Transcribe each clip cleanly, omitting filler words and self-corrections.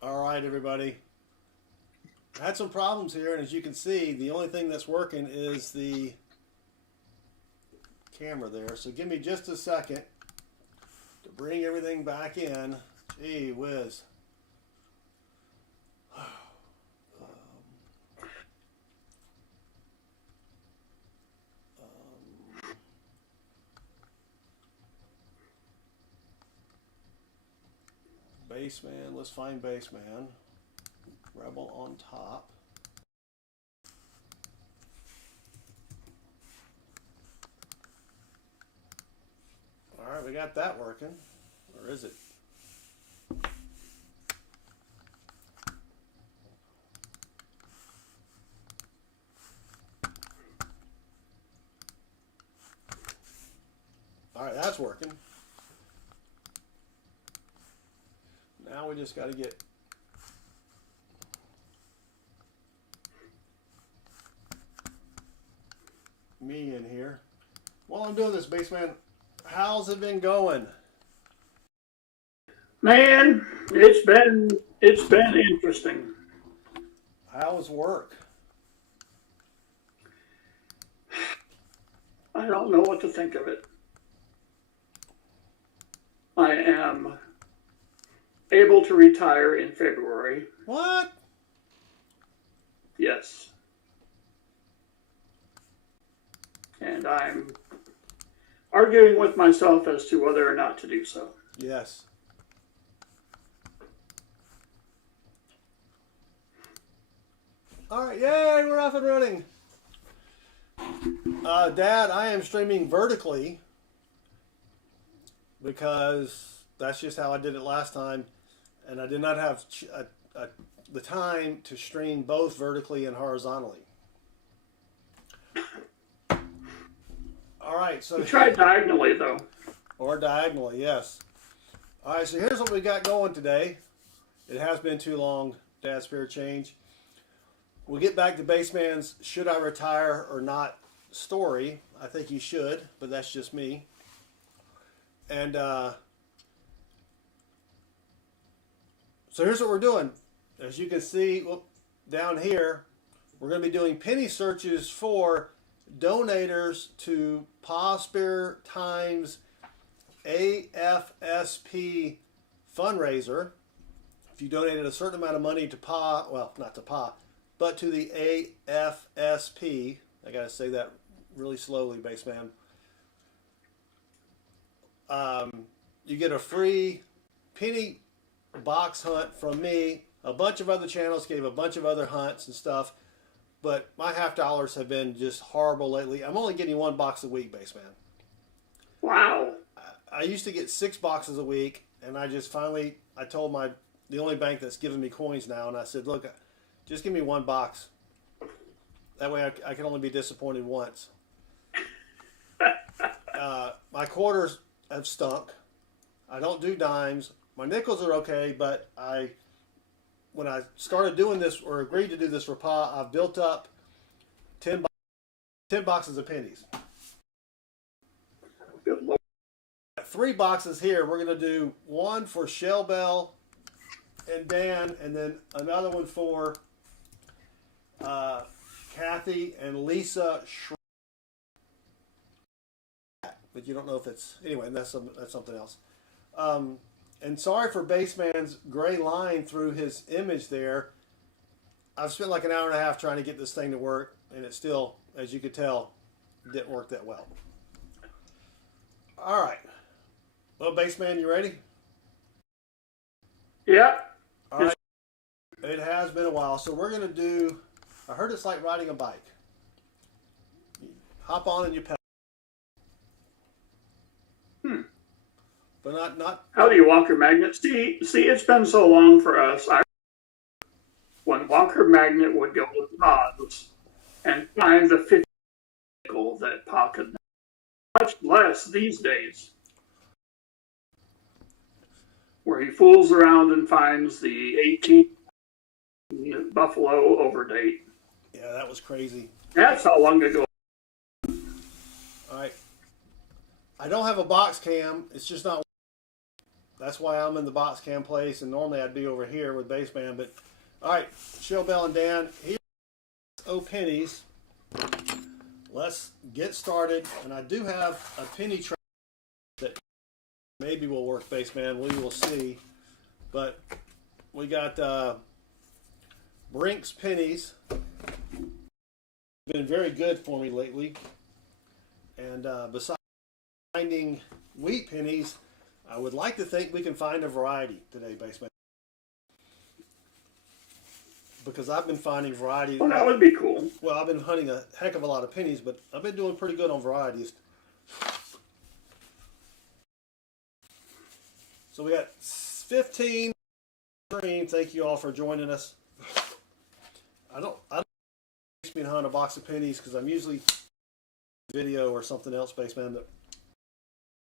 All right, everybody. I had some problems here, and as you can see, the only thing that's working is the camera there. So give me just a second to bring everything back in. Gee whiz. Baseman, let's find Baseman. Rebel on top. All right, we got that working. Or is it? All right, that's working. Now we just got to get me in here. While I'm doing this, Baseman, how's it been going? Man, it's been interesting. How's work? I don't know what to think of it. I am able to retire in February. What? Yes. And I'm arguing with myself as to whether or not to do so. Yes. All right, yay, we're off and running. Dad, I am streaming vertically because that's just how I did it last time. And I did not have the time to stream both vertically and horizontally. All right, so we tried diagonally, though. Or diagonally, yes. All right, so here's what we got going today. It has been too long, Dad's Spirit Change. We'll get back to Baseman's should I retire or not story. I think you should, but that's just me. And so here's what we're doing. As you can see down here, we're going to be doing penny searches for donators to Pawspear Times AFSP fundraiser. If you donated a certain amount of money to PA, well, not to PA, but to the AFSP, I got to say that really slowly, Baseman. You get a free penny box hunt from me. A bunch of other channels gave a bunch of other hunts and stuff, but my $50 have been just horrible lately. I'm only getting one box a week, Baseman. Wow. I used to get 6 boxes a week, and I just finally, I told the only bank that's giving me coins now, and I said, look, just give me one box. That way I can only be disappointed once. My quarters have stunk. I don't do dimes. My nickels are okay, but when I started doing this or agreed to do this for Pa, I've built up 10 boxes of pennies. Good Lord. 3 boxes here. We're going to do one for Shell Bell and Dan, and then another one for Kathy and Lisa. But you don't know if it's anyway. That's something else. And sorry for Baseman's gray line through his image there. I've spent like an hour and a half trying to get this thing to work, and it still, as you could tell, didn't work that well. All right. Well, Baseman, you ready? Yeah. All right. It has been a while, so we're going to do, I heard it's like riding a bike. You hop on and you pedal. But not. How do you Walker Magnet? See, it's been so long for us. When Walker Magnet would go with mods and find the 50 that pocket, much less these days, where he fools around and finds the 18 Buffalo overdate. Yeah, that was crazy. That's how long ago. All right. I don't have a box cam. It's just not. That's why I'm in the box cam place, and normally I'd be over here with Baseman. But all right, Shell Bell and Dan, here's pennies. Let's get started. And I do have a penny track that maybe will work, Baseman. We will see. But we got Brink's pennies. Been very good for me lately. And besides finding wheat pennies, I would like to think we can find a variety today, Baseman. Because I've been finding varieties. Well, that would be cool. Well, I've been hunting a heck of a lot of pennies, but I've been doing pretty good on varieties. So we got 15 stream. Thank you all for joining us. I don't me to hunt a box of pennies because I'm usually video or something else, Baseman. But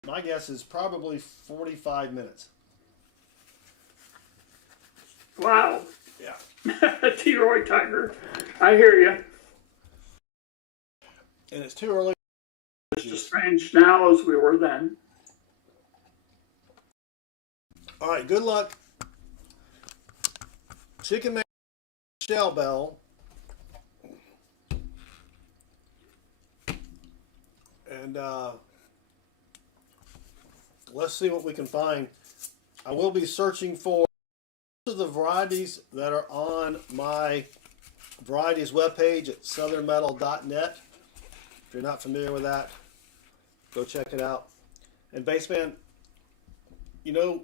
my guess is probably 45 minutes. Wow. Yeah. T-Roy Tiger. I hear you. And it's too early. Just as strange now as we were then. All right, good luck. Chicken Man, Shell Bell. And let's see what we can find. I will be searching for the varieties that are on my varieties webpage at southernmetal.net. If you're not familiar with that, go check it out. And Baseman, you know,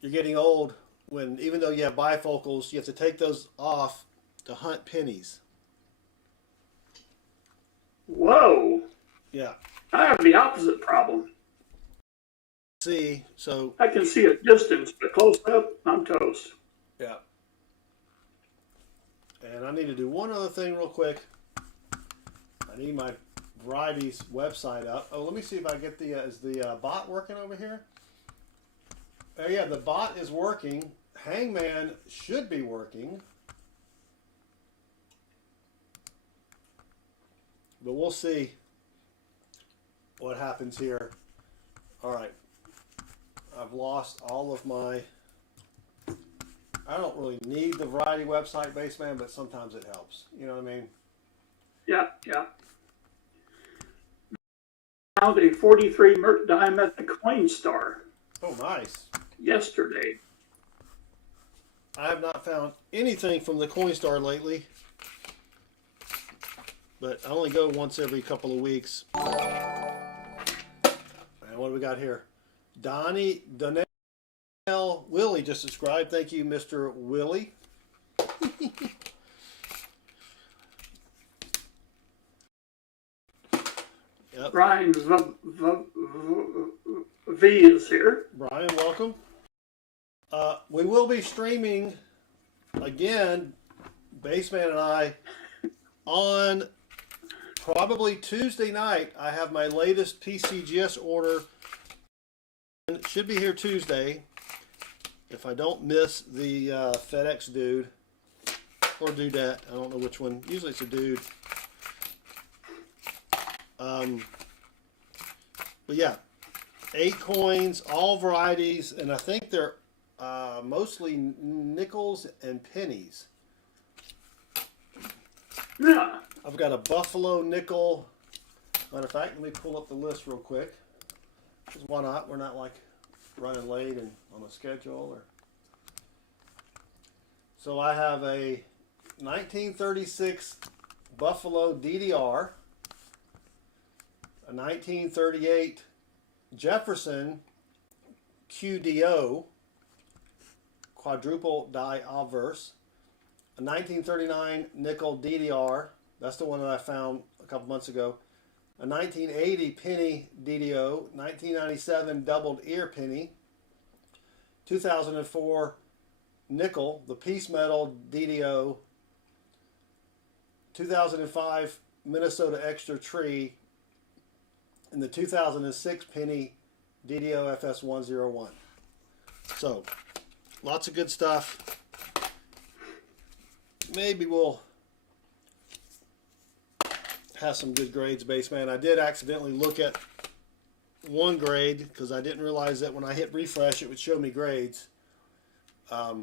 you're getting old when, even though you have bifocals, you have to take those off to hunt pennies. Whoa. Yeah. I have the opposite problem. See, so I can see at distance, but close up, I'm toast. yeah. And I need to do one other thing real quick. I need my varieties website up. Oh, let me see if I get the is the bot working over here? Oh yeah, the bot is working. Hangman should be working. But we'll see what happens here. All right. I've lost all of my... I don't really need the variety website, Baseman, but sometimes it helps. You know what I mean? Yeah. Found a 43 Merc diametric coin star. Oh, nice. Yesterday. I have not found anything from the Coinstar lately, but I only go once every couple of weeks. And what do we got here? Donnie Donnell Willie just subscribed. Thank you, Mr. Willie. Yep. Brian V is here. Brian, welcome. We will be streaming again, Baseman and I, on probably Tuesday night. I have my latest PCGS order. It should be here Tuesday. If I don't miss the FedEx dude or dudette, I don't know which one. Usually it's a dude. But yeah, 8 coins, all varieties, and I think they're mostly nickels and pennies. Yeah. I've got a Buffalo nickel. Matter of fact, let me pull up the list real quick. Because why not? We're not like running late and on a schedule. Or... So I have a 1936 Buffalo DDR, a 1938 Jefferson QDO, quadruple die obverse, a 1939 nickel DDR, that's the one that I found a couple months ago, a 1980 penny DDO, 1997 doubled ear penny, 2004 nickel, the piece metal DDO, 2005 Minnesota Extra Tree in the 2006 Penny DDO FS101. So, lots of good stuff. Maybe we'll have some good grades, Baseman. I did accidentally look at one grade because I didn't realize that when I hit refresh it would show me grades. But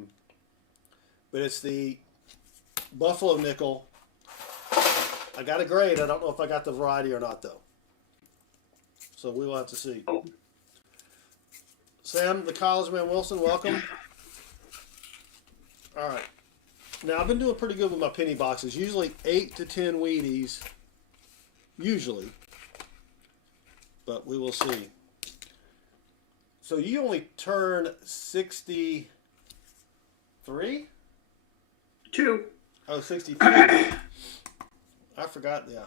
it's the Buffalo Nickel. I got a grade. I don't know if I got the variety or not, though. So we will have to see. Oh. Sam, the college man Wilson, welcome. All right. Now, I've been doing pretty good with my penny boxes. Usually 8 to 10 Wheaties. Usually. But we will see. So you only turn 63? 2. Oh, 62. I forgot, yeah.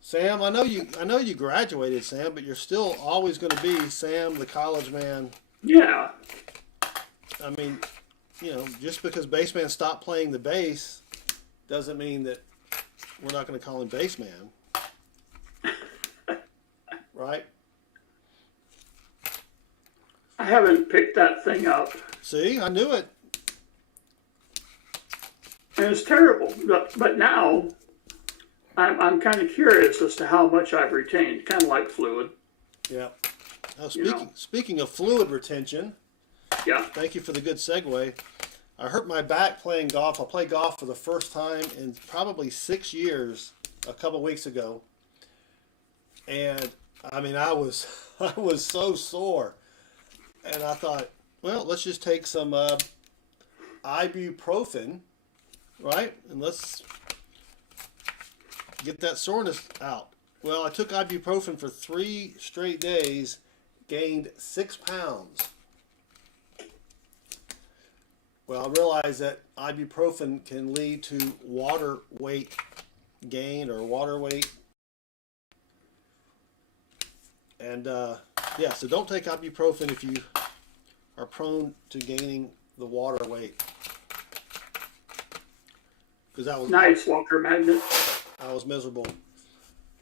Sam, I know you graduated, Sam, but you're still always going to be Sam, the college man. Yeah. I mean, you know, just because Baseman stopped playing the bass doesn't mean that we're not going to call him Baseman. Right? I haven't picked that thing up. See, I knew it. And it's terrible. But now, I'm kind of curious as to how much I've retained, kind of like fluid. Yeah. Oh, You know. speaking of fluid retention, Yeah. thank you for the good segue. I hurt my back playing golf. I played golf for the first time in probably 6 years a couple weeks ago. And I mean, I was so sore. And I thought, well, let's just take some ibuprofen, right? And let's get that soreness out. Well, I took ibuprofen for 3 straight days, gained 6 pounds. Well, I realized that ibuprofen can lead to water weight gain or water weight. And yeah, so don't take ibuprofen if you are prone to gaining the water weight. Because that was Nice, Walker Magnet. I was miserable.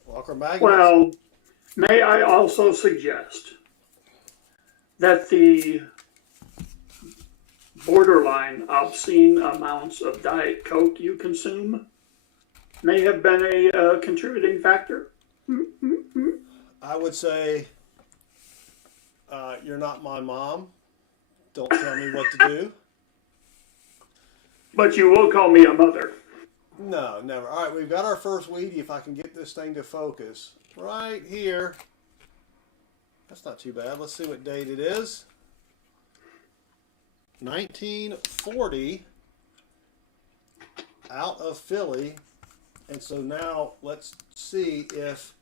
Walker Magnus. Well, may I also suggest that the borderline obscene amounts of Diet Coke you consume may have been a contributing factor? I would say, you're not my mom. Don't tell me what to do. But you will call me a mother. No, never. All right, we've got our first Wheatie. If I can get this thing to focus. Right here. That's not too bad. Let's see what date it is. 1940. Out of Philly. And so now let's see if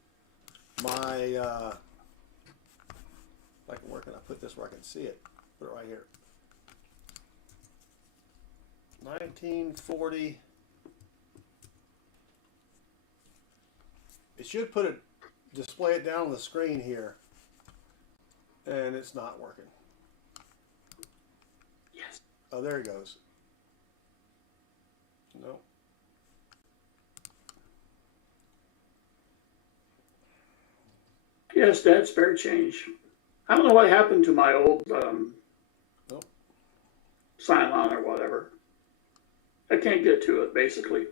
my... if I can work, and I put this where I can see it. Put it right here. 1940. It should display it down on the screen here. And it's not working. Yes. Oh, there it goes. No. Yes, Dad, spare change. I don't know what happened to my old Nope. Cylon or whatever. I can't get to it, basically.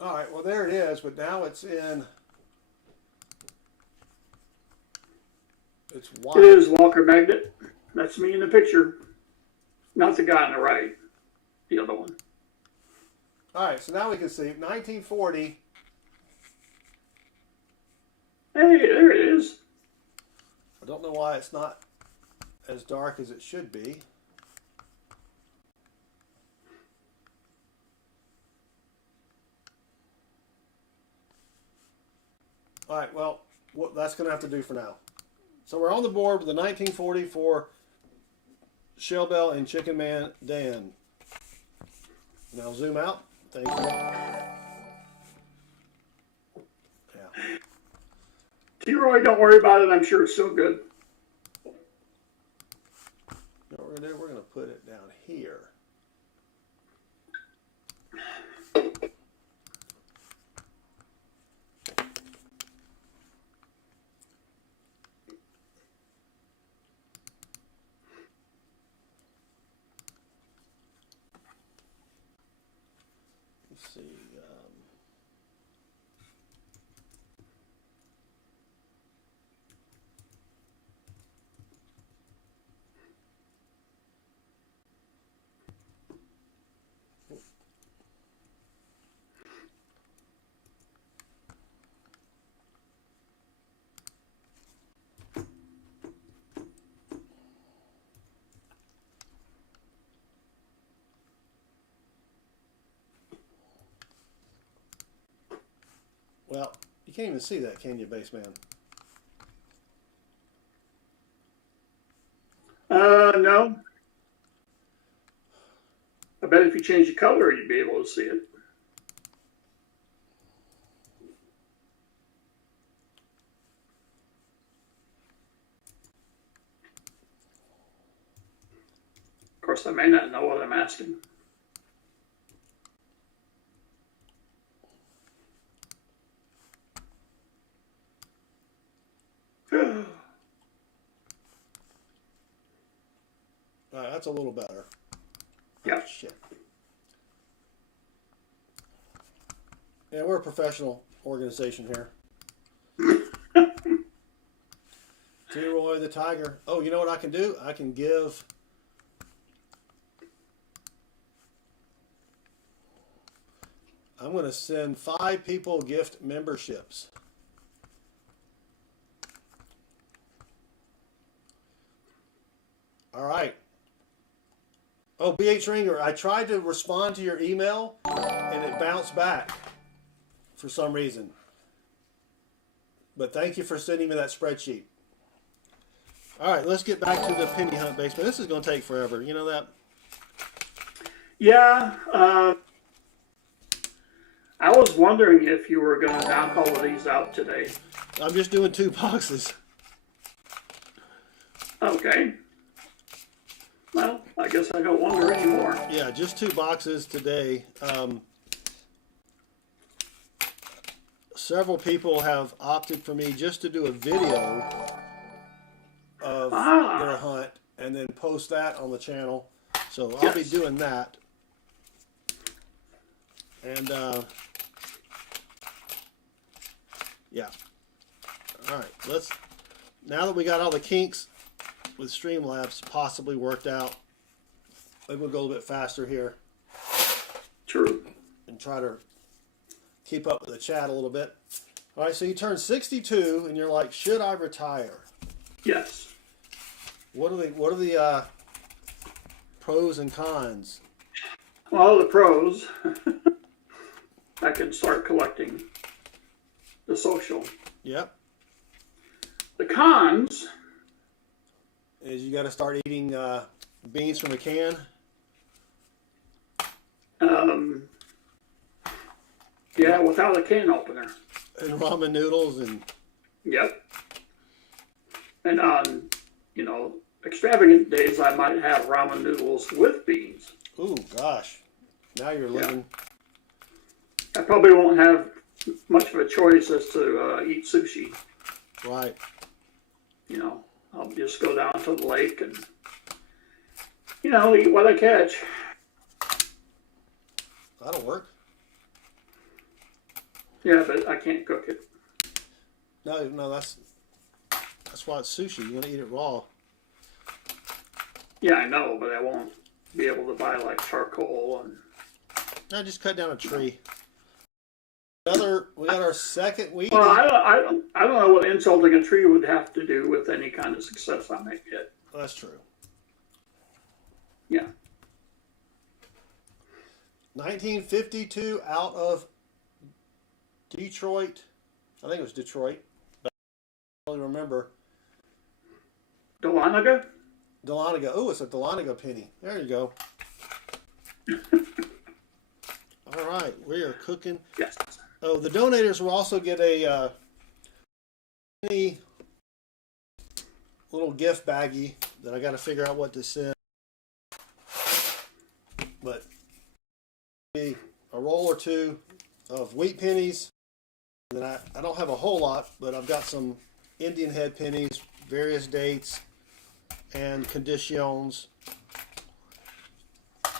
All right, well, there it is, but now it's in... It's white. It is Walker Magnet. That's me in the picture. Not the guy on the right. The other one. All right, so now we can see 1940. Hey, there it is. I don't know why it's not as dark as it should be. All right, well, that's going to have to do for now. So we're on the board with the 1940 for Shell Bell and Chicken Man Dan. Now zoom out. Thank you. Yeah. T-Roy, don't worry about it. I'm sure it's still good. What we're gonna do? We're gonna put it down here. Let's see. Well, you can't even see that, can you, Baseman? No. I bet if you change the color, you'd be able to see it. Of course, I may not know what I'm asking. All right, that's a little better. Yeah. Oh, shit. Yeah, we're a professional organization here. T-Roy the Tiger. Oh, you know what I can do? I can give... I'm going to send 5 people gift memberships. All right. Oh, BH Ringer, I tried to respond to your email and it bounced back for some reason. But thank you for sending me that spreadsheet. All right, let's get back to the penny hunt basement. This is going to take forever. You know that? Yeah. I was wondering if you were going to knock all of these out today. I'm just doing 2 boxes. Okay. Well, I guess I don't wonder anymore. Yeah, just 2 boxes today. Several people have opted for me just to do a video of their hunt and then post that on the channel. So I'll be doing that. And yeah. All right, now that we got all the kinks with Streamlabs possibly worked out, maybe we'll go a little bit faster here. True. And try to keep up with the chat a little bit. All right, so you turn 62 and you're like, should I retire? Yes. What are the pros and cons? Well, the pros, I can start collecting the social. Yep. The cons is you got to start eating beans from a can. Yeah, without a can opener. And ramen noodles and... Yep. And on, extravagant days, I might have ramen noodles with beans. Ooh, gosh. Now you're living... Yeah. I probably won't have much of a choice as to eat sushi. Right. I'll just go down to the lake and, eat what I catch. That'll work. Yeah, but I can't cook it. No, that's why it's sushi. You want to eat it raw. Yeah, I know, but I won't be able to buy like charcoal and... No, just cut down a tree. We got our second week. Well, I don't know what insulting a tree would have to do with any kind of success I might get. That's true. Yeah. 1952 out of Detroit. I think it was Detroit. But I don't really remember. Dahlonega? Dahlonega. Oh, it's a Dahlonega penny. There you go. All right, we are cooking. Yes. Oh, the donators will also get a penny little gift baggie that I got to figure out what to send. But a roll or two of wheat pennies. And then I don't have a whole lot, but I've got some Indian head pennies, various dates, and conditions.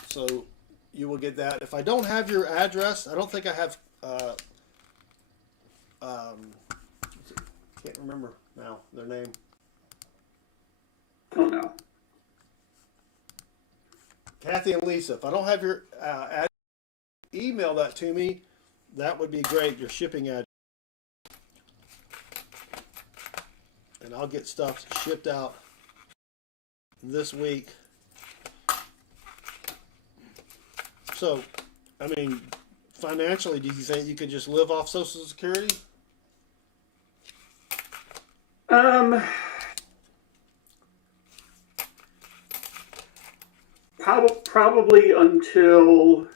So you will get that. If I don't have your address, I don't think I have. Can't remember now their name. Oh no. Kathy and Lisa. If I don't have your address, email that to me. That would be great. Your shipping address, and I'll get stuff shipped out this week. So, I mean, financially, do you think you could just live off Social Security? Probably until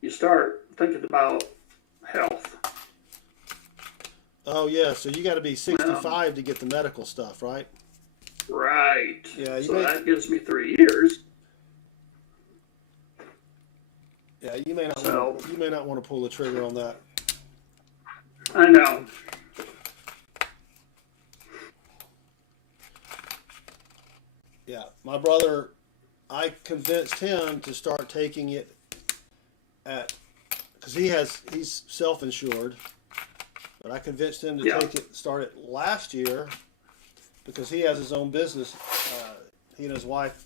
you start thinking about health. Oh yeah, so you got to be 65 to get the medical stuff, right? Right. Yeah. So that gives me 3 years. Yeah, you may not. You may not want to pull the trigger on that. I know. Yeah, my brother, I convinced him to start taking it because he's self-insured, but I convinced him to start it last year because he has his own business. He and his wife,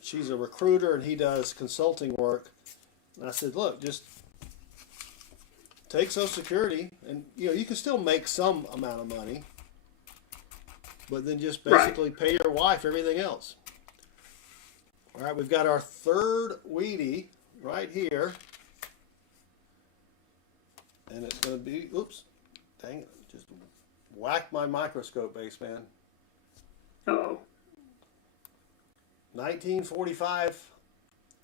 she's a recruiter and he does consulting work. And I said, look, just take Social Security, and you can still make some amount of money, but then just basically pay your wife everything else. All right, we've got our third Wheatie right here. And it's going to be, oops, dang it, just whacked my microscope base, man. Uh-oh. 1945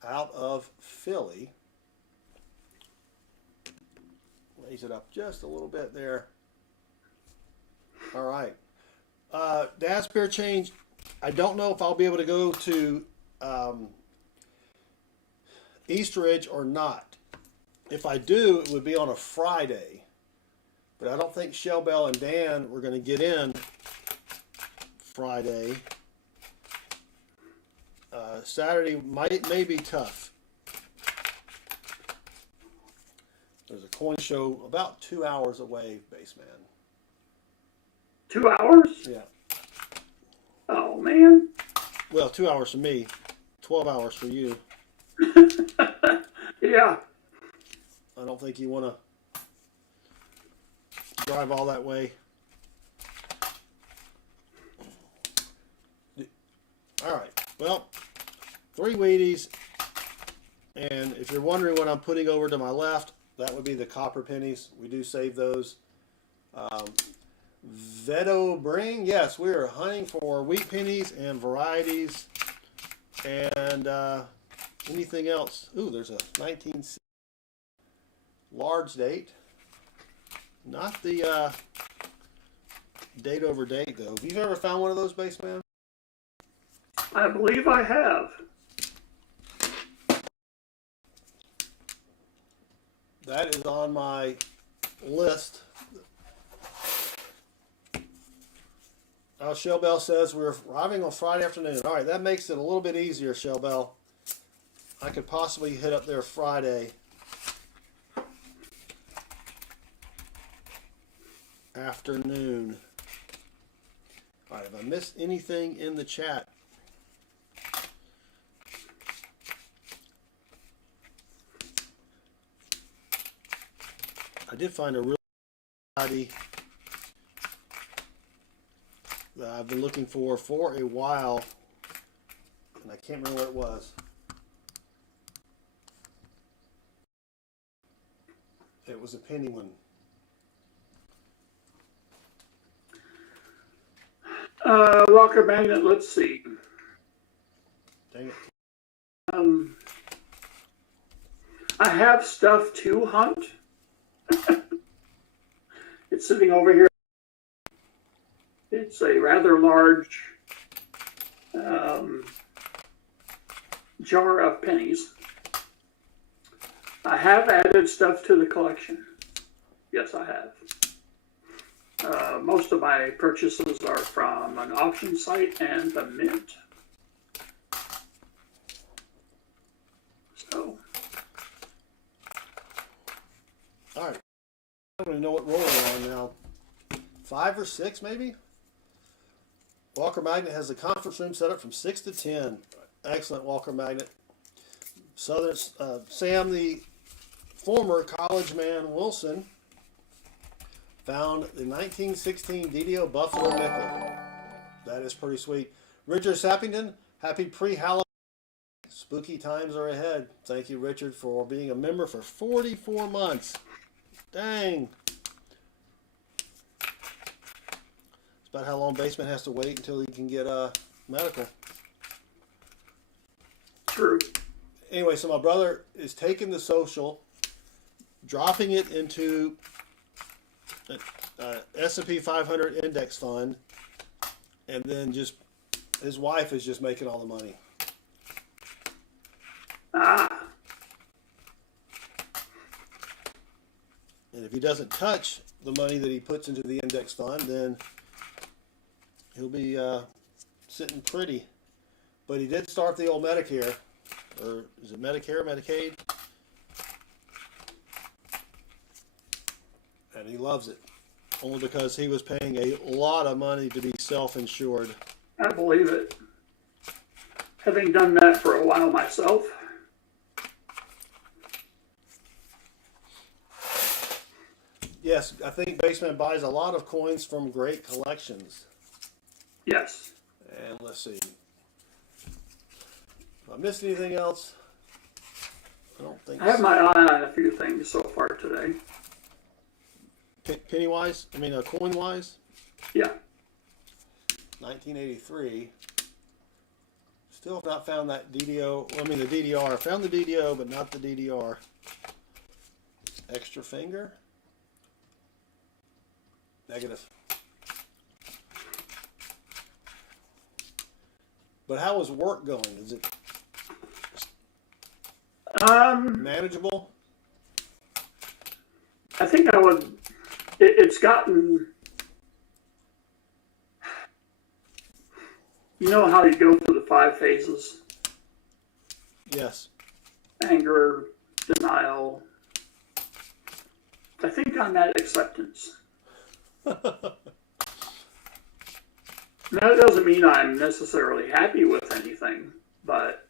out of Philly. Raise it up just a little bit there. All right. Dad's Spare Change. I don't know if I'll be able to go to East Ridge or not. If I do, it would be on a Friday. But I don't think Shell Bell and Dan were going to get in Friday. Saturday may be tough. There's a coin show about 2 hours away, Baseman. 2 hours? Yeah. Oh, man. Well, 2 hours for me, 12 hours for you. Yeah. I don't think you want to drive all that way. All right. Well, 3 Wheaties. And if you're wondering what I'm putting over to my left, that would be the copper pennies. We do save those. Veto Bring. Yes, we are hunting for wheat pennies and varieties. And anything else. Ooh, there's a 1960 large date. Not the date over date, though. Have you ever found one of those, Baseman? I believe I have. That is on my list. Shell Bell says we're arriving on Friday afternoon. All right, that makes it a little bit easier, Shell Bell. I could possibly hit up there Friday afternoon. All right, if I missed anything in the chat, I did find a real variety that I've been looking for a while, and I can't remember what it was. It was a penny one. Walker Magnet, let's see. Dang it. I have stuff to hunt. It's sitting over here. It's a rather large jar of pennies. I have added stuff to the collection. Yes, I have. Most of my purchases are from an auction site and the mint. So, All right. I don't even know what roll we're on now. 5 or 6, maybe? Walker Magnet has the conference room set up from 6 to 10. Excellent, Walker Magnet. Southern Sam, the former college man Wilson, found the 1916 DDO Buffalo nickel. That is pretty sweet. Richard Sappington, happy pre-Halloween. Spooky times are ahead. Thank you, Richard, for being a member for 44 months. Dang. It's about how long Basement has to wait until he can get medical. true. Anyway, so my brother is taking the social, dropping it into S&P 500 index fund, and then just his wife is just making all the money. Ah, And if he doesn't touch the money that he puts into the index fund, then he'll be sitting pretty. But he did start the old Medicare, or is it Medicare, Medicaid? And he loves it, only because he was paying a lot of money to be self-insured. I believe it. Having done that for a while myself. Yes, I think Basement buys a lot of coins from great collections. Yes. And let's see. If I missed anything else, I don't think I have so. my eye on a few things so far today. Penny-wise? I mean, coin-wise? Yeah. 1983. Still have not found that DDO. Well, I mean, the DDR. I found the DDO, but not the DDR. Extra finger? Negative. But how is work going? Is it manageable? I think I would. It's gotten. You know how you go through the 5 phases? Yes. Anger, denial. I think I'm at acceptance. That doesn't mean I'm necessarily happy with anything, but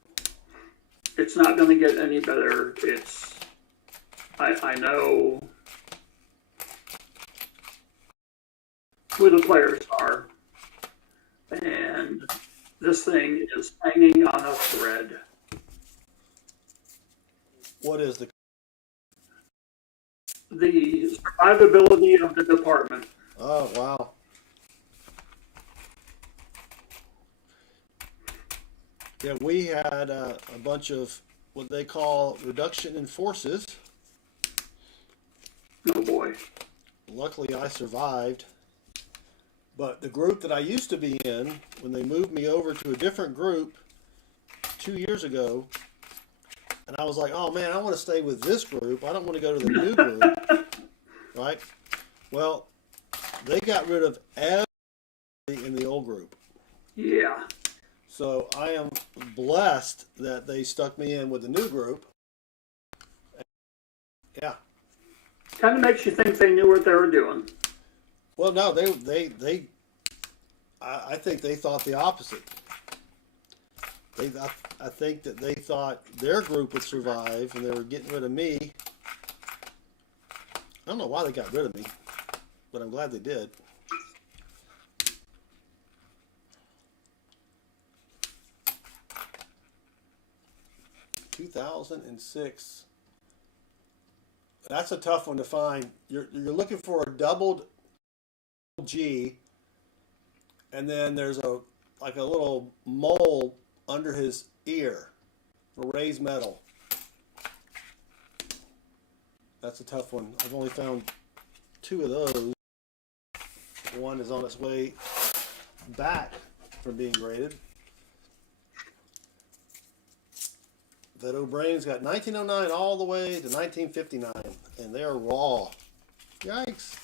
it's not going to get any better. I know who the players are, and this thing is hanging on a thread. What is the survivability of the department? Oh, wow. Yeah, we had a bunch of what they call reduction in forces. Oh boy. Luckily, I survived. But the group that I used to be in, when they moved me over to a different group 2 years ago, and I was like, oh man, I want to stay with this group. I don't want to go to the new group. Right? Well, they got rid of everybody in the old group. Yeah. So I am blessed that they stuck me in with the new group. Yeah. Kind of makes you think they knew what they were doing. Well, no, I think they thought the opposite. I think that they thought their group would survive, and they were getting rid of me. I don't know why they got rid of me, but I'm glad they did. (2006). That's a tough one to find. You're looking for a doubled G, and then there's a little mole under his ear for raised metal. That's a tough one. I've only found 2 of those. one is on its way back from being graded. Veto Brain's got 1909 all the way to 1959, and they're raw. Yikes.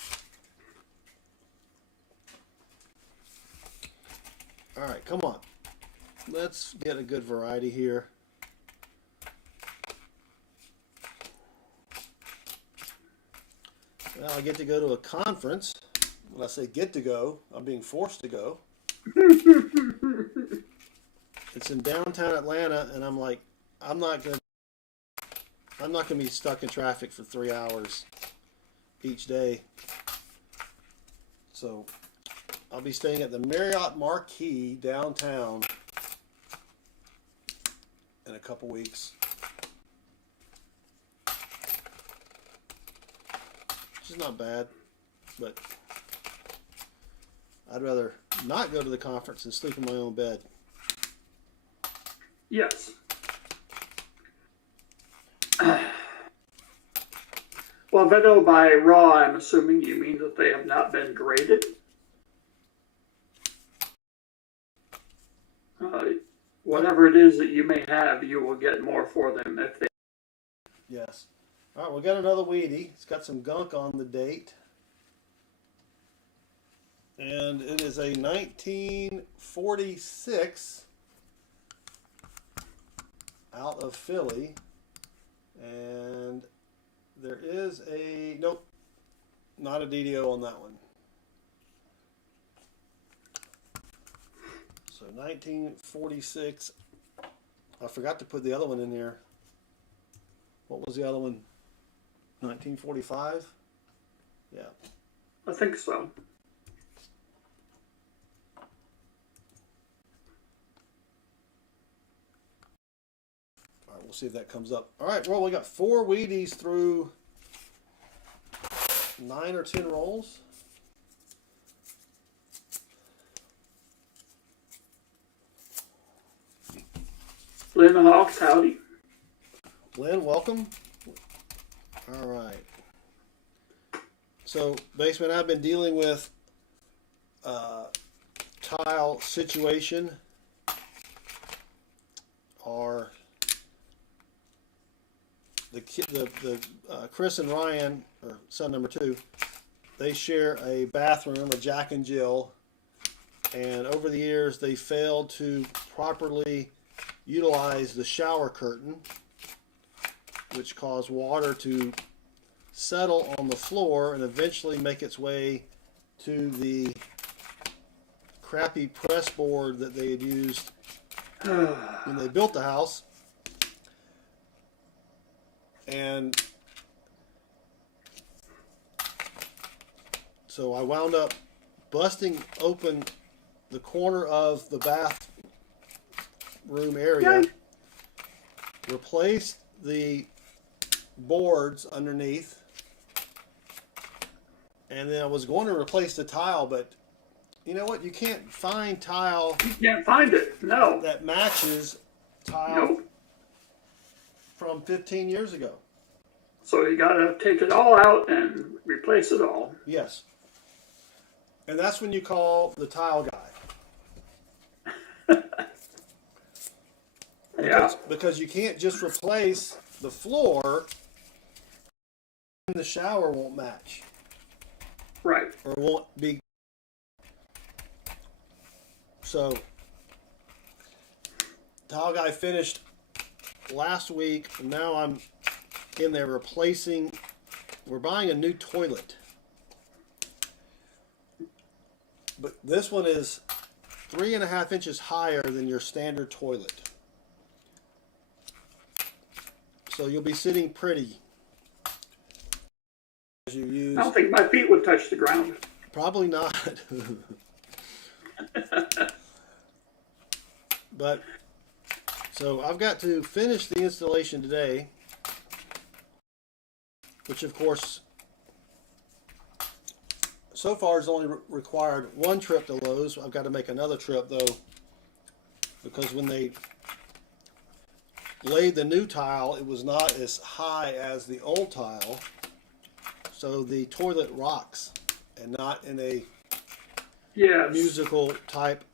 All right, come on. Let's get a good variety here. Well, I get to go to a conference. When I say get to go, I'm being forced to go. It's in downtown Atlanta, and I'm like, I'm not gonna be stuck in traffic for 3 hours each day. So I'll be staying at the Marriott Marquis downtown in a couple weeks. Which is not bad, but I'd rather not go to the conference and sleep in my own bed. Yes. Well, veto by raw, I'm assuming you mean that they have not been graded. Whatever it is that you may have, you will get more for them if they. Yes. All right, we got another weedy. It's got some gunk on the date. And it is a 1946 out of Philly. And there is a, nope, not a DDO on that one. So 1946. I forgot to put the other one in there. What was the other one? 1945? Yeah. I think so. All right, we'll see if that comes up. All right, well, we got 4 Wheaties through 9 or 10 rolls. Lynn Hawks, howdy. Lynn, welcome. All right. So, Basement, I've been dealing with tile situation. Or the Chris and Ryan, or son number 2, they share a bathroom, a Jack and Jill, and over the years they failed to properly utilize the shower curtain, which caused water to settle on the floor and eventually make its way to the crappy press board that they had used when they built the house. And so I wound up busting open the corner of the bathroom area, replaced the boards underneath, and then I was going to replace the tile, but you know what? You can't find tile. You can't find it. No. That matches tile. Nope. From 15 years ago. So you got to take it all out and replace it all. Yes. And that's when you call the tile guy. Because you can't just replace the floor and the shower won't match. Right. Or won't be. So, tile guy finished last week, and now I'm in there replacing. We're buying a new toilet, but this one is 3.5 inches higher than your standard toilet, so you'll be sitting pretty as you use. I don't think my feet would touch the ground. Probably not. But so I've got to finish the installation today, which of course so far has only required 1 trip to Lowe's. I've got to make another trip though, because when they laid the new tile, it was not as high as the old tile, so the toilet rocks, and not in a Yes. musical type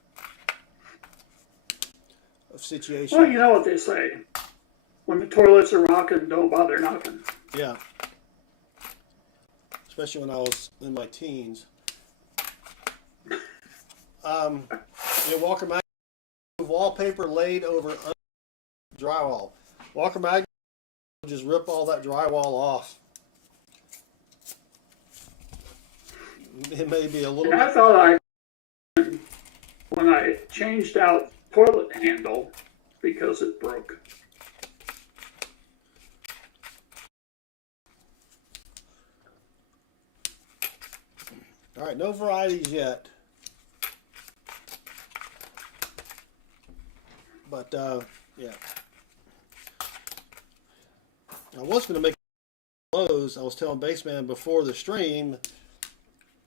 of situation. Well, you know what they say. When the toilets are rocking, don't bother knocking. Yeah. Especially when I was in my teens. Walker Mag wallpaper laid over drywall. Walker Mag just rip all that drywall off. It may be a little And I thought when I changed out toilet handle because it broke. All right, no varieties yet. But, yeah. I was going to make clothes. I was telling Baseman before the stream,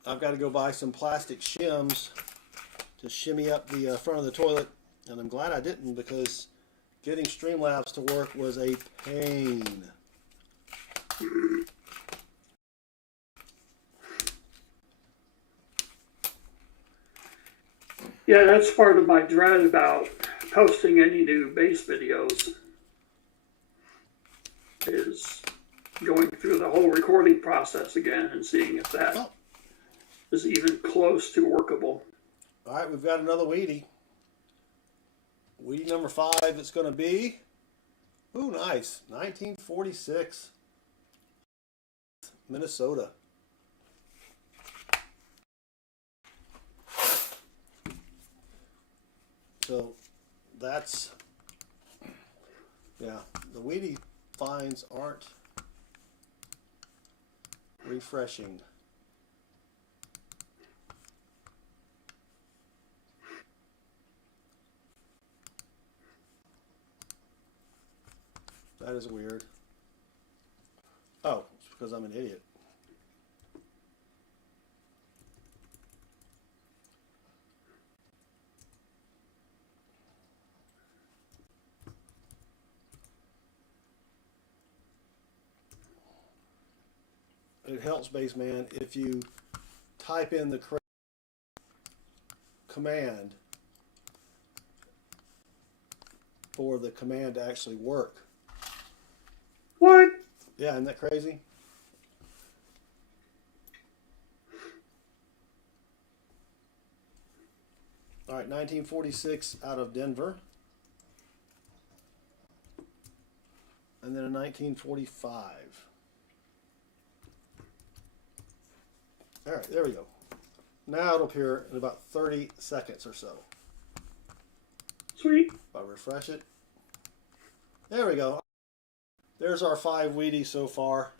I've got to go buy some plastic shims to shimmy up the front of the toilet. And I'm glad I didn't, because getting Streamlabs to work was a pain. Yeah, that's part of my dread about posting any new bass videos, is going through the whole recording process again and seeing if that is even close to workable. All right, we've got another Weedy. Weedy number 5, it's going to be, ooh, nice, 1946, Minnesota. So that's, yeah, the Weedy finds aren't refreshing. That is weird. Oh, it's because I'm an idiot. It helps, Baseman, if you type in the correct command for the command to actually work. What? Yeah, isn't that crazy? All right, 1946 out of Denver. And then a 1945. All right, there we go. Now it'll appear in about 30 seconds or so. Sweet. If I refresh it. There we go. There's our 5 Wheaties so far.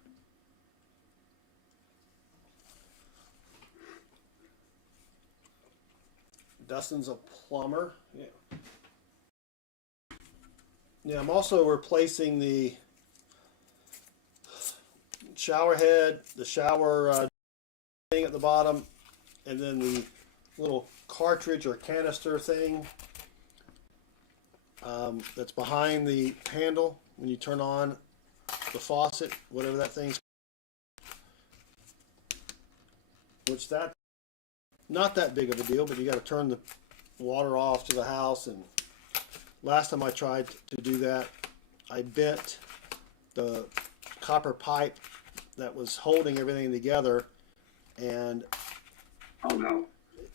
Dustin's a plumber. Yeah. Yeah, I'm also replacing the shower head, the shower thing at the bottom, and then the little cartridge or canister thing that's behind the handle when you turn on the faucet, whatever that thing's, which that not that big of a deal, but you got to turn the water off to the house. And last time I tried to do that, I bent the copper pipe that was holding everything together, and Oh no.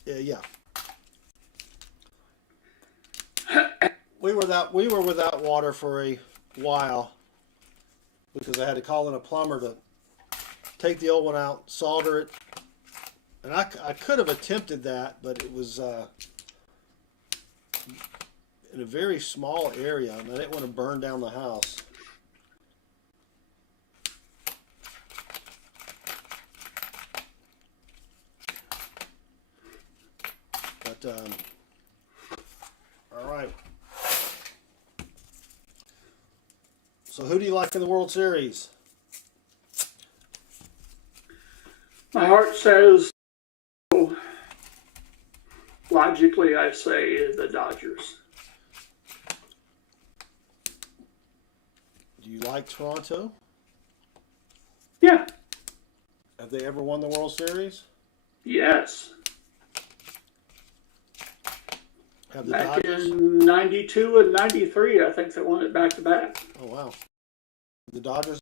yeah, we were without water for a while because I had to call in a plumber to take the old one out, solder it, and I could have attempted that, but it was in a very small area, and I didn't want to burn down the house. But all right. So who do you like in the World Series? My heart says, logically, I say the Dodgers. Do you like Toronto? Yeah. Have they ever won the World Series? Yes. Have the Back Dodgers? in 92 and 93, I think they won it back to back. Oh, wow. The Dodgers?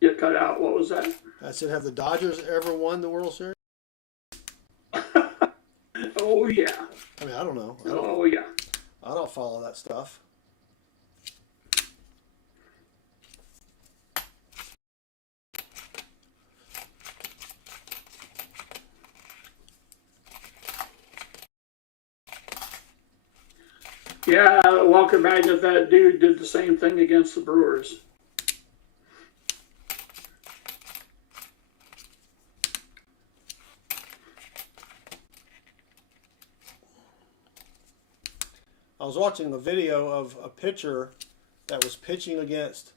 You cut out, what was that? I said, have the Dodgers ever won the World Series? Oh, yeah. I mean, I don't know. Oh, yeah. I don't follow that stuff. Yeah, Walker Magnet, that dude did the same thing against the Brewers. I was watching a video of a pitcher that was pitching against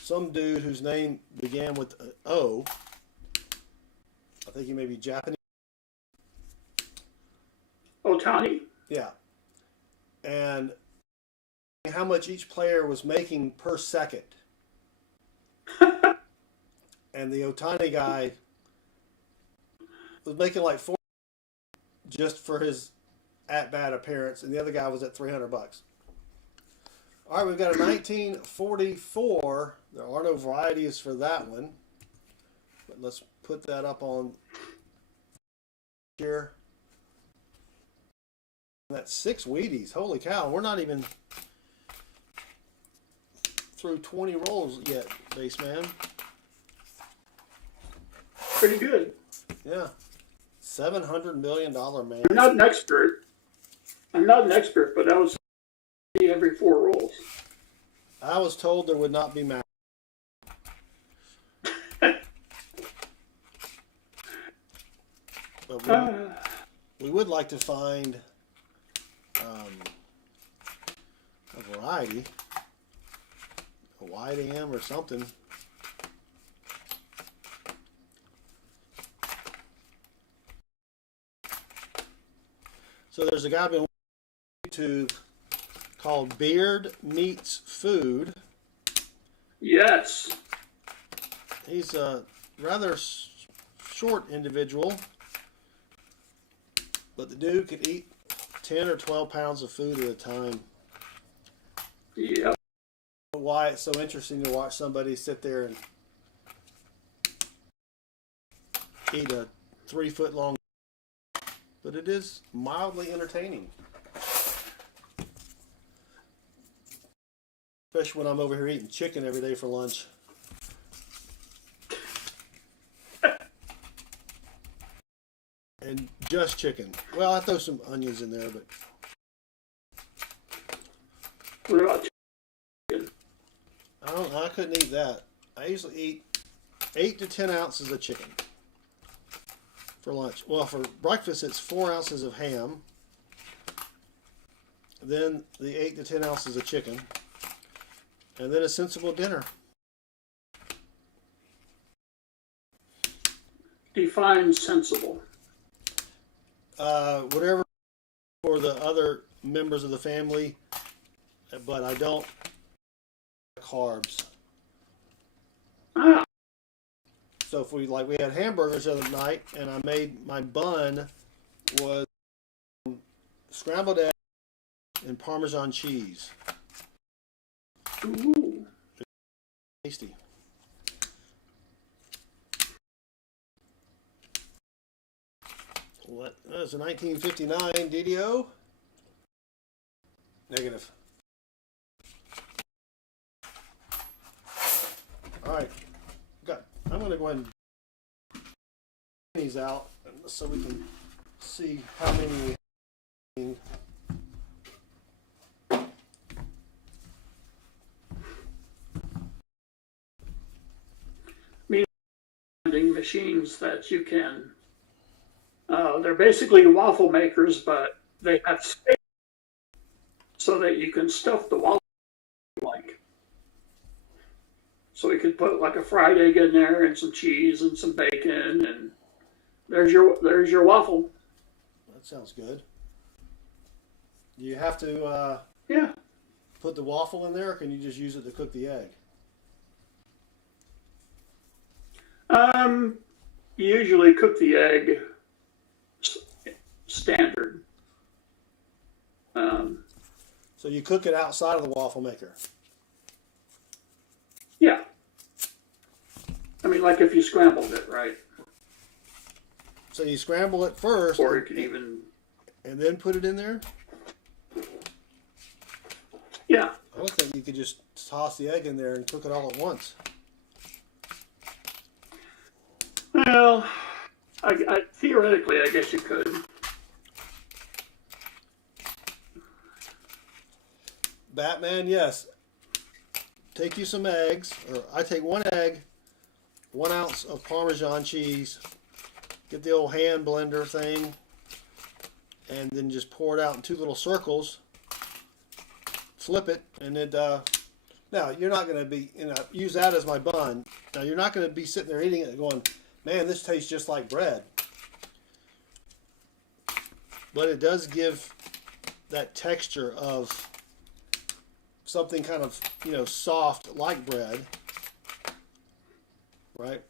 some dude whose name began with an O. I think he may be Japanese. Otani? Yeah. And how much each player was making per second. And the Otani guy was making like $4 just for his at-bat appearance, and the other guy was at $300. All right, we've got a 1944. There are no varieties for that one, but let's put that up on here. That's 6 Wheaties. Holy cow, we're not even through 20 rolls yet, Baseman. Pretty good. Yeah. $700 million man. I'm not an expert. But I was every 4 rolls. I was told there would not be math. But we would like to find a variety, a wide AM or something. So there's a guy been on YouTube called Beard Meets Food. Yes. He's a rather short individual, but the dude could eat 10 or 12 pounds of food at a time. Yep. Why it's so interesting to watch somebody sit there and eat a 3-foot long, but it is mildly entertaining. Especially when I'm over here eating chicken every day for lunch. And just chicken. Well, I throw some onions in there, but What about chicken? I couldn't eat that. I usually eat 8 to 10 ounces of chicken for lunch. Well, for breakfast, it's 4 ounces of ham. Then the 8 to 10 ounces of chicken. And then a sensible dinner. Define sensible. Whatever for the other members of the family, but I don't carbs. Ah. So if we had hamburgers the other night, and I made my bun was scrambled eggs and Parmesan cheese. Ooh. Tasty. What? That was a 1959 DDO. Negative. All right. I'm going to go ahead and these out so we can see how many we Vending machines that you can. They're basically waffle makers, but they have space so that you can stuff the waffle like. So we could put like a fried egg in there and some cheese and some bacon, and there's your waffle. That sounds good. Do you have to Yeah. put the waffle in there, or can you just use it to cook the egg? you usually cook the egg standard. So you cook it outside of the waffle maker. Yeah. I mean, like if you scrambled it, right? So you scramble it first, Or you can even... and then put it in there? Yeah. I would think you could just toss the egg in there and cook it all at once. Well, theoretically, I guess you could. Batman, yes. Take you some eggs, or I take 1 egg, 1 ounce of Parmesan cheese, get the old hand blender thing, and then just pour it out in 2 little circles, flip it, and it, now you're not going to be, use that as my bun. Now you're not going to be sitting there eating it and going, man, this tastes just like bread. But it does give that texture of something kind of, soft like bread, right?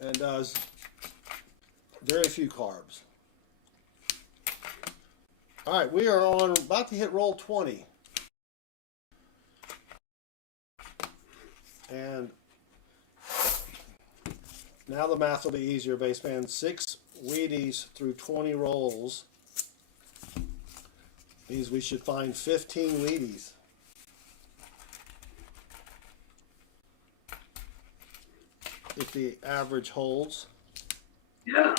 And does very few carbs. All right, we are about to hit roll 20. And now the math will be easier, Baseman. 6 Wheaties through 20 rolls means we should find 15 Wheaties. If the average holds. Yeah.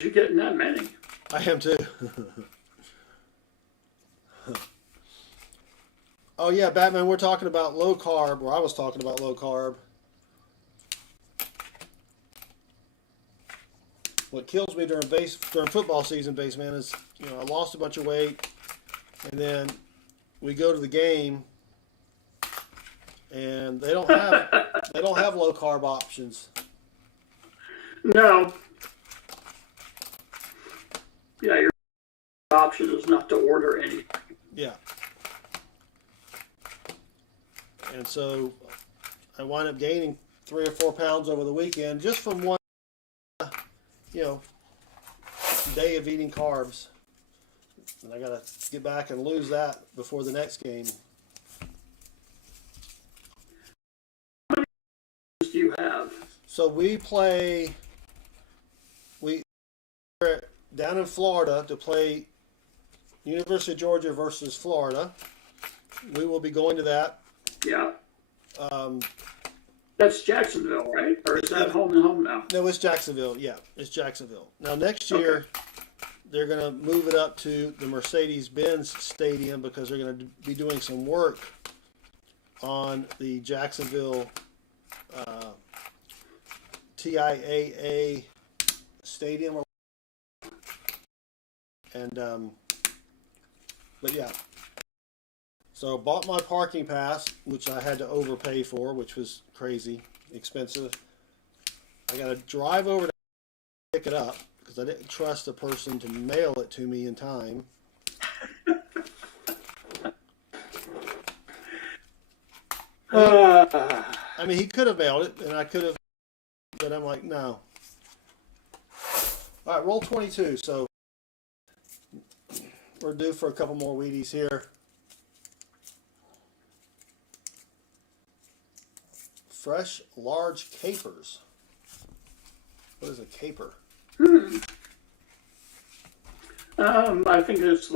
You're getting that many. I am too. Oh yeah, Batman, we're talking about low carb, or I was talking about low carb. What kills me during football season, Baseman, is I lost a bunch of weight, and then we go to the game, and they don't have low carb options. No. Yeah, your option is not to order anything. Yeah. And so I wind up gaining 3 or 4 pounds over the weekend just from one, day of eating carbs. And I got to get back and lose that before the next game. How many do you have? So we're down in Florida to play University of Georgia versus Florida. We will be going to that. Yeah. That's Jacksonville, right? Or is that home and home now? No, it's Jacksonville. Yeah, it's Jacksonville. Now next year, they're going to move it up to the Mercedes-Benz Stadium because they're going to be doing some work on the Jacksonville TIAA Stadium. And but yeah. So I bought my parking pass, which I had to overpay for, which was crazy expensive. I got to drive over to pick it up because I didn't trust the person to mail it to me in time. I mean, he could have mailed it, and I could have, but I'm like, no. All right, roll 22. So we're due for a couple more Wheaties here. Fresh large capers. What is a caper? I think it's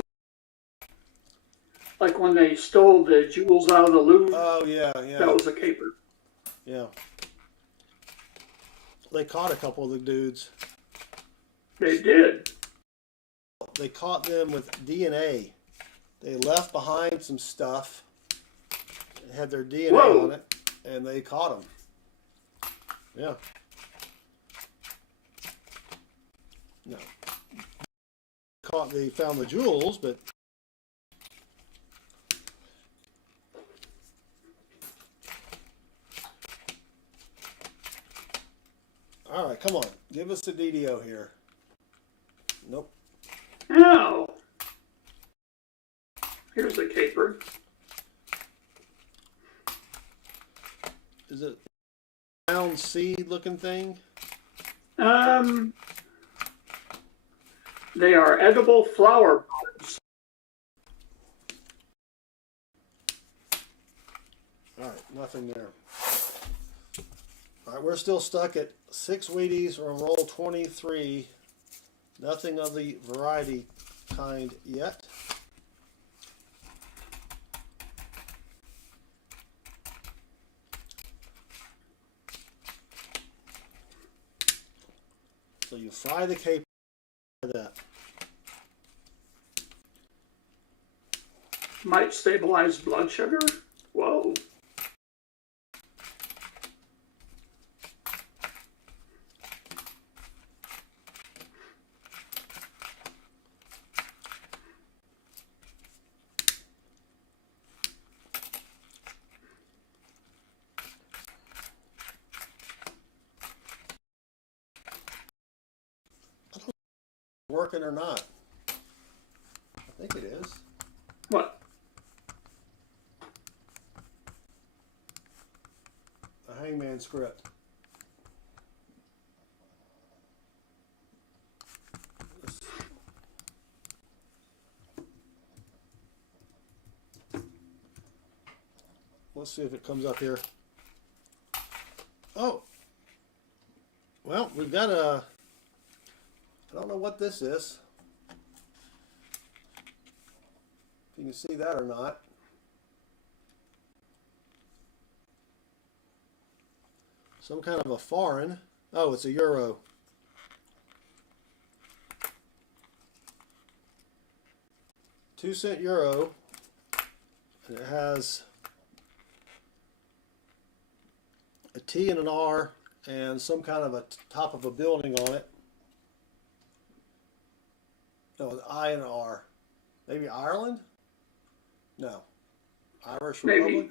like when they stole the jewels out of the Louvre. Oh yeah, yeah. That was a caper. Yeah. They caught a couple of the dudes. They did. They caught them with DNA. They left behind some stuff. It had their DNA on it. And they caught him. Yeah. No. They found the jewels, but all right, come on. Give us the DDO here. Nope. Ow. caper. Is it a round seed looking thing? They are edible flower buds. All right, nothing there. All right, we're still stuck at 6 Wheaties on roll 23. Nothing of the variety kind yet. So you fry the caper like that. Might stabilize blood sugar. Whoa. Working or not? I think it is. What? A hangman script. Let's see if it comes up here. Oh. Well, we've got a... I don't know what this is. If you can see that or not. Some kind of a foreign. Oh, it's a euro. €2 euro. And it has a T and an R and some kind of a top of a building on it. No, an I and an R. Maybe Ireland? No. Irish Republic? Maybe.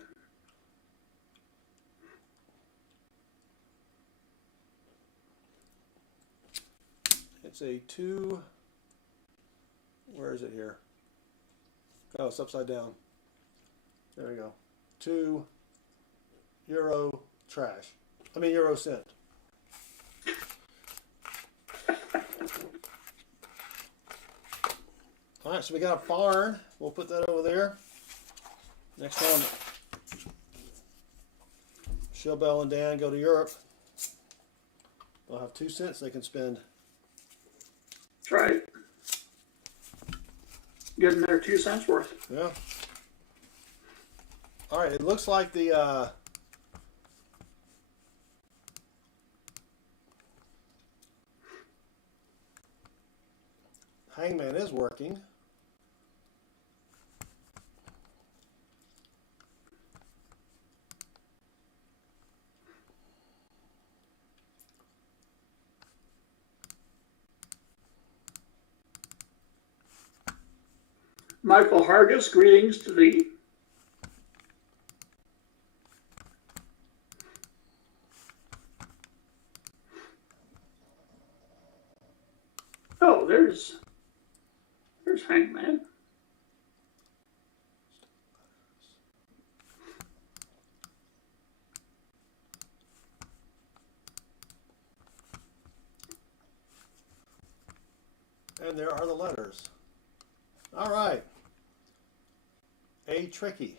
It's a 2. Where is it here? Oh, it's upside down. There we go. 2 euro trash. I mean euro cent. All right, so we got a foreign. We'll put that over there. Next time Showbell and Dan go to Europe, they'll have 2 cents they can spend. That's right. Getting their 2 cents worth. Yeah. All right, it looks like the hangman is working. Michael Hargis, greetings to thee. Oh, there's Hangman. And there are the letters. All right. A tricky.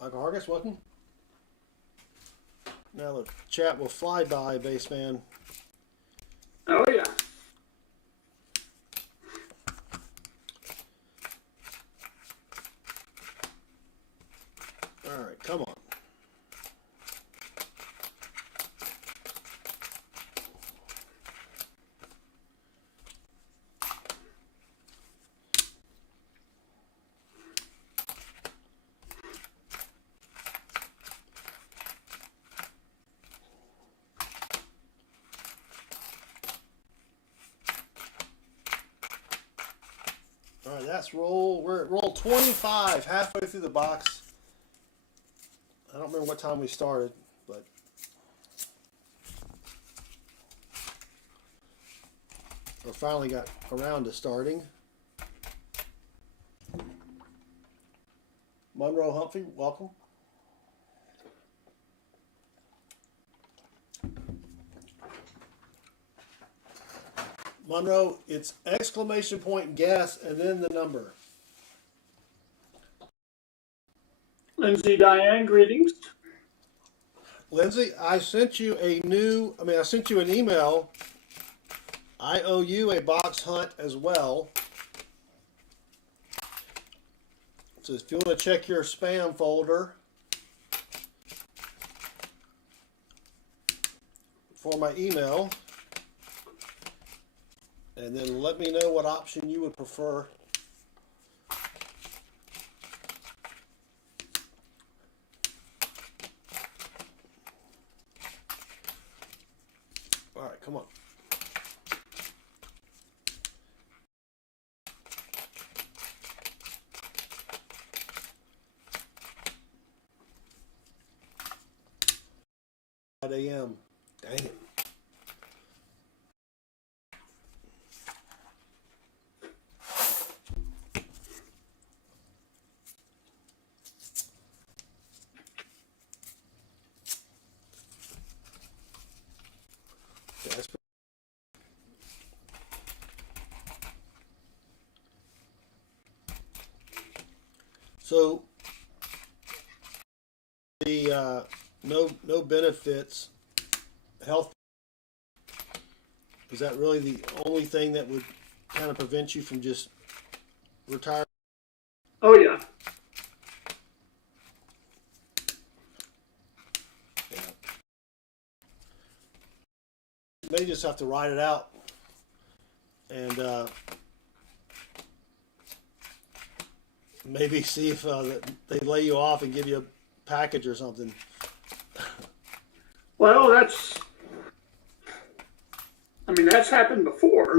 Michael Hargis, welcome. Now the chat will fly by, Baseman. Oh, yeah. All right, come on. All right, that's roll. We're at roll 25, halfway through the box. I don't remember what time we started, but we finally got around to starting. Monroe Humphrey, welcome. Monroe, it's exclamation point guess and then the number. Lindsay Diane, greetings. Lindsay, I sent you I sent you an email. I owe you a box hunt as well. So if you want to check your spam folder for my email, and then let me know what option you would prefer. All right, come on. A.m. Dang it. That's so the no benefits health, is that really the only thing that would kind of prevent you from just retiring? Oh, yeah. Yeah. They just have to write it out and maybe see if they lay you off and give you a package or something. Well, that's happened before.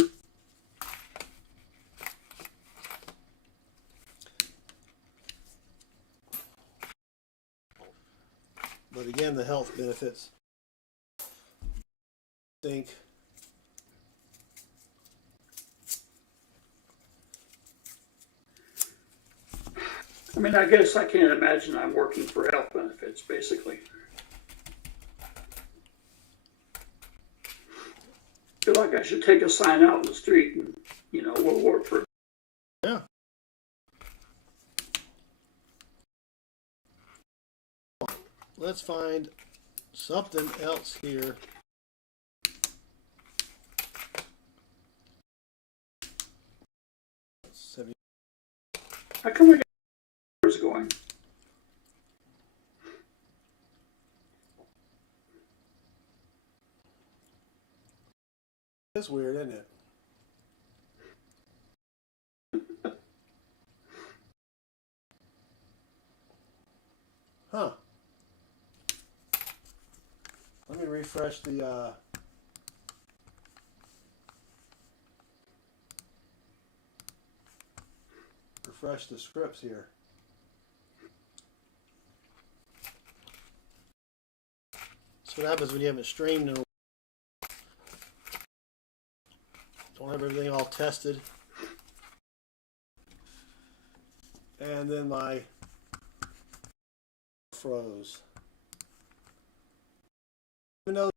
But again, the health benefits, I think. I guess I can't imagine I'm working for health benefits, basically. I feel like I should take a sign out in the street and, we'll work for. Yeah. Let's find something else here. How come we got numbers going? It's weird, isn't it? Huh. Let me refresh the scripts here. That's what happens when you haven't streamed in a while. Don't have everything all tested. And then my froze. Even though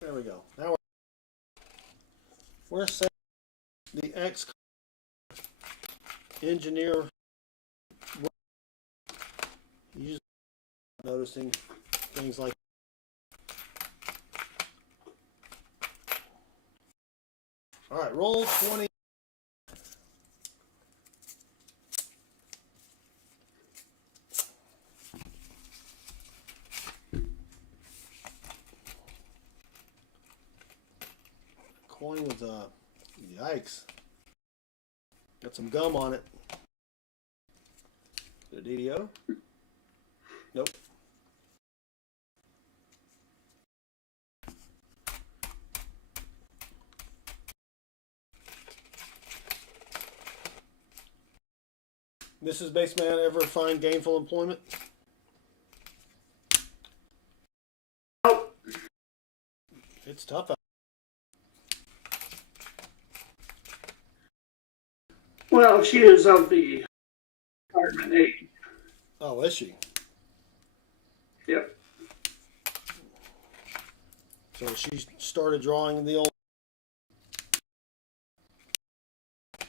there we go. Now we're set the X engineer. Usually noticing things like all right, roll 20. Coin with yikes. Got some gum on it. The DDO? Nope. Mrs. Baseman, ever find gainful employment? Nope. It's tough out. Well, she is of the retirement age. Oh, is she? Yep. So she started drawing the old.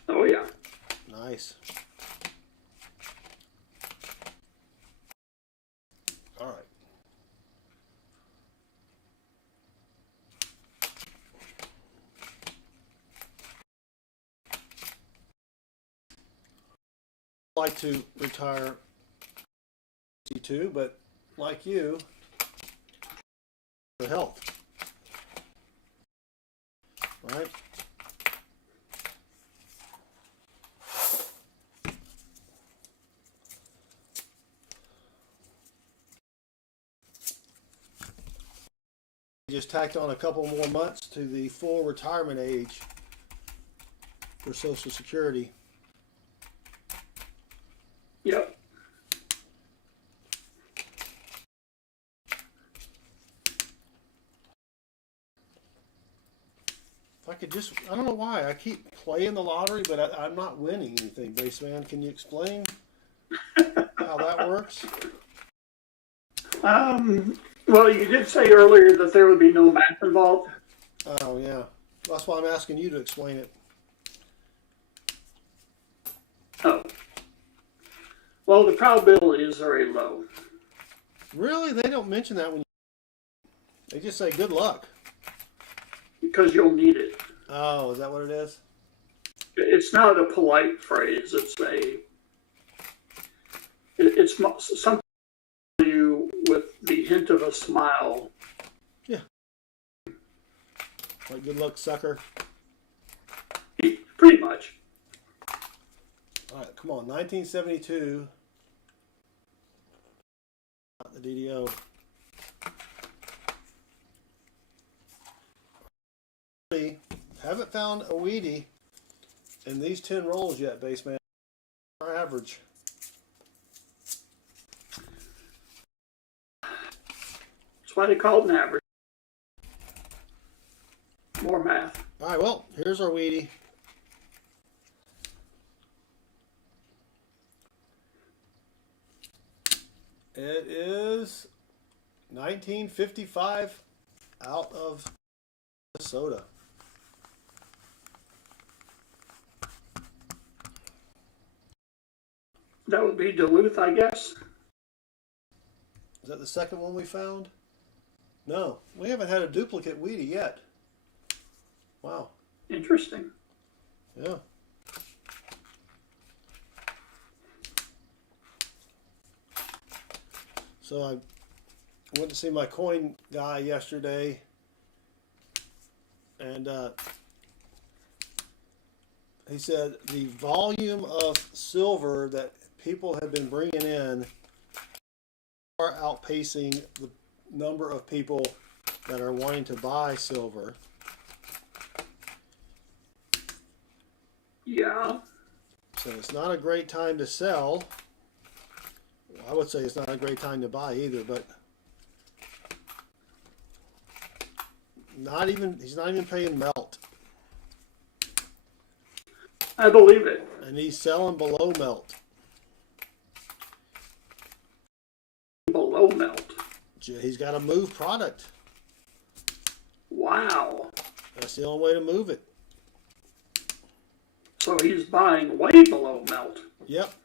Oh, yeah. Nice. All right. I'd like to retire too, but like you, for health. Right? Just tacked on a couple more months to the full retirement age for Social Security. Yep. If I could just, I don't know why, I keep playing the lottery, but I'm not winning anything, Baseman. Can you explain how that works? Well, you did say earlier that there would be no math involved. Oh, yeah. That's why I'm asking you to explain it. Oh. Well, the probability is very low. Really? They don't mention that when they just say good luck. Because you'll need it. Oh, is that what it is? It's not a polite phrase. It's something you with the hint of a smile. Yeah. Like good luck, sucker. Pretty much. All right, come on. 1972. Not the DDO. Haven't found a weedy in these 10 rolls yet, Baseman. Our average. That's why they call it an average. More math. All right, well, here's our weedy. It is 1955 out of Minnesota. That would be Duluth, I guess. Is that the second one we found? No, we haven't had a duplicate weedy yet. Wow. Interesting. Yeah. So I went to see my coin guy yesterday, and he said the volume of silver that people have been bringing in are outpacing the number of people that are wanting to buy silver. Yeah. So it's not a great time to sell. I would say it's not a great time to buy either, but he's not even paying melt. I believe it. And he's selling below melt. Below melt. He's got to move product. Wow. That's the only way to move it. So he's buying way below melt. Yep.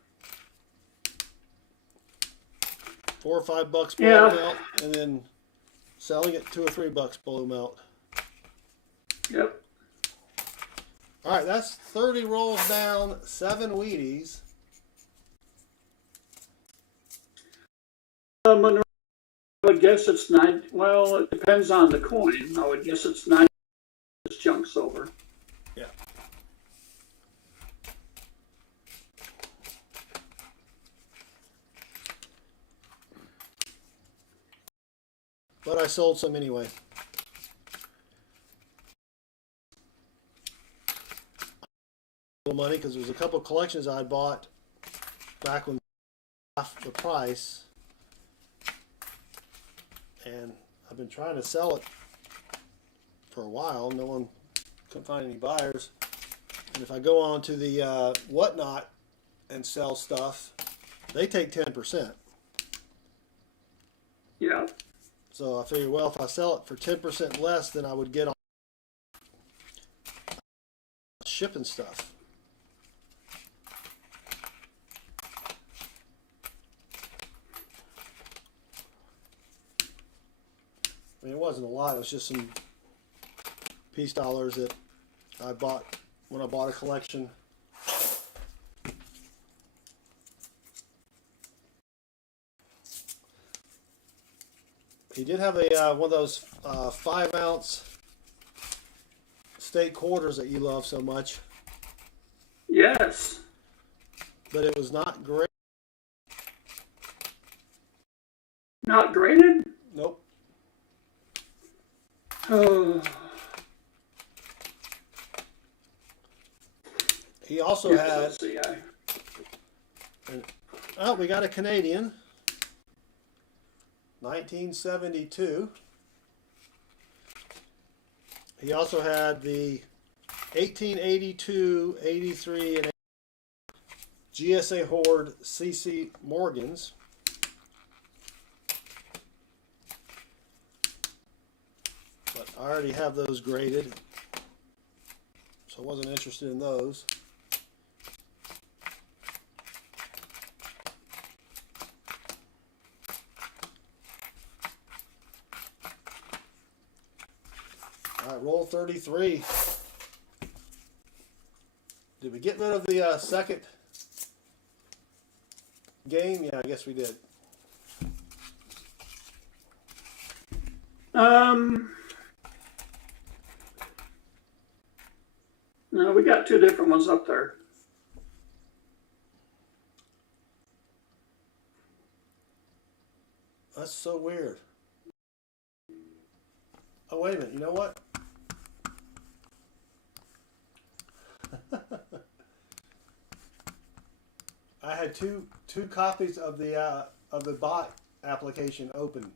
$4 or $5 below melt, and then selling it $2 or $3 below melt. Yep. All right, that's 30 rolls down, 7 Wheaties. Monroe, I would guess it's 9. Well, it depends on the coin. I would guess it's 9 junk silver. Yeah. But I sold some anyway. Money because there was a couple of collections I bought back when half the price, and I've been trying to sell it for a while. No one couldn't find any buyers. And if I go on to the Whatnot and sell stuff, they take 10%. Yeah. So I figured, well, if I sell it for 10% less than I would get on shipping stuff. I mean, it wasn't a lot. It was just some peace dollars that I bought when I bought a collection. He did have a one of those 5-ounce steak quarters that you love so much, Yes. but it was not great. Not graded? Nope. Oh. He also Yes, had. let's see. Oh, we got a Canadian. 1972. He also had the 1882, 83, and GSA Horde CC Morgans. But I already have those graded, so I wasn't interested in those. All right, roll 33. Did we get rid of the second game? Yeah, I guess we did. No, we got two different ones up there. That's so weird. Oh, wait a minute. You know what? I had two copies of the bot application open.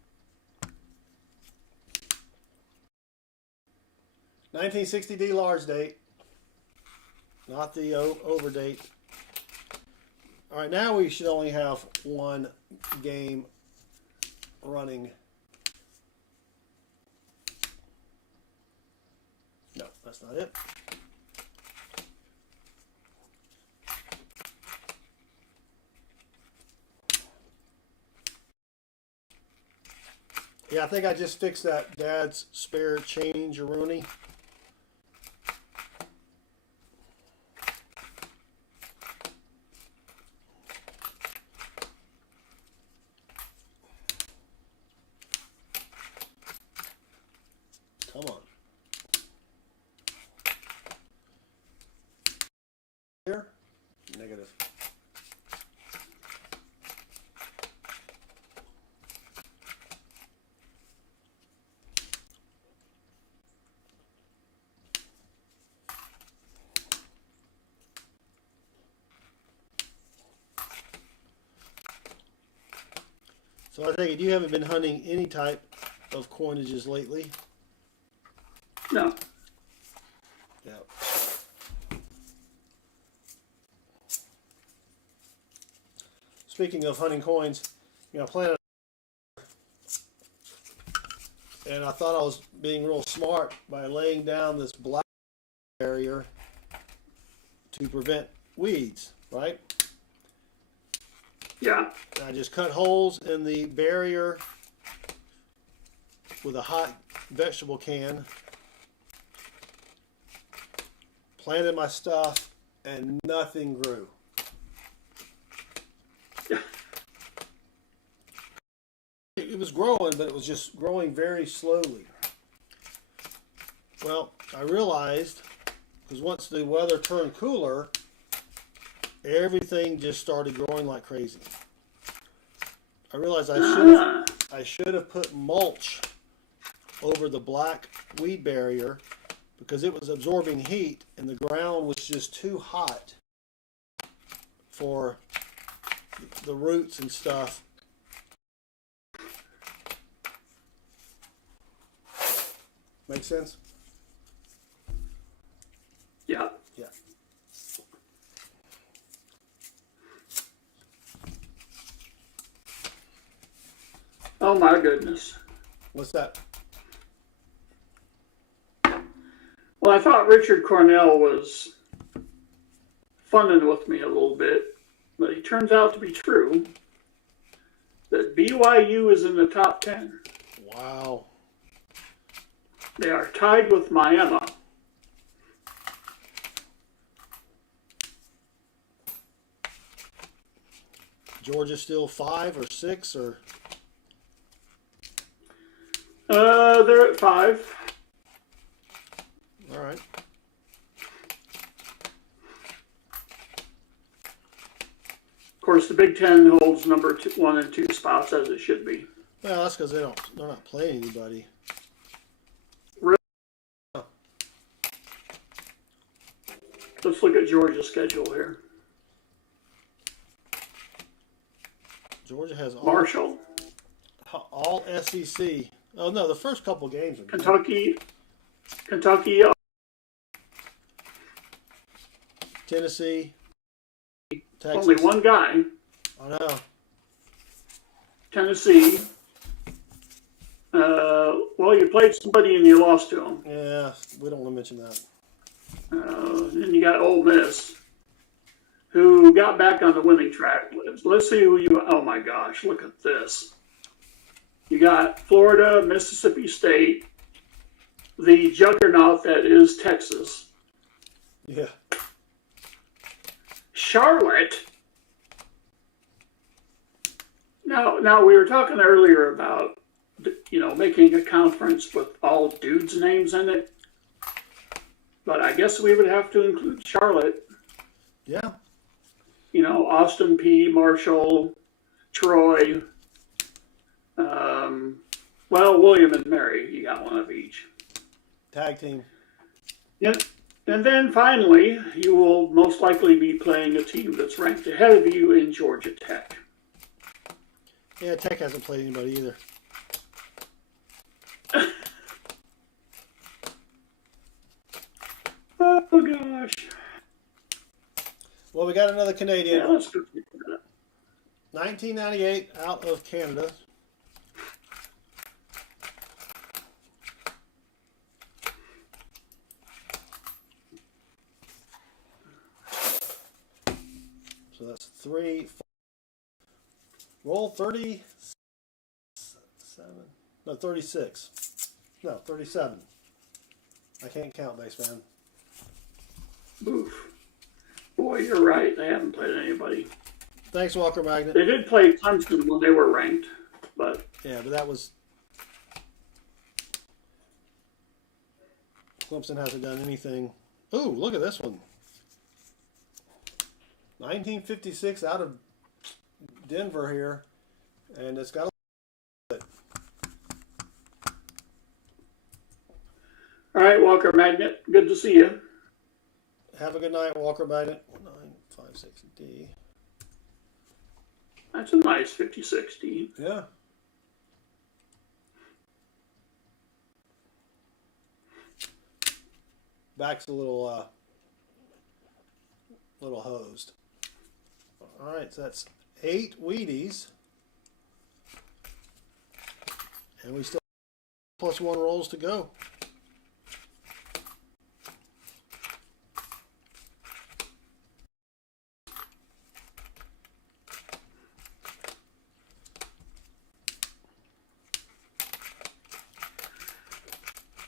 1960D large date, not the over date. All right, now we should only have one game running. No, that's not it. Yeah, I think I just fixed that Dad's spare change Rooney. Come on. Here? Negative. So I take it you haven't been hunting any type of coinages lately? No. Yeah. Speaking of hunting coins, you know, I planted, and I thought I was being real smart by laying down this black barrier to prevent weeds, right? Yeah. I just cut holes in the barrier with a hot vegetable can, planted my stuff, and nothing grew. It was growing, but it was just growing very slowly. Well, I realized, because once the weather turned cooler, everything just started growing like crazy. I realized I should have put mulch over the black weed barrier because it was absorbing heat and the ground was just too hot for the roots and stuff. Make sense? Oh my goodness. What's that? Well, I thought Richard Cornell was funning with me a little bit, but it turns out to be true that BYU is in the top 10. Wow. They are tied with Miami. Georgia still 5 or 6 or? They're at 5. All right. Of course, the Big Ten holds number 1 and 2 spots as it should be. Well, that's because they're not playing anybody. Really? Let's look at Georgia's schedule here. Georgia has Marshall, all SEC. Oh no, the first couple games are good. Kentucky, Tennessee, Texas. only one guy. I know. Tennessee. Well, you played somebody and you lost to them. Yeah, we don't want to mention that. Then you got Ole Miss, who got back on the winning track. Let's see who you. Oh my gosh, look at this. You got Florida, Mississippi State, the juggernaut that is Texas. Yeah. Charlotte. Now we were talking earlier about, making a conference with all dudes' names in it. But I guess we would have to include Charlotte. Yeah. Austin P, Marshall, Troy. William and Mary. You got one of each. Tag team. Yeah. And then finally, you will most likely be playing a team that's ranked ahead of you in Georgia Tech. Yeah, Tech hasn't played anybody either. Oh gosh. Well, we got another Canadian. Yeah, let's go through that. 1998 out of Canada. So that's 3, 4. Roll 37. No, 36. No, 37. I can't count, base man. Oof. Boy, you're right. They haven't played anybody. Thanks, Walker Magnet. They did play Clemson when they were ranked, but Yeah, but that was... Clemson hasn't done anything. Ooh, look at this one. 1956 out of Denver here. And it's got a... all right, Walker Magnet. Good to see you. Have a good night, Walker Magnet. 1956D. That's a nice 50-60. Yeah. Back's a little hosed. All right, so that's 8 Wheaties. And we still have +1 rolls to go.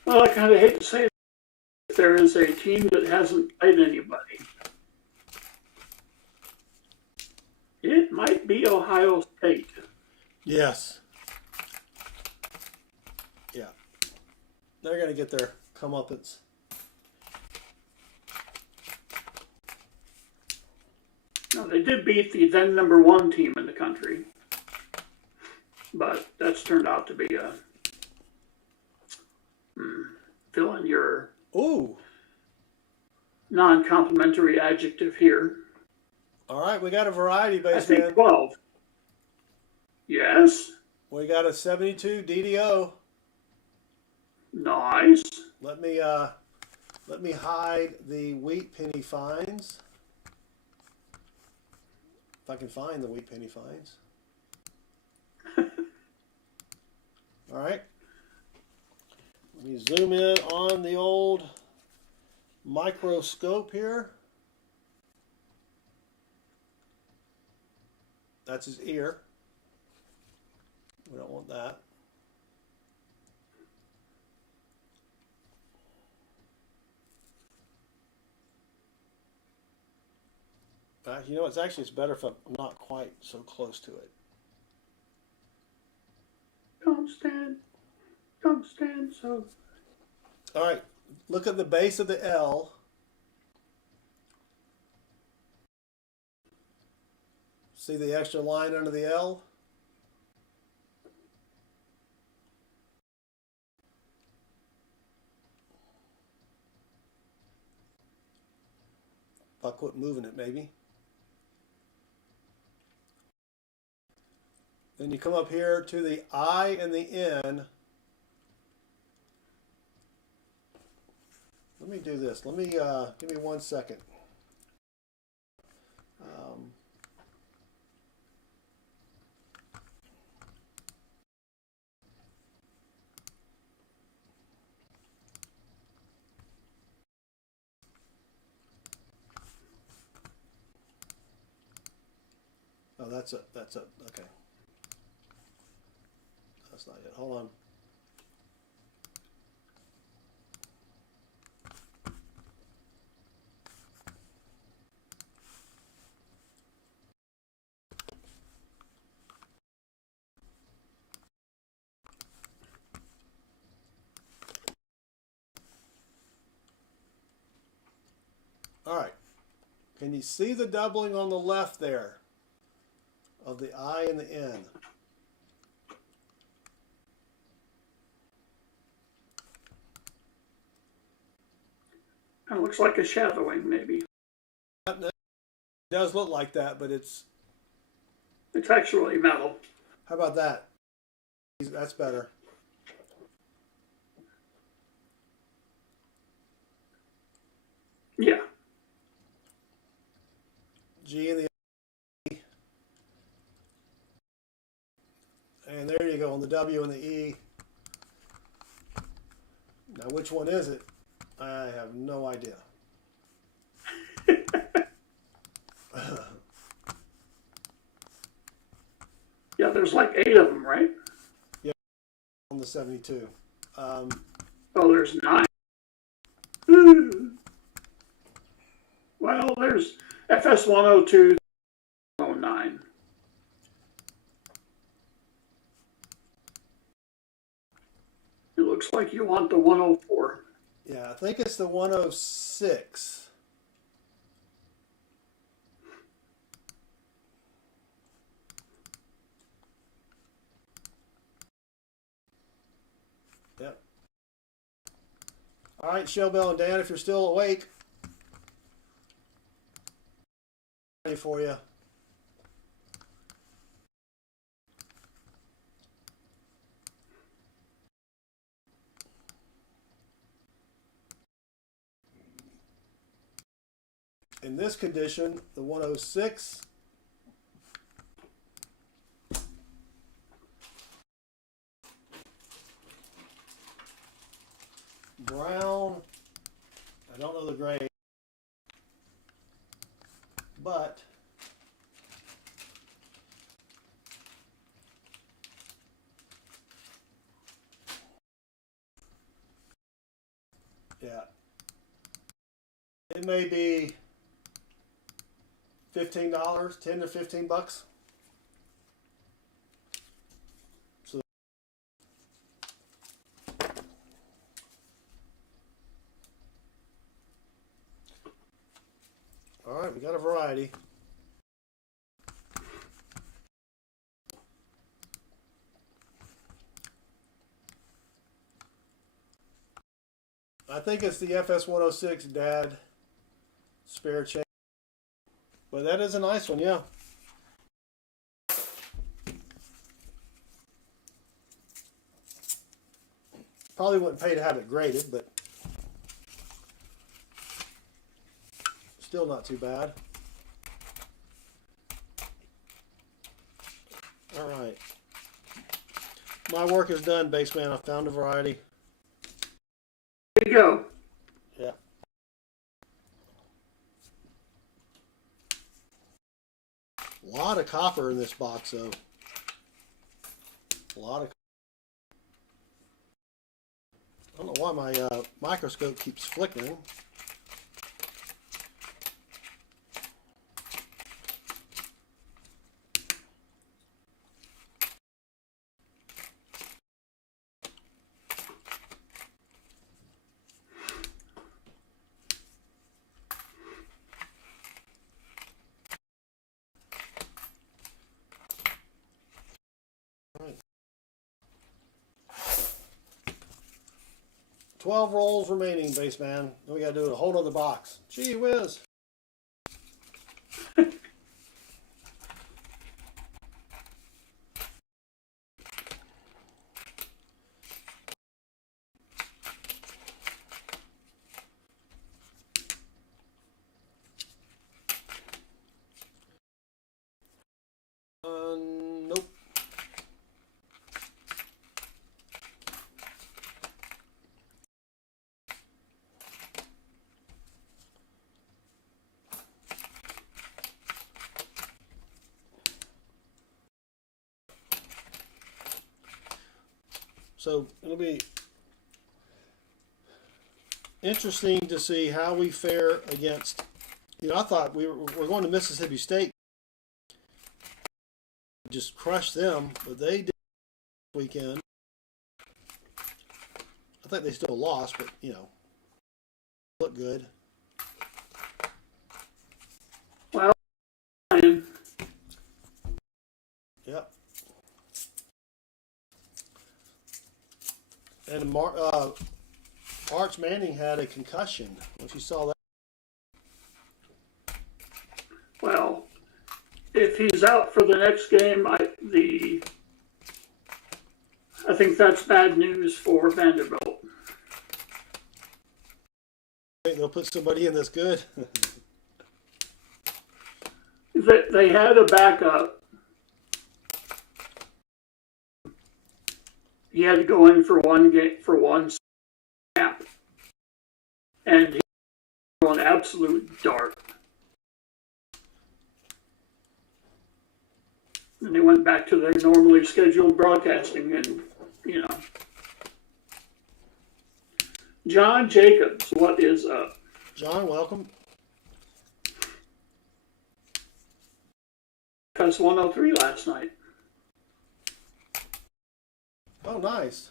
Well, I kind of hate to say it, if there is a team that hasn't played anybody, it might be Ohio State. Yes. Yeah. They're going to get their comeuppance. Now, they did beat the then #1 team in the country, but that's turned out to be a fill in your Ooh. non-complimentary adjective here. All right, we got a variety I base think man. 12. Yes. We got a 72 DDO. Nice. Let me hide the wheat penny fines. If I can find the wheat penny fines. All right. Let me zoom in on the old microscope here. That's his ear. We don't want that. You know, it's better if I'm not quite so close to it. Don't stand so. All right, look at the base of the L. See the extra line under the L? If I quit moving it, maybe. Then you come up here to the I and the N. Let me do this. Let me give me 1 second. Oh, that's it. That's it. Okay. That's not it. Hold on. All right. Can you see the doubling on the left there of the I and the N? It looks like a shadowing, maybe. It does look like that, but it's actually metal. how about that? That's better. Yeah. G and the E. And there you go on the W and the E. Now, which one is it? I have no idea. Yeah, there's like 8 of them, right? Yeah, on the 72. Oh, there's 9. Well, there's FS102, 109. It looks like you want the 104. Yeah, I think it's the 106. Yep. All right, Shellbell and Dan, if you're still awake, ready for you. In this condition, the 106 brown, I don't know the grade, but yeah, it may be $15, 10 to 15 bucks. So, all right, we got a variety. I think it's the FS106 Dad spare chain. But that is a nice one, yeah. Probably wouldn't pay to have it graded, but still not too bad. All right. My work is done, baseman. I found a variety. There you go. Yeah. A lot of copper in this box, though. A lot of. I don't know why my microscope keeps flickering. Right. 12 rolls remaining, baseman. Then we gotta do a whole other box. Gee whiz. Nope. So it'll be interesting to see how we fare against. I thought we're going to Mississippi State, just crush them, but they did this weekend. I think they still lost, but look good. Well, Yep. And Arch Manning had a concussion. If you saw that. well, if he's out for the next game, I think that's bad news for Vanderbilt. They'll put somebody in that's good. They had a backup. He had to go in for one snap, and he was an absolute dart. And they went back to their normally scheduled broadcasting, and John Jacobs, what is up? John, welcome. Cuss 103 last night. Oh, nice.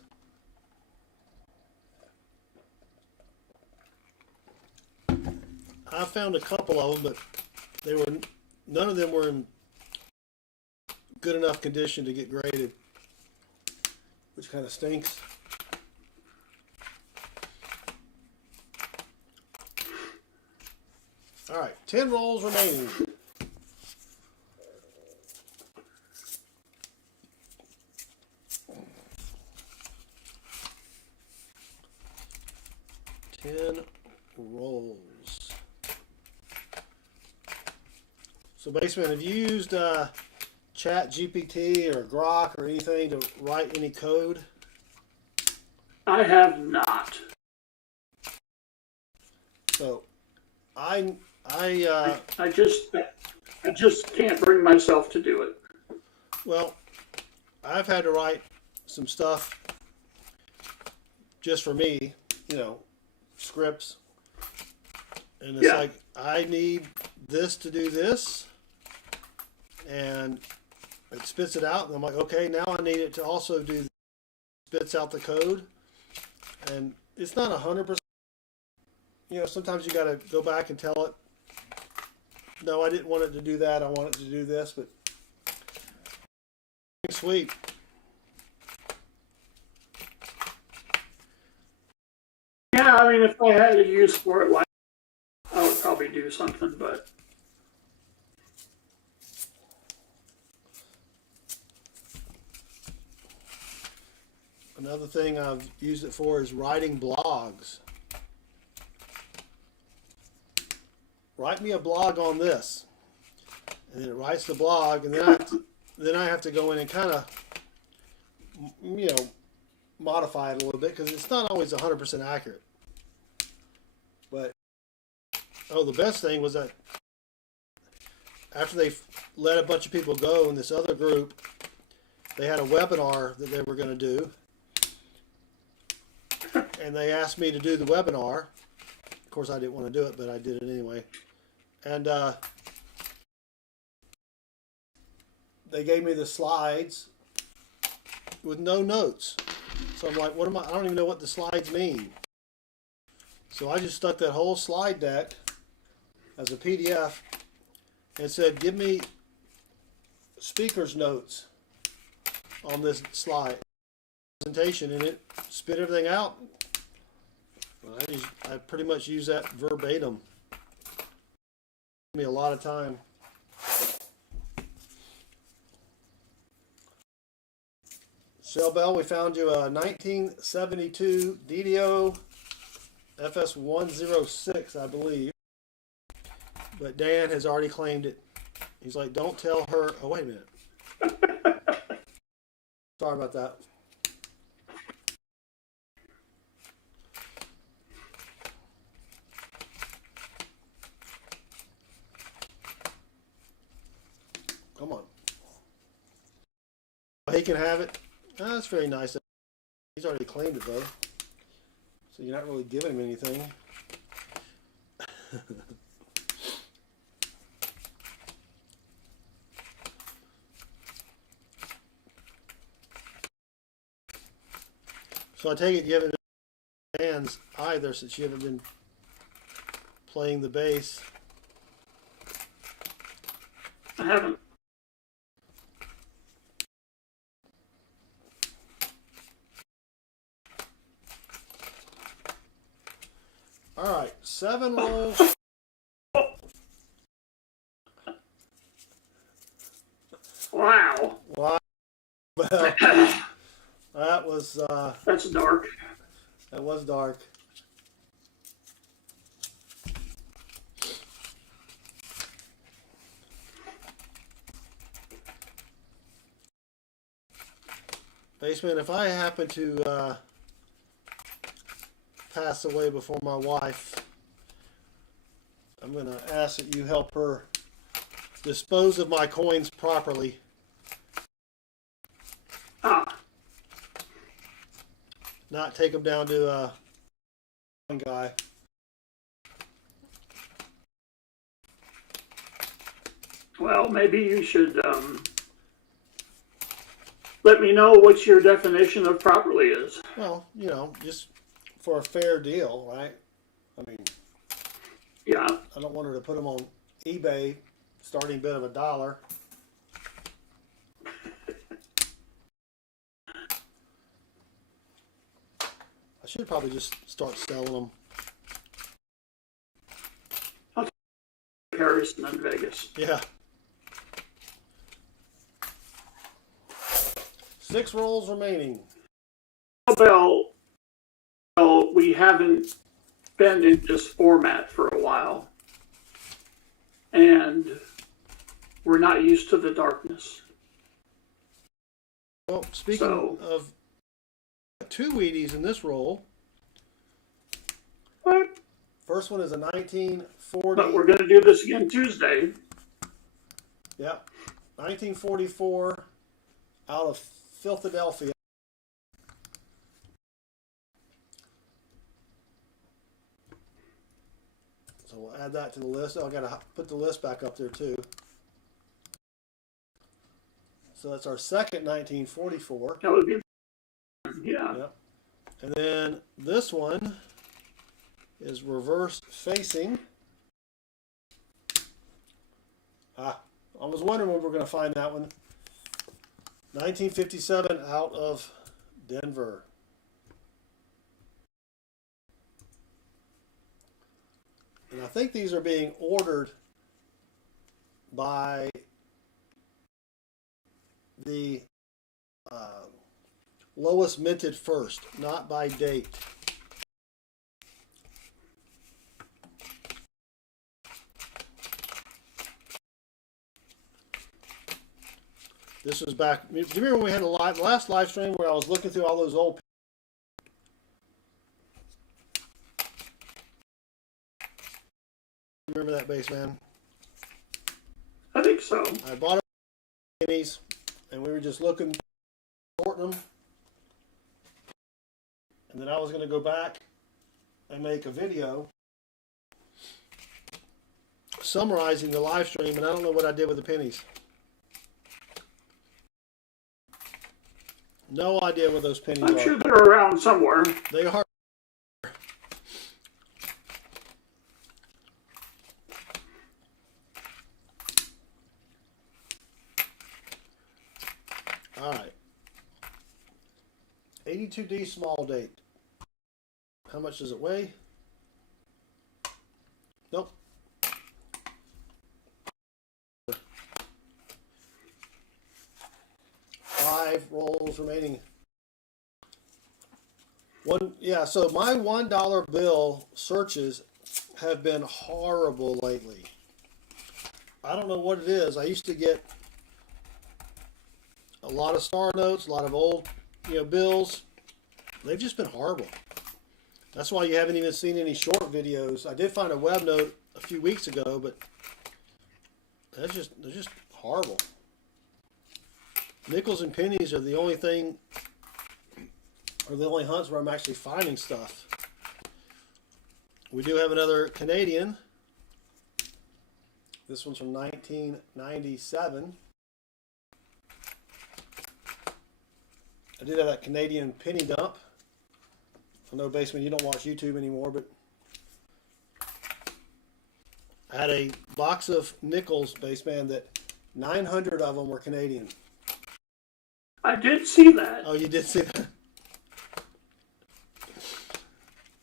I found a couple of them, but none of them were in good enough condition to get graded, which kind of stinks. All right, 10 rolls remaining. Rolls. So, Baseman, have you used Chat GPT or Grok or anything to write any code? I have not. So, I just can't bring myself to do it. Well, I've had to write some stuff just for me, scripts. And it's like, I need this to do this. And it spits it out. And I'm like, okay, now I need it to also do this. Spits out the code. And it's not 100%. Sometimes you got to go back and tell it, no, I didn't want it to do that. I want it to do this. But sweet. Yeah, I mean, if I had a use for it, I would probably do something, but another thing I've used it for is writing blogs. Write me a blog on this, and then it writes the blog, and then I have to go in and kind of you know, modify it a little bit because it's not always 100% accurate. But oh, the best thing was that after they let a bunch of people go in this other group, they had a webinar that they were going to do, and they asked me to do the webinar. Of course, I didn't want to do it, but I did it anyway. And they gave me the slides with no notes. So I'm like, what am I don't even know what the slides mean. So I just stuck that whole slide deck as a PDF and said, give me speaker's notes on this slide presentation, and it spit everything out. I pretty much use that verbatim. It took me a lot of time. Shell Bell, we found you a 1972 DDO FS106, I believe. But Dan has already claimed it. He's like, don't tell her. Oh, wait a minute. Sorry about that. Come on. He can have it. Oh, that's very nice. He's already claimed it, though. So you're not really giving him anything. So I take it you haven't been hands either, since you haven't been playing the bass. I haven't. All right, 7 rolls. Wow. Wow. Well, that was That's dark. that was dark. Baseman, if I happen to pass away before my wife, I'm going to ask that you help her dispose of my coins properly. Ah, Not take them down to one guy. well, maybe you should let me know what your definition of properly is. Well, you know, just for a fair deal, right? I mean, Yeah. I don't want her to put them on eBay, starting bid of $1. I should probably just start selling them. Harrison in Vegas. Yeah. 6 rolls remaining. Well, we haven't been in this format for a while, and we're not used to the darkness. Well, speaking of 2 Wheaties in this roll. What? First one is a 1940. But we're going to do this again Tuesday. Yep. 1944 out of Philadelphia. So we'll add that to the list. Oh, I got to put the list back up there too. So that's our second 1944. That would be, yeah. Yep. And then this one is reverse facing. I was wondering when we were going to find that one. 1957 out of Denver. And I think these are being ordered by the lowest minted first, not by date. This was back. Do you remember when we had the last live stream where I was looking through all those old? Remember that bass, man? I think so. I bought pennies, and we were just looking, sorting them, and then I was going to go back and make a video summarizing the live stream, and I don't know what I did with the pennies. No idea where those pennies are. I'm sure they're around somewhere. They are. All right. 82D small date. How much does it weigh? Nope. 5 rolls remaining. So my $1 bill searches have been horrible lately. I don't know what it is. I used to get a lot of star notes, a lot of old, bills. They've just been horrible. That's why you haven't even seen any short videos. I did find a web note a few weeks ago, but they're just horrible. Nickels and pennies are the only thing, or the only hunts where I'm actually finding stuff. We do have another Canadian. This one's from 1997. I did have that Canadian penny dump. I know, Baseman, you don't watch YouTube anymore, but I had a box of nickels, Baseman, that 900 of them were Canadian. I did see that. Oh, you did see that?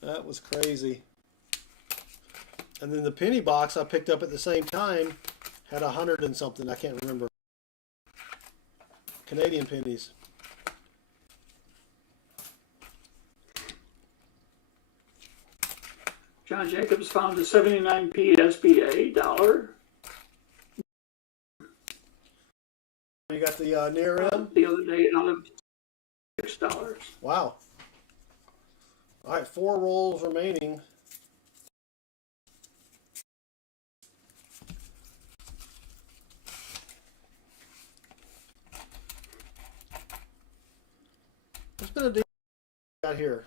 That was crazy. And then the penny box I picked up at the same time had 100 and something. I can't remember. Canadian pennies. John Jacobs found a 79p SBA dollar. You got the near rim? The other day out of $6. Wow. All right, 4 rolls remaining. It's been a deal out here.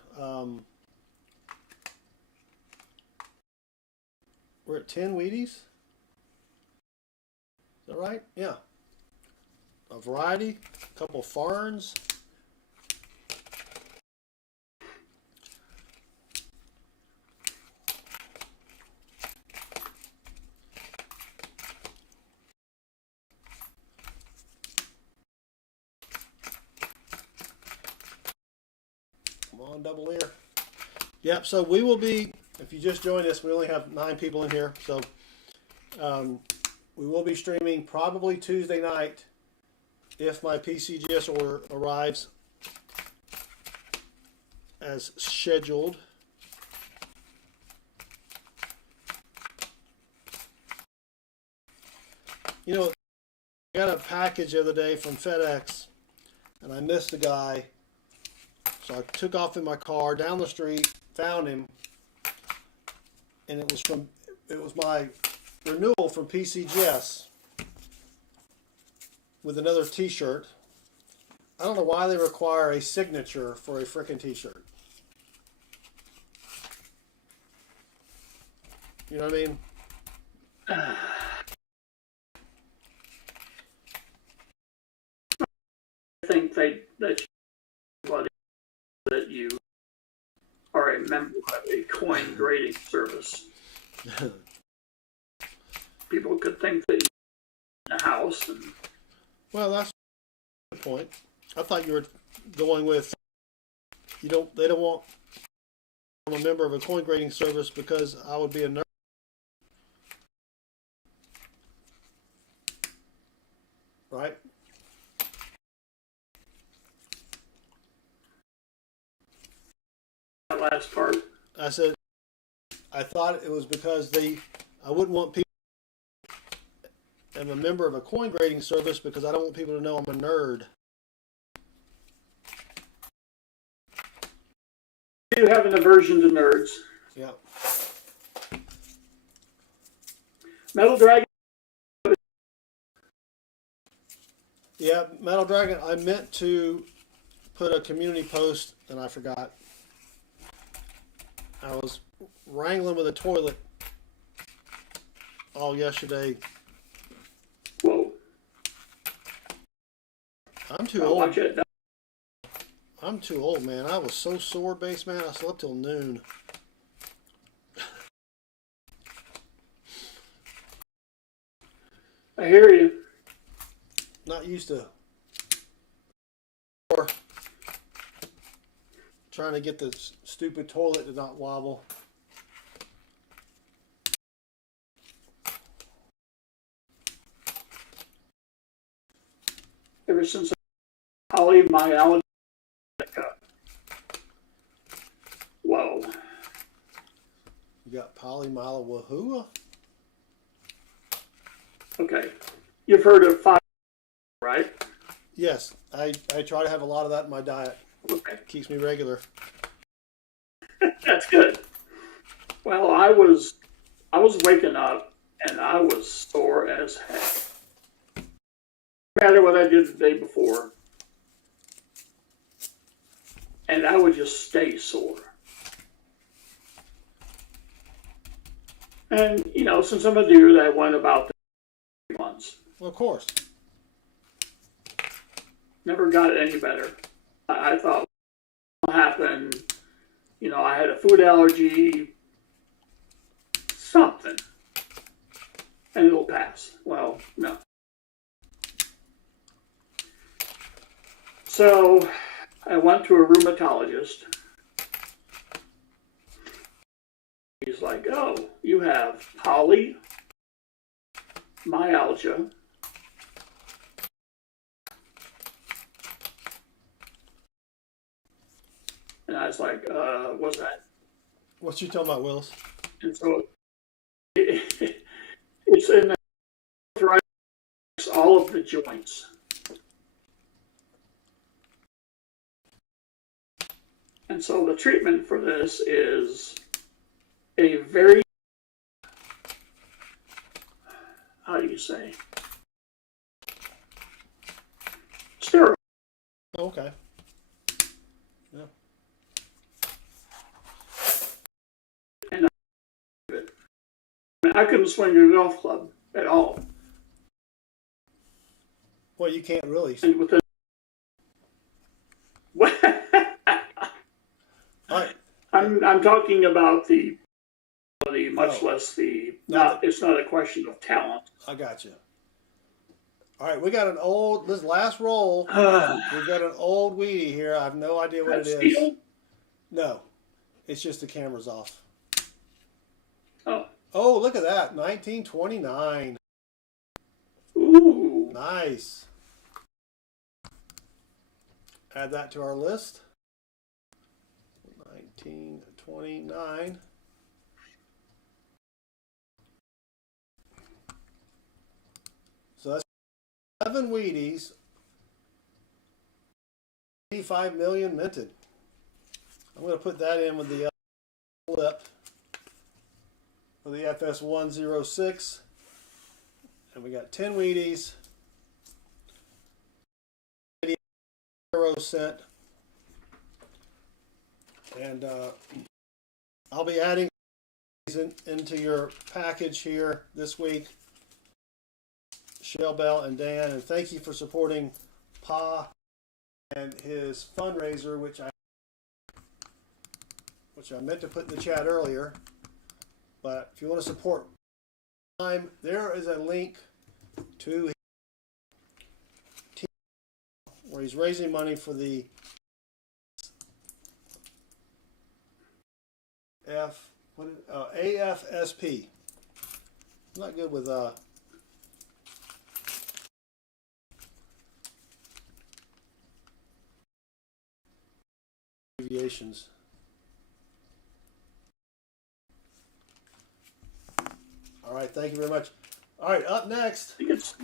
We're at 10 Wheaties. Is that right? Yeah. A variety, a couple ferns. Come on, double ear. Yep, so we will be, if you just joined us, we only have 9 people in here, so we will be streaming probably Tuesday night if my PCGS order arrives as scheduled. You know, I got a package the other day from FedEx, and I missed the guy, so I took off in my car down the street, found him, and it was my renewal from PCGS with another t-shirt. I don't know why they require a signature for a frickin' t-shirt. You know what I mean? I think that you are a member of a coin grading service. People could think that you're in a house. And Well, that's a good point. I thought you were going with they don't want I'm a member of a coin grading service because I would be a nerd. Right? that last part. I said I thought it was because I wouldn't want people am a member of a coin grading service because I don't want people to know I'm a nerd. You have an aversion to nerds. Yeah. Metal Dragon. Yeah, Metal Dragon, I meant to put a community post and I forgot. I was wrangling with a toilet all yesterday. Whoa. I'm too I'll old. watch it. I'm too old, man. I was so sore, base man. I slept till noon. I hear you. Not used to trying to get the stupid toilet to not wobble. Ever since polymyalgia. Whoa. You got polymyalgia. Okay. You've heard of five, right? Yes, I try to have a lot of that in my diet. Okay. Keeps me regular. That's good. Well, I was waking up and I was sore as heck. No matter what I did the day before. And I would just stay sore. And, you know, since I'm a dude, I went about the months. Well, of course. Never got it any better. I thought what happened, you know, I had a food allergy, something, and it'll pass. Well, no. So I went to a rheumatologist. He's like, oh, you have polymyalgia. And I was like, what's that? What you talking about, Willis? And so it's in the arthritis, all of the joints. And so the treatment for this is a very, how do you say, steroid. Okay. Yeah. And I couldn't swing a golf club at all. Well, you can't really. And within I'm talking about the much less the not. It's not a question of talent. I got you. All right, we got an old. This last roll. We've got an old weedy here. I have no idea what it is. Steel? No, it's just the camera's off. Oh. Oh, look at that! 1929. Ooh. Nice. Add that to our list. 1929. So that's 7 Wheaties. 85 million minted. I'm going to put that in with the flip for the FS106. And we got 10 Wheaties. 80 cent. And I'll be adding these into your package here this week. Shell Bell and Dan, and thank you for supporting Pa and his fundraiser, which I meant to put in the chat earlier. But if you want to support time, there is a link to his team where he's raising money for the AFSP. I'm not good with abbreviations. All right, thank you very much. All right, up next. I think it's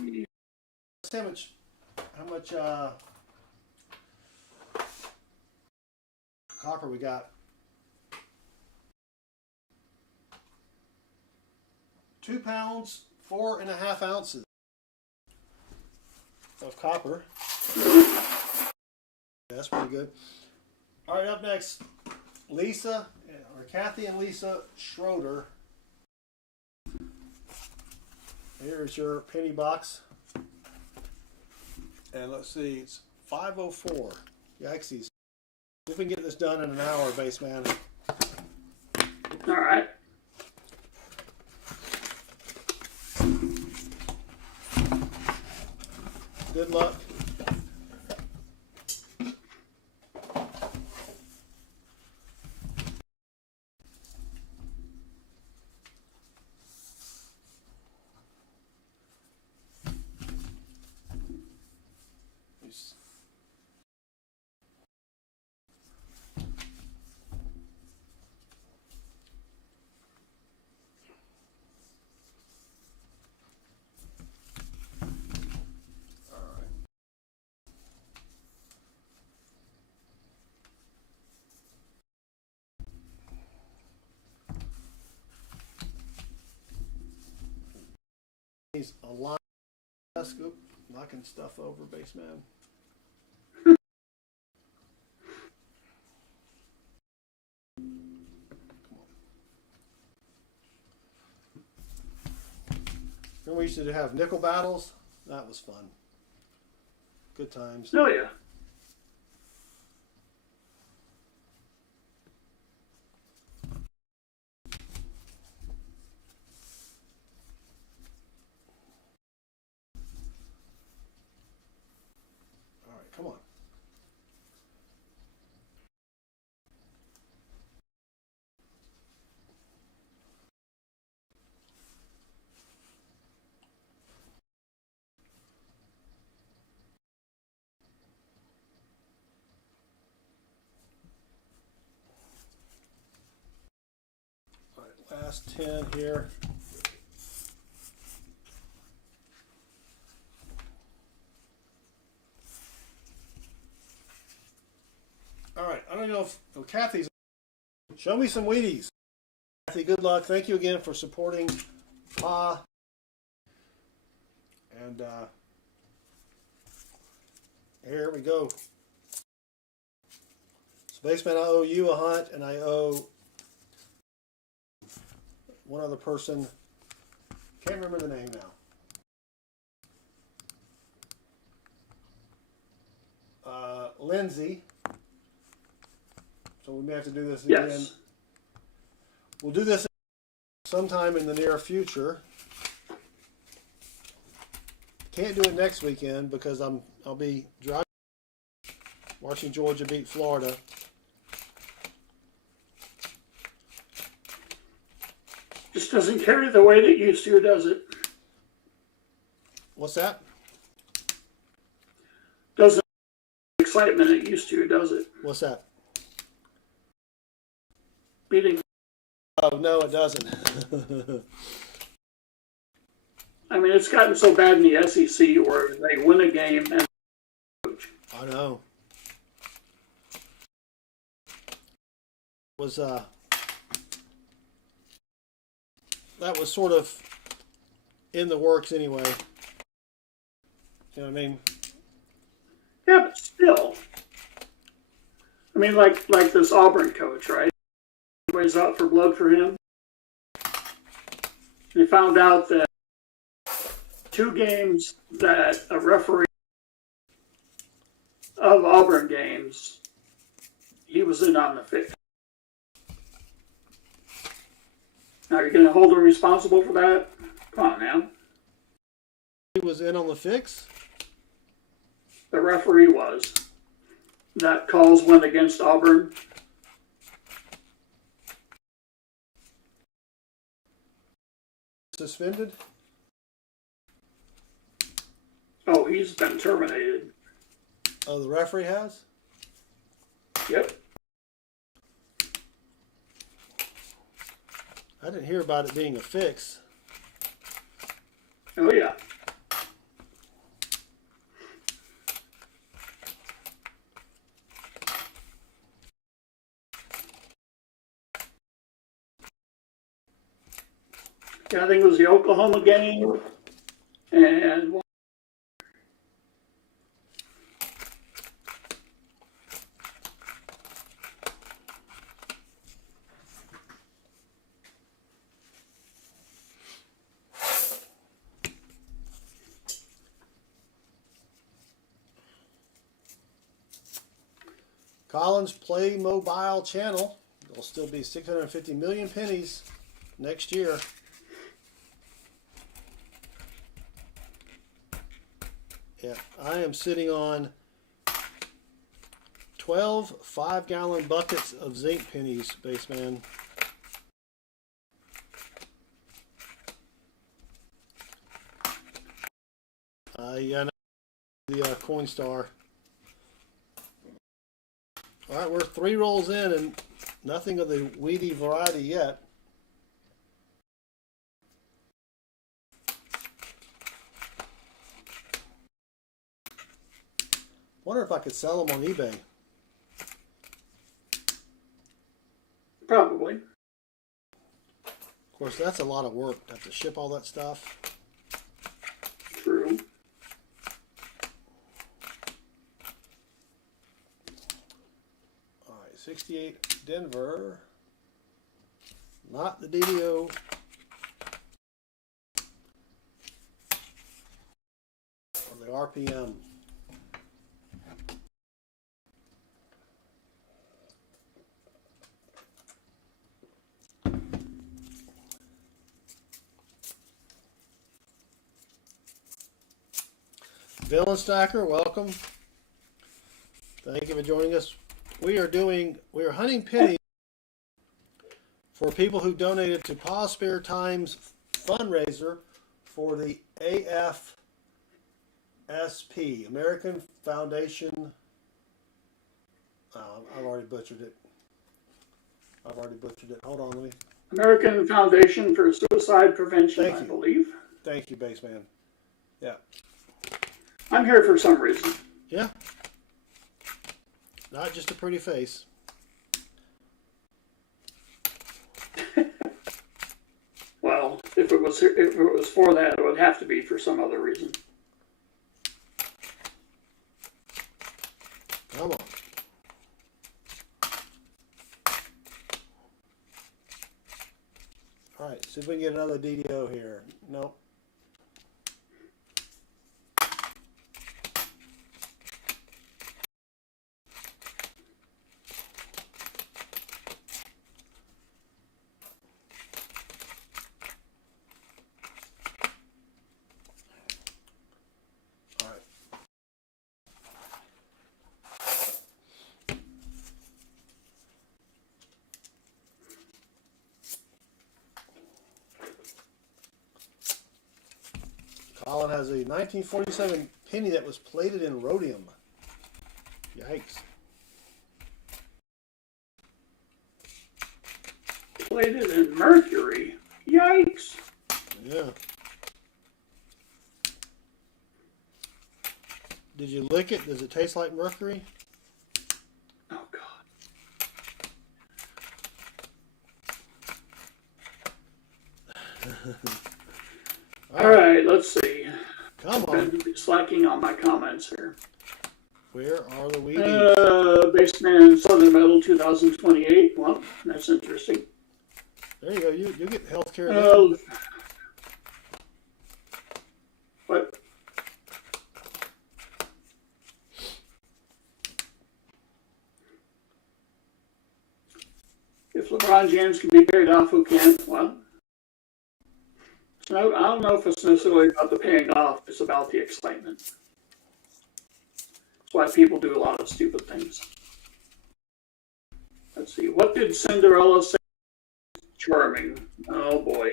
How much copper we got? 2 pounds, 4.5 ounces of copper. That's pretty good. All right, up next, Lisa, or Kathy and Lisa Schroeder. Here's your penny box. And let's see, it's 5:04. Yaxies. See if we can get this done in an hour, base man. all right. Good luck. He's a line scoop, knocking stuff over, base man. Remember we used to have nickel battles? That was fun. Good times. Oh yeah. All right, come on. All right, last 10 here. All right, I don't know if Kathy's. Show me some Wheaties. Kathy, good luck. Thank you again for supporting Pa. And here we go. Spaceman, I owe you a hunt, and I owe one other person. Can't remember the name now. Lindsay. So we may have to do this again. Yes. We'll do this sometime in the near future. Can't do it next weekend because I'll be driving, watching Georgia beat Florida. Just doesn't carry the weight it used to, does it? What's that? Doesn't have the excitement it used to, does it? What's that? Beating. Oh, no, it doesn't. I mean, it's gotten so bad in the SEC where they win a game and coach. I know. Was that was sort of in the works anyway. You know what I mean? Yeah, but still. I mean, like this Auburn coach, right? Everybody's out for blood for him. They found out that 2 games that a referee of Auburn games, he was in on the fix. Now, you're going to hold him responsible for that? Come on now. He was in on the fix? The referee was. That calls went against Auburn. Suspended? Oh, he's been terminated. Oh, the referee has? Yep. I didn't hear about it being a fix. Oh yeah. Yeah, I think it was the Oklahoma game, and Collins Play Mobile channel. There'll still be 650 million pennies next year. Yeah, I am sitting on 12 5-gallon buckets of zinc pennies, Baseman. Yeah, the Coinstar. All right, we're 3 rolls in and nothing of the weedy variety yet. Wonder if I could sell them on eBay. probably. Of course, that's a lot of work to have to ship all that stuff. True. All right, 68 Denver. Not the DDO. Or the RPM. Villain Stacker, welcome. Thank you for joining us. We are hunting pennies for people who donated to Pause Spare Time's fundraiser for the AFSP, American Foundation. I've already butchered it. Hold on, let me. American Foundation for Suicide Prevention, I believe. Thank you, Baseman. Yeah. I'm here for some reason. Yeah. Not just a pretty face. Well, if it was for that, it would have to be for some other reason. Come on. All right, see if we can get another DDO here. Nope. All right. Colin has a 1947 penny that was plated in rhodium. Yikes. Plated in mercury. Yikes. Yeah. Did you lick it? Does it taste like mercury? Oh, God. All right, let's see. Come on. I've been slacking on my comments here. Where are the Wheaties? Baseman Southern Metal 2028. Well, that's interesting. There you go. You get healthcare now. What? If LeBron James can be carried off, who can't? Well, so I don't know if it's necessarily about the paying off. It's about the excitement. That's why people do a lot of stupid things. Let's see. What did Cinderella say? Charming. Oh, boy.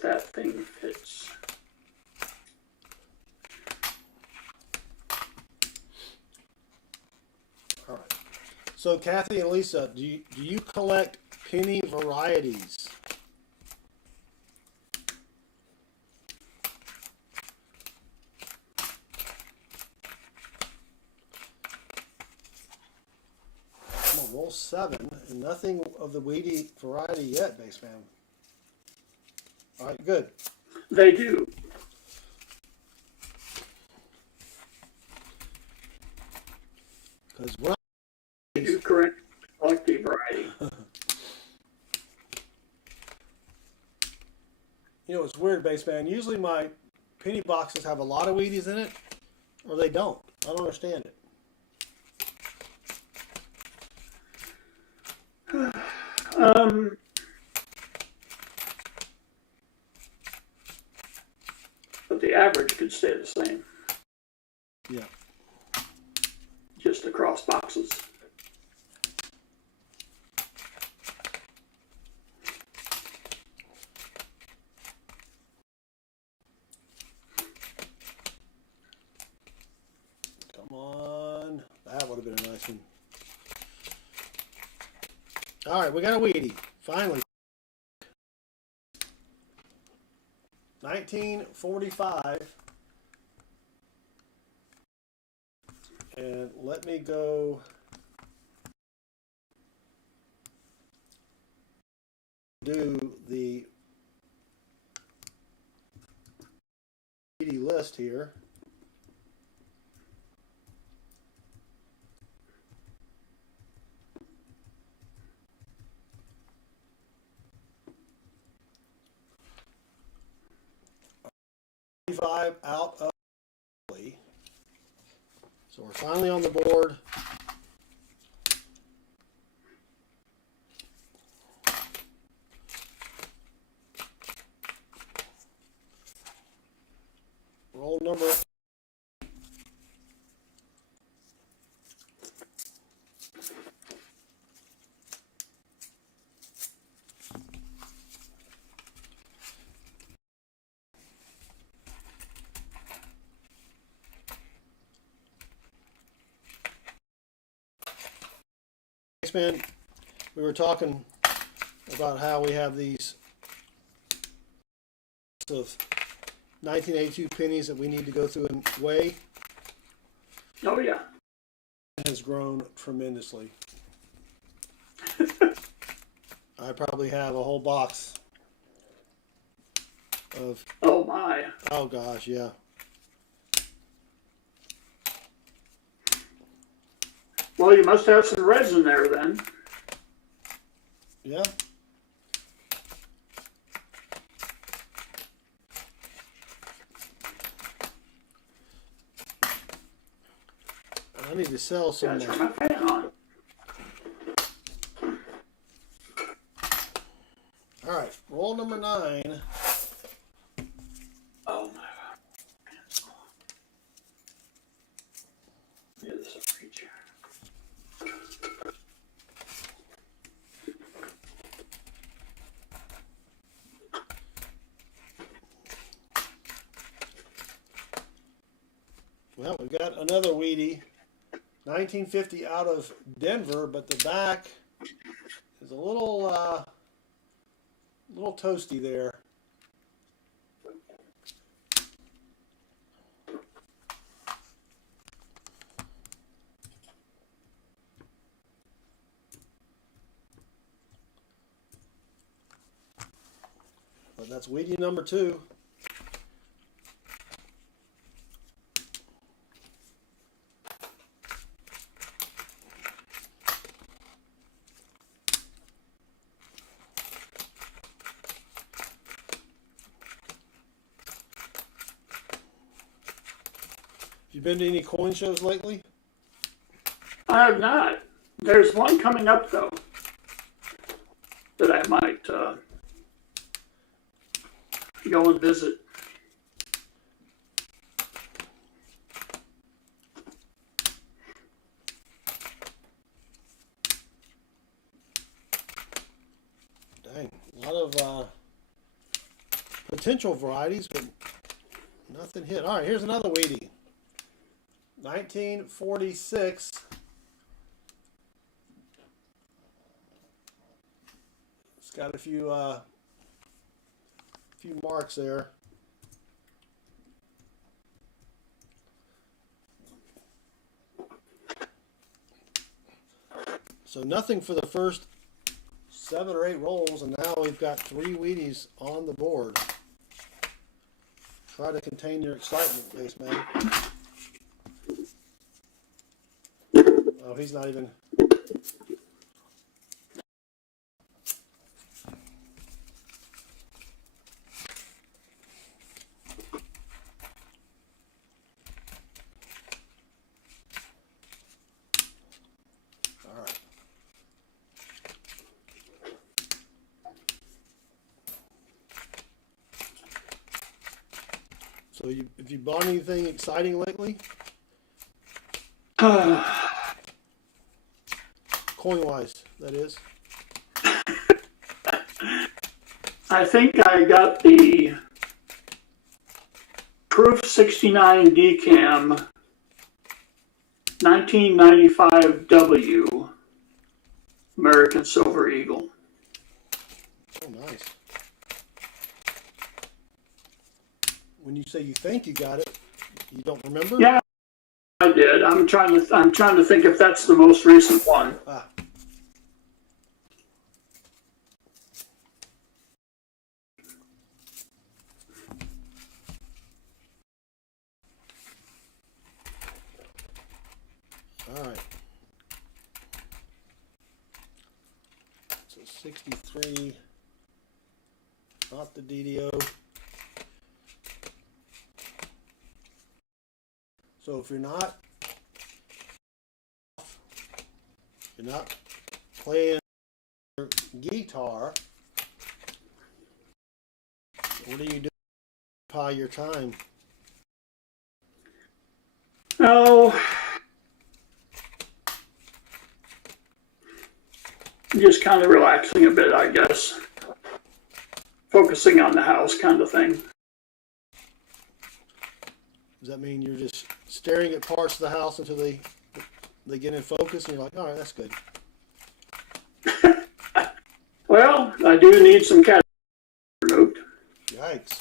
if that thing fits. All right. So Kathy and Lisa, do you collect penny varieties? Come on, roll 7, and nothing of the weedy variety yet, baseman. All right, good. They do. Because when They do correct collect the variety. you know, it's weird, baseman. Usually my penny boxes have a lot of Wheaties in it, or they don't. I don't understand it. But the average could stay the same, Yeah. just across boxes. Come on. That would have been a nice one. All right, we got a Wheatie. Finally. 1945. And let me go do the Wheatie list here. Out of so we're finally on the board. Roll number man, we were talking about how we have these of 1982 pennies that we need to go through and weigh. Oh yeah. It has grown tremendously. I probably have a whole box of, Oh my. oh gosh, yeah. Well, you must have some reds in there then. Yeah. I need to sell some. Gotta turn my fan on. All right, roll number 9. Oh my. Yeah, this is a preacher. Well, we got another Wheatie, 1950 out of Denver, but the back is a little toasty there. But that's Wheatie number 2. You been to any coin shows lately? I have not. There's one coming up though that I might go and visit. Dang, a lot of potential varieties, but nothing hit. All right, here's another weedie. 1946. It's got a few marks there. So nothing for the first 7 or 8 rolls, and now we've got 3 Wheaties on the board. Try to contain your excitement, Baseman. Oh, he's not even. All right. So, have you bought anything exciting lately? Coin-wise, that is. I think I got the Proof 69 DCAM 1995 W American Silver Eagle. Oh, nice. When you say you think you got it, you don't remember? Yeah, I did. I'm trying to think if that's the most recent one. Ah. All right. So 63, not the DDO. So if you're not playing your guitar, what do you do to occupy your time? Oh, just kind of relaxing a bit, I guess. Focusing on the house kind of thing. Does that mean you're just staring at parts of the house until they get in focus and you're like, all right, that's good? Well, I do need some cat removed. Yikes.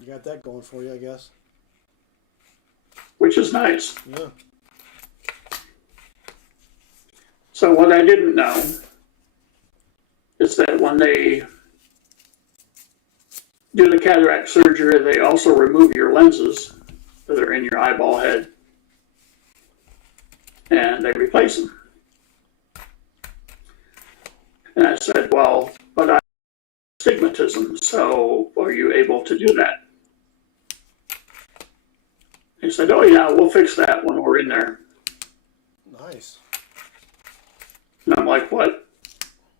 You got that going for you, I guess. Which is nice. Yeah. So what I didn't know is that when they do the cataract surgery, they also remove your lenses that are in your eyeball head, and they replace them. And I said, well, but I have astigmatism, so are you able to do that? He said, oh yeah, we'll fix that when we're in there. Nice. And I'm like, what?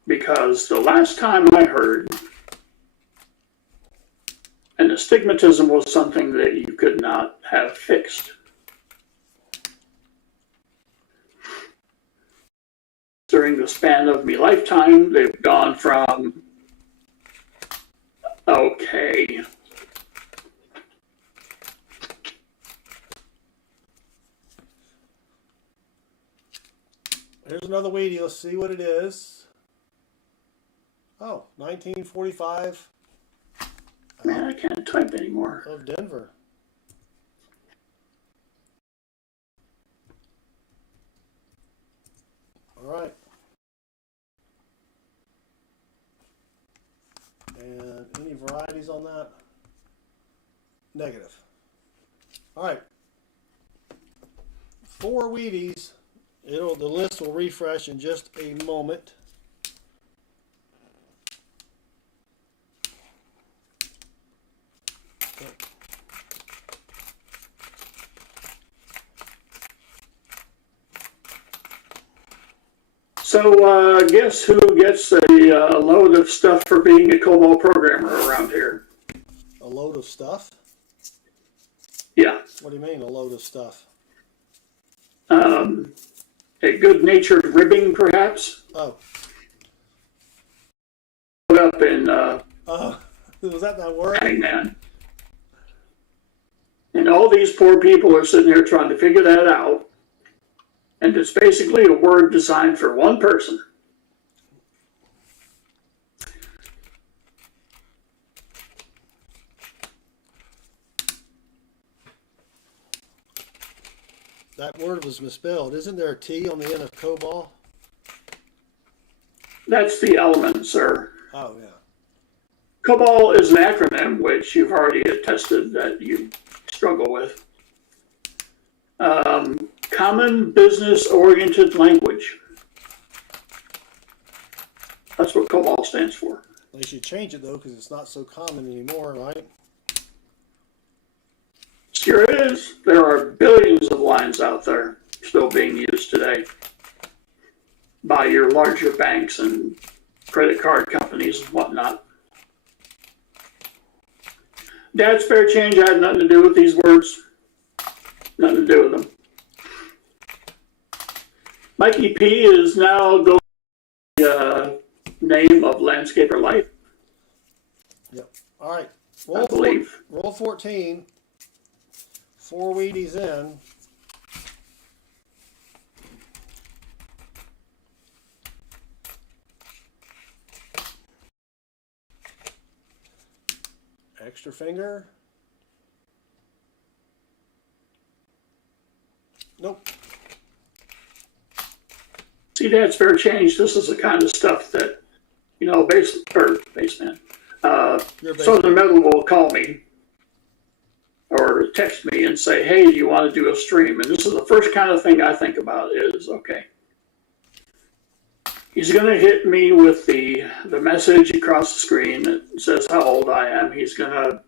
Because the last time I heard, an astigmatism was something that you could not have fixed. During the span of my lifetime, they've gone from, okay, Here's another weedie. Let's see what it is. Oh, 1945 man, I can't type anymore. of Denver. All right. And any varieties on that? Negative. All right. 4 Wheaties. The list will refresh in just a moment. So guess who gets a load of stuff for being a COBOL programmer around here? A load of stuff? Yeah. What do you mean, a load of stuff? a good-natured ribbing, perhaps. Oh. Put up in Was that not word? Hangman. And all these poor people are sitting here trying to figure that out. And it's basically a word designed for one person. That word was misspelled. Isn't there a T on the end of COBOL? That's the element, sir. Oh, yeah. COBOL is an acronym which you've already attested that you struggle with. Common Business Oriented Language. That's what COBOL stands for. They should change it, though, because it's not so common anymore, right? Sure is. There are billions of lines out there still being used today by your larger banks and credit card companies and whatnot. Dad's Fair Change had nothing to do with these words. Nothing to do with them. Mikey P is now going the name of Landscaper Life. Yep. All right. I believe. Roll 14. 4 Wheaties in. Extra finger. Nope. See, Dad's Fair Change. This is the kind of stuff that, you know, baseman. Southern Metal will call me or text me and say, hey, do you want to do a stream? And this is the first kind of thing I think about is, okay, he's going to hit me with the message across the screen that says how old I am. He's going to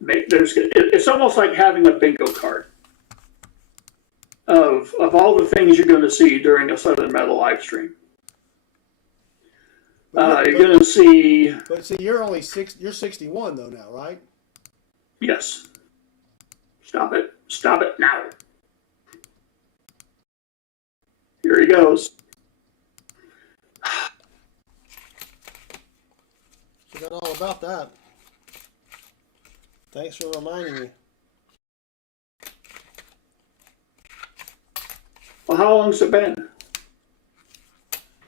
make, it's almost like having a bingo card of all the things you're going to see during a Southern Metal live stream. You're going to see. But see, you're only you're 61 though now, right? Yes. Stop it. Stop it now. Here he goes. Forgot all about that. Thanks for reminding me. Well, how long's it been?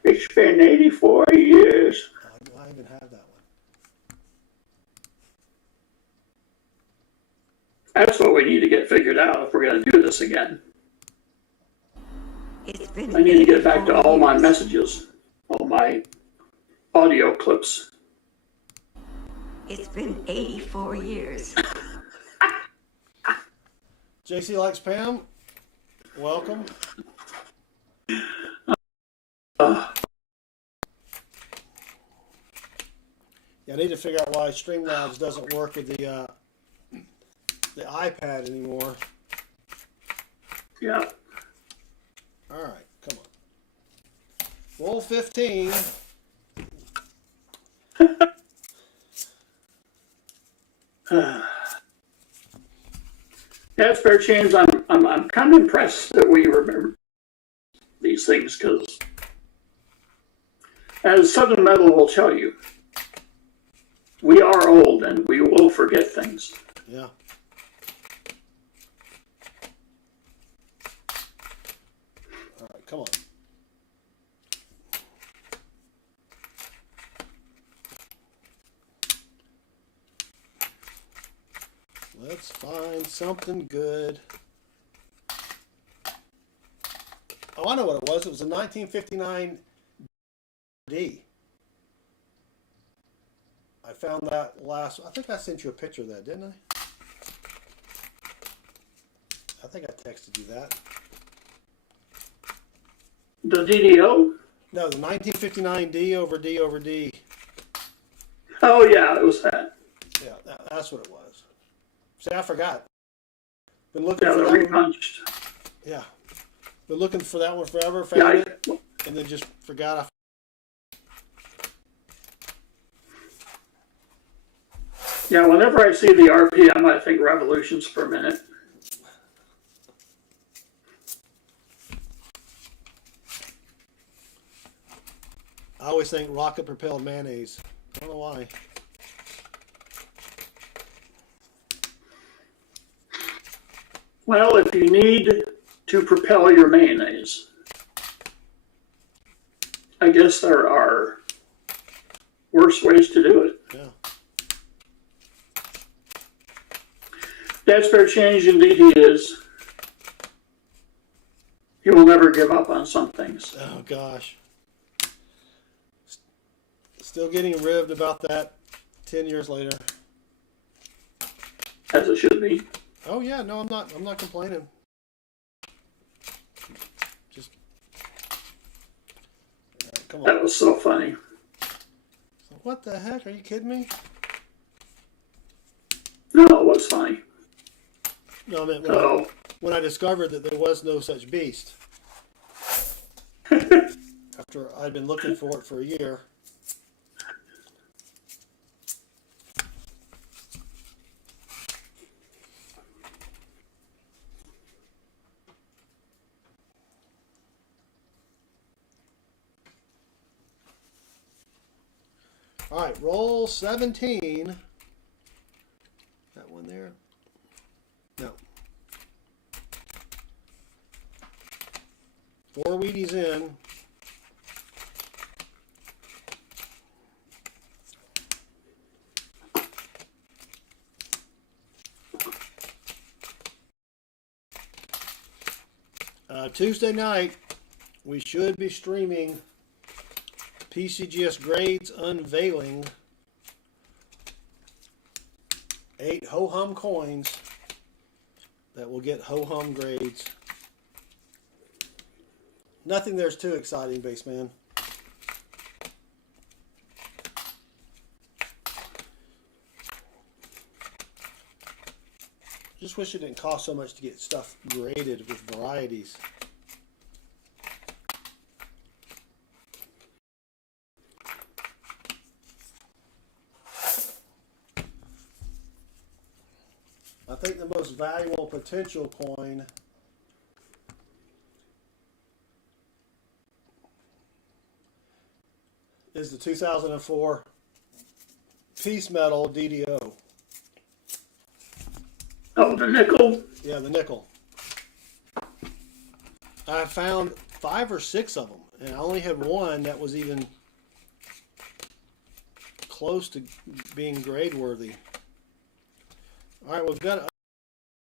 It's been 84 years. Do I even have that one? That's what we need to get figured out if we're going to do this again. I need to get back to all my messages, all my audio clips. It's been 84 years. JC likes Pam. Welcome. Yeah, I need to figure out why Streamlabs doesn't work with the iPad anymore. Yeah. All right, come on. Roll 15. That's fair change. I'm kind of impressed that we remember these things because, as Southern Metal will tell you, we are old and we will forget things. Yeah. All right, come on. Let's find something good. Oh, I know what it was. It was a 1959 D. I found that I think I sent you a picture of that, didn't I? I think I texted you that. The DDO? No, the 1959 D over D over D. Oh, yeah, it was that. Yeah, that's what it was. See, I forgot. Been looking Yeah, for the that one. repunched. Yeah. Been looking for that one forever, found it, and then just forgot. Yeah, whenever I see the RPM, I think revolutions per minute. always think rocket propelled mayonnaise. I don't know why. Well, if you need to propel your mayonnaise, I guess there are worse ways to do it. Yeah. Dad's fair change indeed he is. He will never give up on some things. Oh gosh. Still getting ribbed about that 10 years later. As it should be. Oh yeah, no, I'm not complaining. Just come on. That was so funny. What the heck? Are you kidding me? No, it was funny. No, I meant Oh, when I discovered that there was no such beast. After I'd been looking for it for a year. All right, roll 17. That one there? No. 4 Wheaties in. Tuesday night, we should be streaming PCGS Grades Unveiling 8 ho-hum coins that will get ho-hum grades. Nothing there's too exciting, Baseman. Just wish it didn't cost so much to get stuff graded with varieties. I think the most valuable potential coin is the 2004 Peace Medal DDO. oh, the nickel. Yeah, the nickel. I found 5 or 6 of them, and I only had one that was even close to being grade worthy. All right, we've got it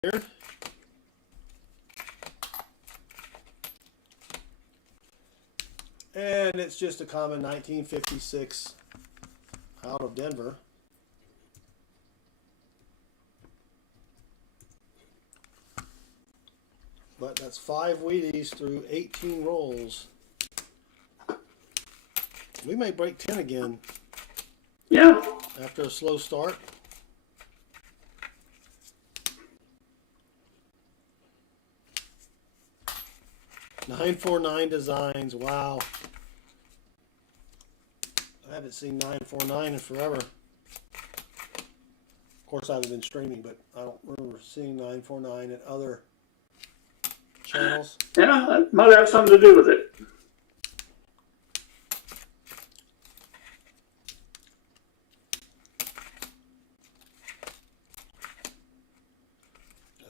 here. And it's just a common 1956 out of Denver. But that's 5 Wheaties through 18 rolls. We may break 10 again. Yeah. After a slow start. $949 designs. Wow. I haven't seen 949 in forever. Of course, I haven't been streaming, but I don't remember seeing 949 at other channels. Yeah, that might have something to do with it.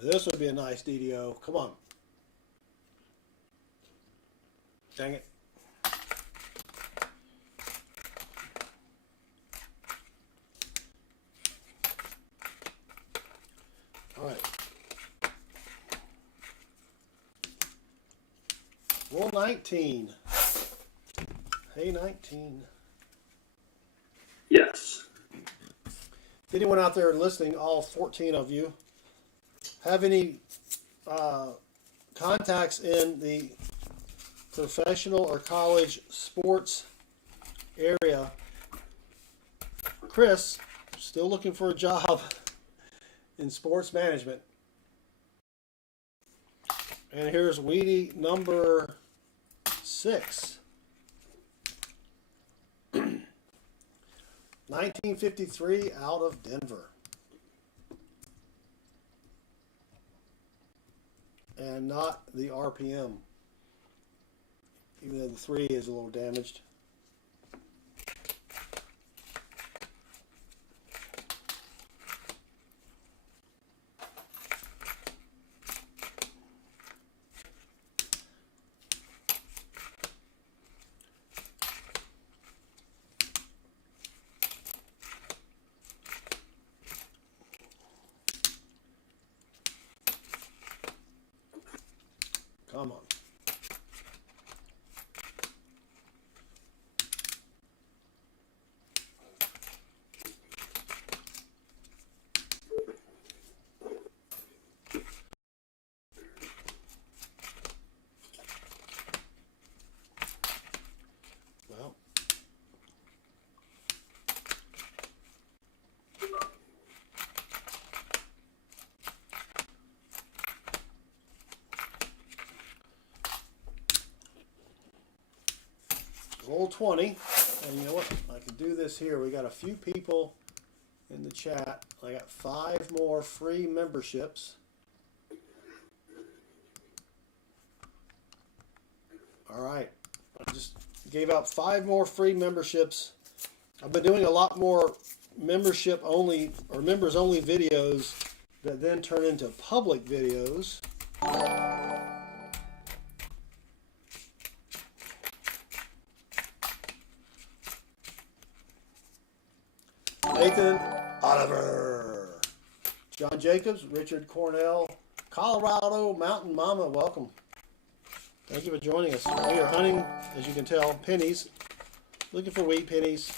This would be a nice DDO. Come on. Dang it. All right. Roll 19. Hey, 19. Yes. If anyone out there listening, all 14 of you, have any contacts in the professional or college sports area, Chris, still looking for a job in sports management. And here's Wheatie number 6. 1953 out of Denver. And not the RPM. Even though the 3 is a little damaged. April 20. And you know what? I can do this here. We got a few people in the chat. I got 5 more free memberships. All right. I just gave out 5 more free memberships. I've been doing a lot more membership only or members only videos that then turn into public videos. Nathan Oliver, John Jacobs, Richard Cornell, Colorado Mountain Mama, welcome. Thank you for joining us. We are hunting, as you can tell, pennies, looking for wheat pennies.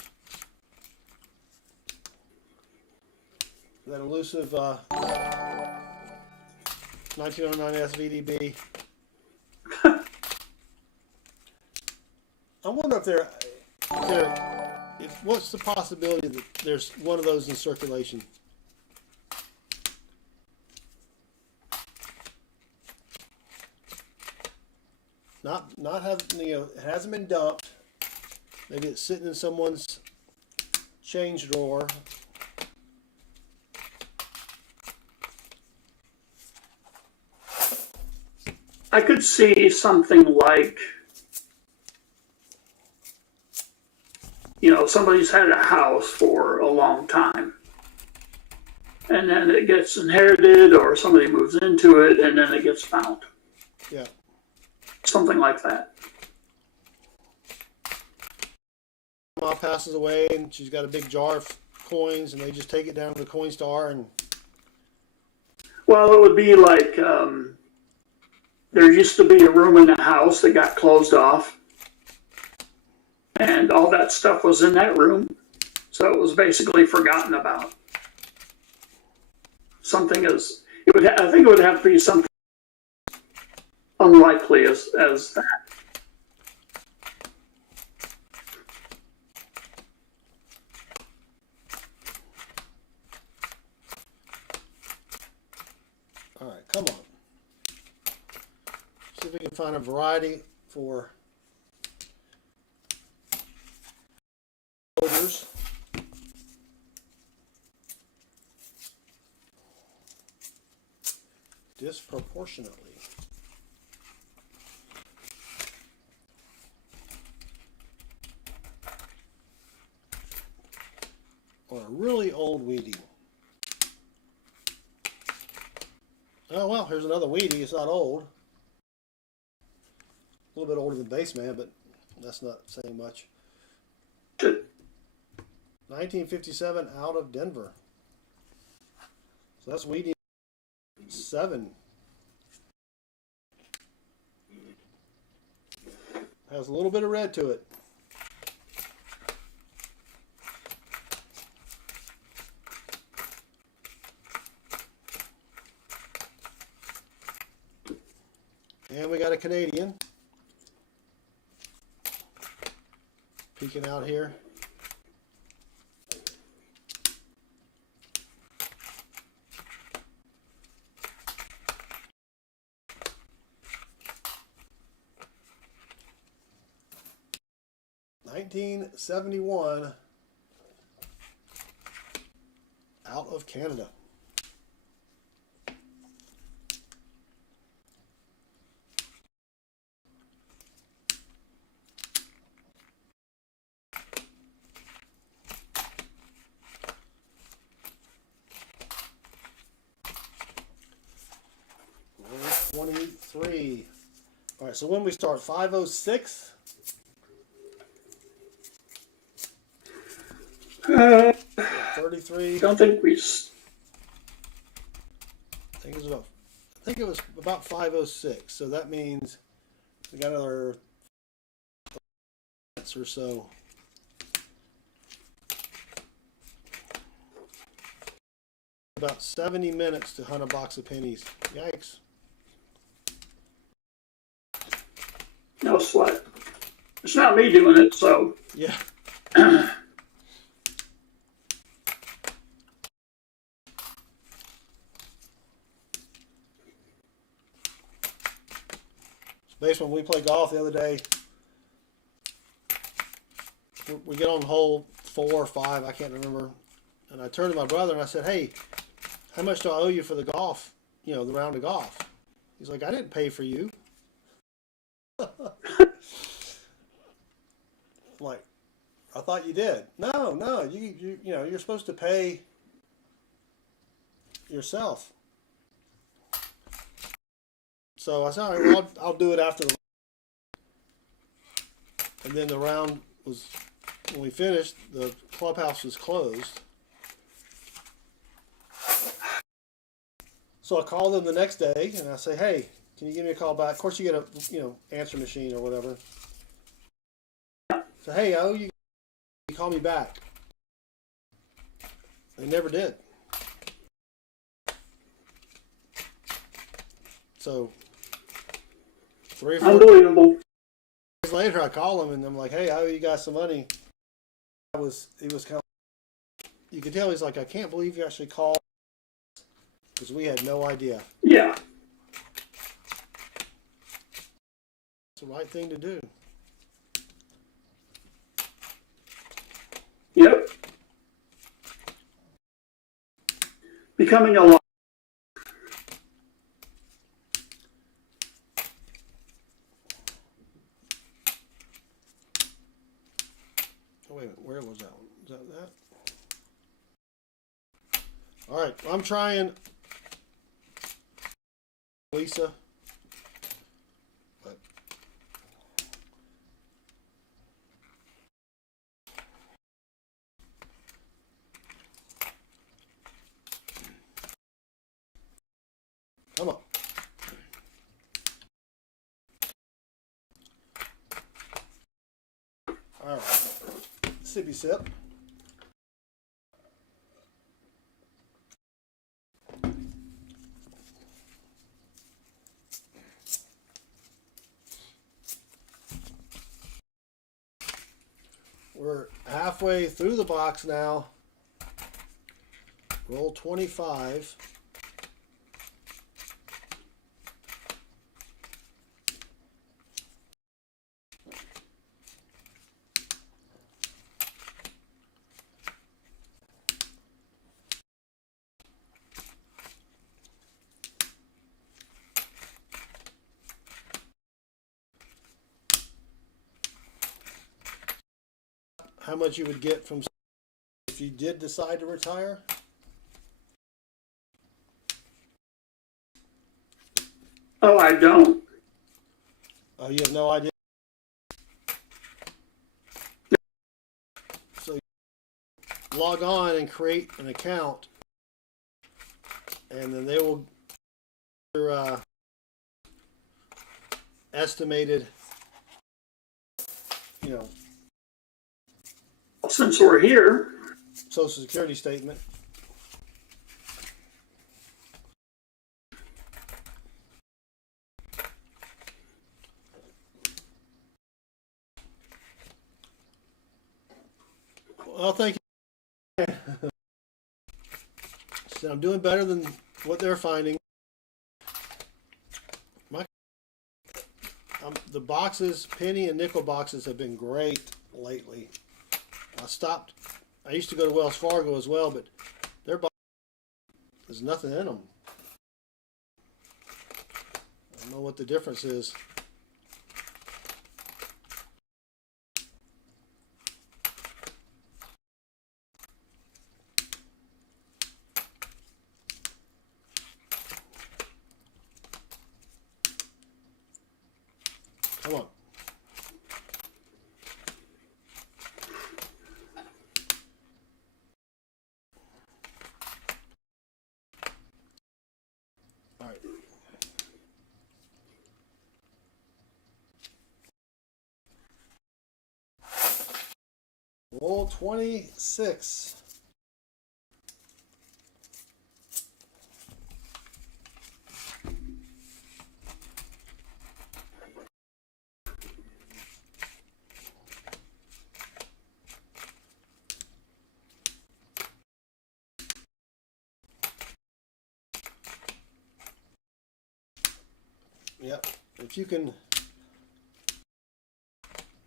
That elusive 1909 SVDB. I wonder if what's the possibility that there's one of those in circulation? Not have, you know, it hasn't been dumped. Maybe it's sitting in someone's change drawer. I could see something like, you know, somebody's had a house for a long time, and then it gets inherited or somebody moves into it and then it gets found. Yeah. Something like that. Mom passes away and she's got a big jar of coins and they just take it down to the coin star and... Well, it would be like, there used to be a room in the house that got closed off, and all that stuff was in that room, so it was basically forgotten about. Something as I think it would have to be something unlikely as that. All right, come on. See if we can find a variety for odors. Disproportionately. Or a really old weedy. Oh well, here's another weedy. It's not old. A little bit older than Baseman, but that's not saying much. 1957 out of Denver. So that's weedy 7. Has a little bit of red to it. And we got a Canadian peeking out here. $1971 out of Canada. Roll 23. All right, so when we start, 506. 33. Don't think we. I think it was about 506. So that means we got another minutes or so. About 70 minutes to hunt a box of pennies. Yikes. No sweat. It's not me doing it, so. Yeah. Based when we played golf the other day, we get on hole 4 or 5, I can't remember. And I turned to my brother and I said, "Hey, how much do I owe you for the golf? You know, the round of golf?" He's like, "I didn't pay for you." Like, I thought you did. No, you know, you're supposed to pay yourself. So I said, "All right, well, I'll do it after the." And then the round was, when we finished, the clubhouse was closed. So I called them the next day and I say, "Hey, can you give me a call back?" Of course, you get a answer machine or whatever. So, "Hey, I owe you. Call me back." They never did. So 3 or 4 Unbelievable. days later, I call them and I'm like, "Hey, I owe you guys some money." He was kind of, you could tell he's like, "I can't believe you actually called," because we had no idea. Yeah. It's the right thing to do. Yep. Becoming a lot. Oh, wait a minute, where was that one? Is that? All right, I'm trying, Lisa. But come on. All right, sippy sip. We're halfway through the box now. Roll 25. How much you would get from if you did decide to retire? Oh, I don't. Oh, you have no idea. So you log on and create an account, and then they will your estimated, Since we're here, Social Security statement. Well, thank you. So I'm doing better than what they're finding. The boxes, penny and nickel boxes, have been great lately. I used to go to Wells Fargo as well, but their boxes, there's nothing in them. I don't know what the difference is. Come on. All right. Roll 26. Yep. If you can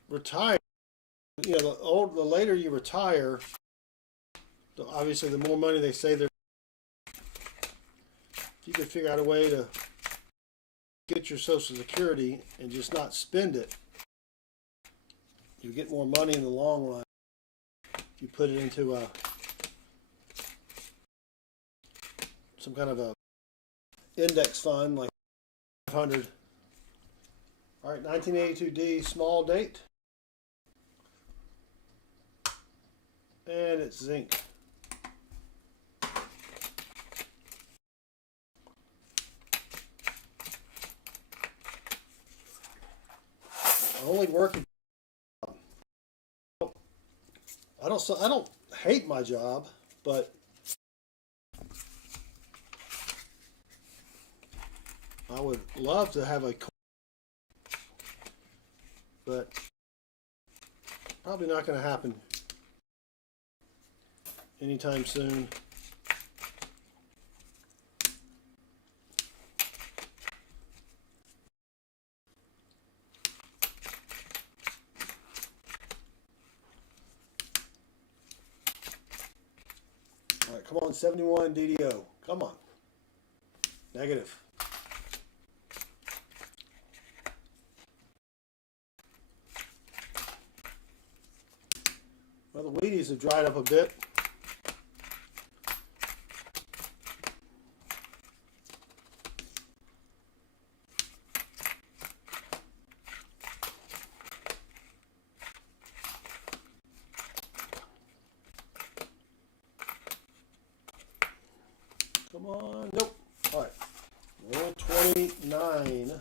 retire you know, the later you retire, obviously the more money they say they're. If you could figure out a way to get your Social Security and just not spend it, you get more money in the long run. If you put it into some kind of a index fund like 500. All right, 1982D, small date, and it's zinc. Only working. I don't hate my job, but I would love to have a, but probably not going to happen anytime soon. All right, come on, 71 DDO. Come on. Negative. Well, the Wheaties have dried up a bit. Come on. Nope. All right. Roll 29.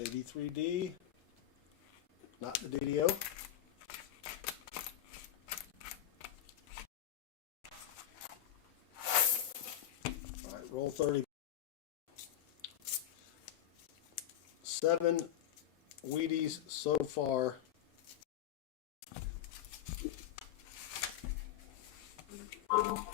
AD3D, not the DDO. All right, roll 30. 7 Wheaties so far. All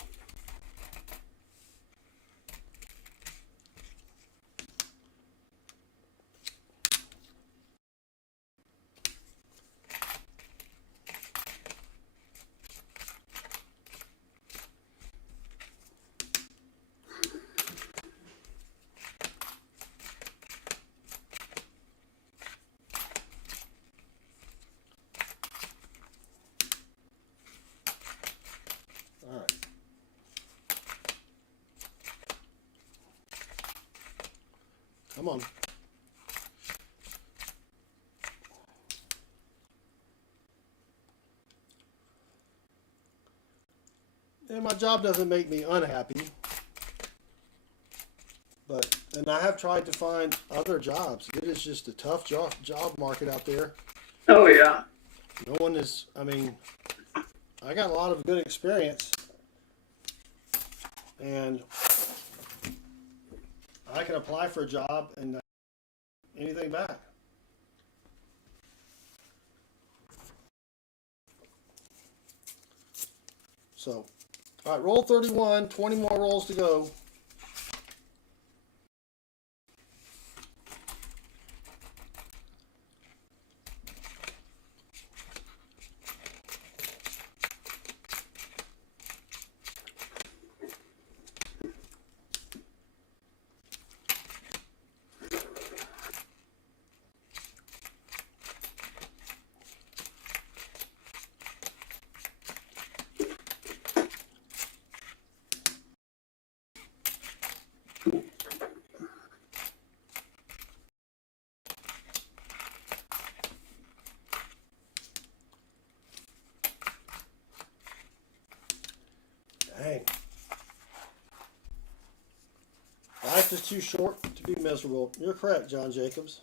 right. Come on. And my job doesn't make me unhappy, and I have tried to find other jobs. It is just a tough job market out there. Oh, yeah. No one is, I mean, I got a lot of good experience, and I can apply for a job and not get anything back. So, all right, roll 31, 20 more rolls to go. draft is too short to be miserable. You're correct, John Jacobs.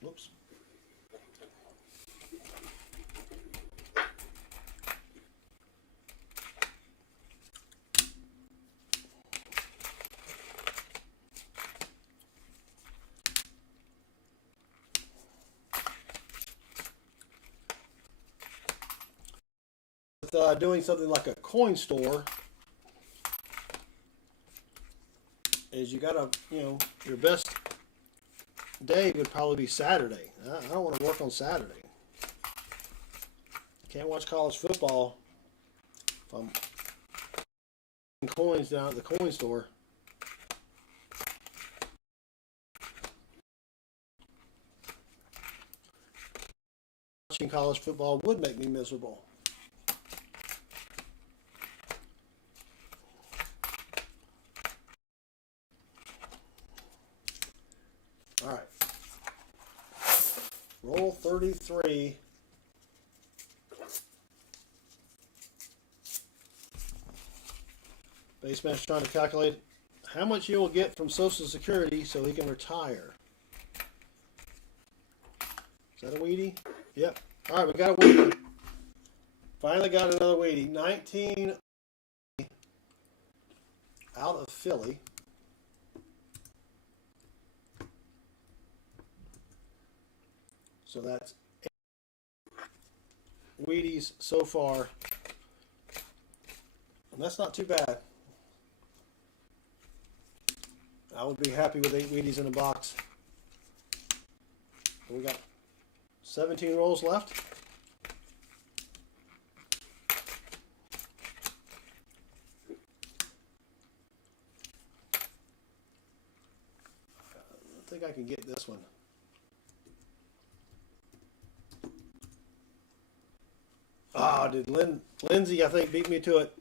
Whoops. With doing something like a coin store, is you gotta, your best day would probably be Saturday. I don't want to work on Saturday. Can't watch college football if I'm coins down at the coin store. Watching college football would make me miserable. All right. Roll 33. Baseman's trying to calculate how much he will get from Social Security so he can retire. Is that a Wheatie? Yep. All right, we got a Wheatie. Finally got another Wheatie. 19 out of Philly. So that's 8 Wheaties so far. And that's not too bad. I would be happy with 8 Wheaties in a box. We got 17 rolls left. I think I can get this one. Ah, did Lindsay, I think, beat me to it.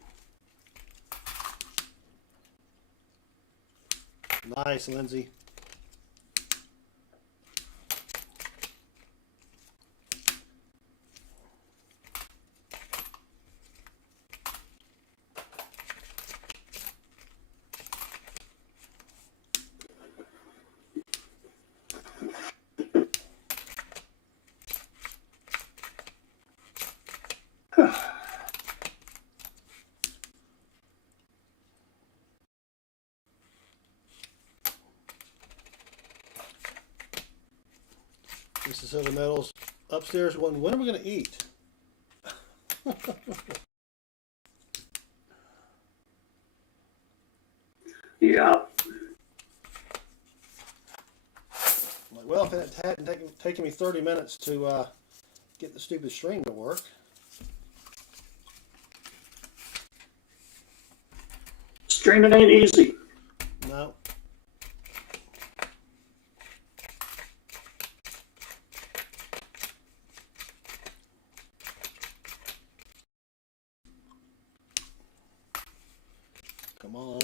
Nice, Lindsay. This is the metals upstairs. When are we going to eat? Yeah. Well, if it hadn't taken me 30 minutes to get the stupid string to work. Streaming ain't easy. No. Come on.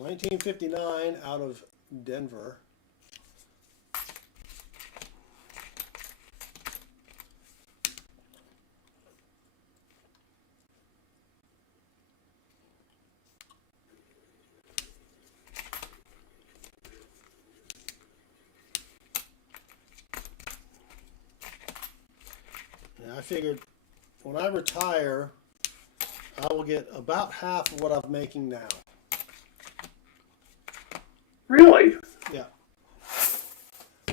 $19.59 out of Denver. Now I figured when I retire, I will get about half of what I'm making now. Really? Yeah.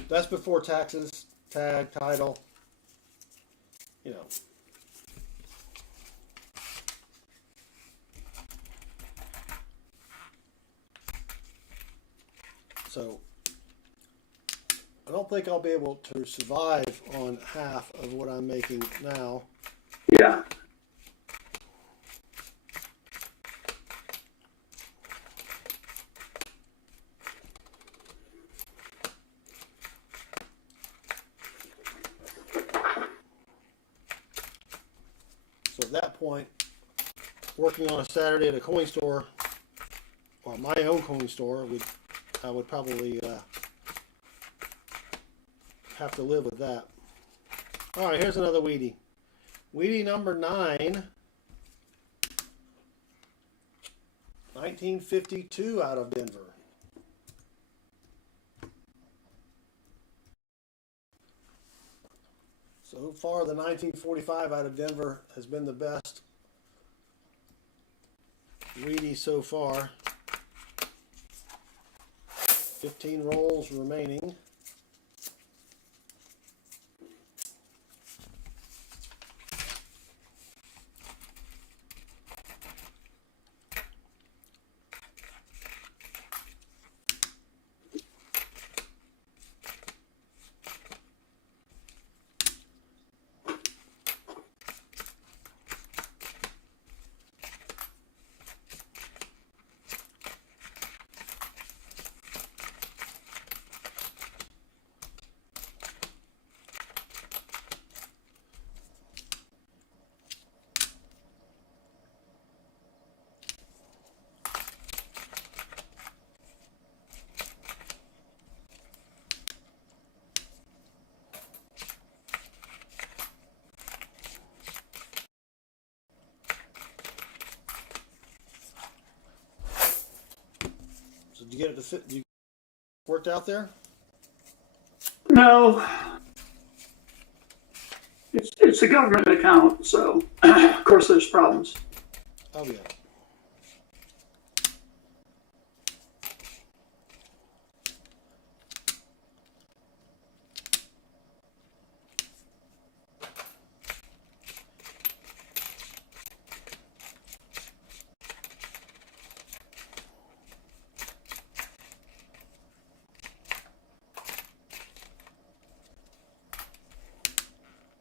That's before taxes, tag, title, you know. So I don't think I'll be able to survive on half of what I'm making now. Yeah. point, working on a Saturday at a coin store, or my own coin store, I would probably have to live with that. All right, here's another Wheatie. Wheatie number 9, 1952 out of Denver. So far, the 1945 out of Denver has been the best Wheatie so far. 15 rolls remaining. So did you get it to fit? Did you worked out there? No, it's a government account, so of course there's problems. Oh yeah.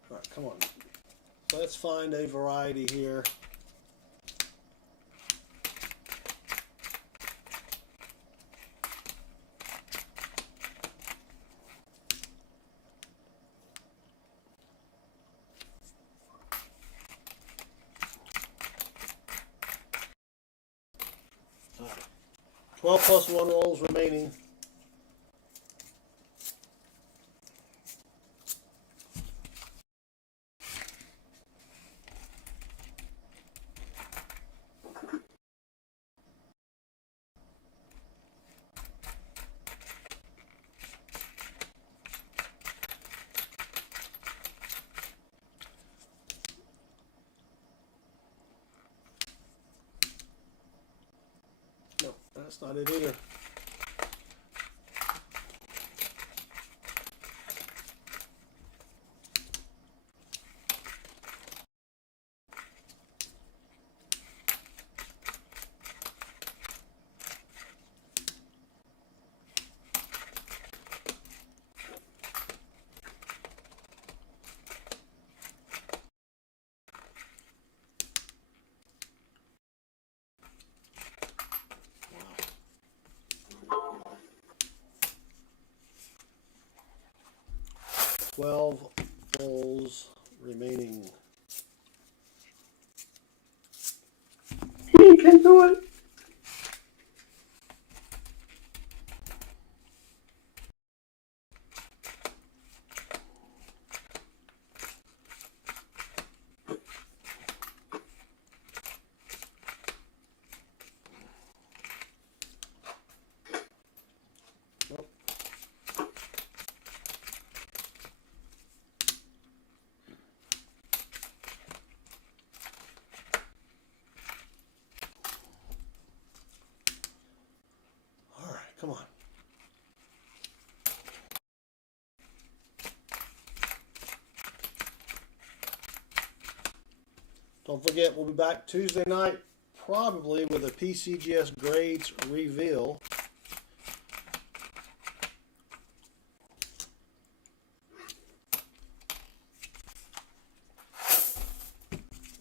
All right, come on. Let's find a variety here. All right. 12 plus 1 rolls remaining. No, that's not it either. Wow. 12 rolls remaining. He can do it. Nope. All right, come on. Don't forget, we'll be back Tuesday night, probably with a PCGS grades reveal.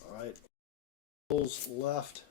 All right, rolls left.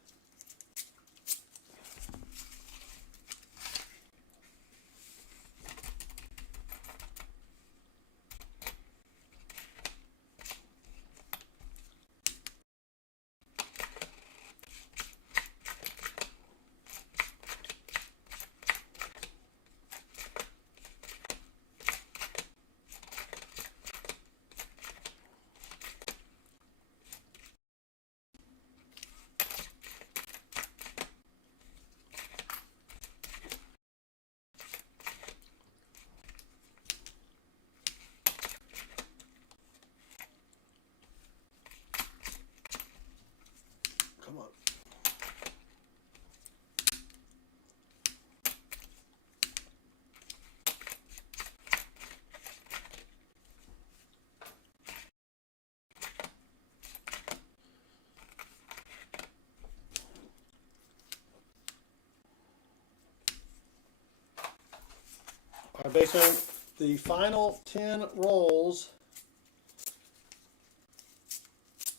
All right, baseman, the final 10 rolls.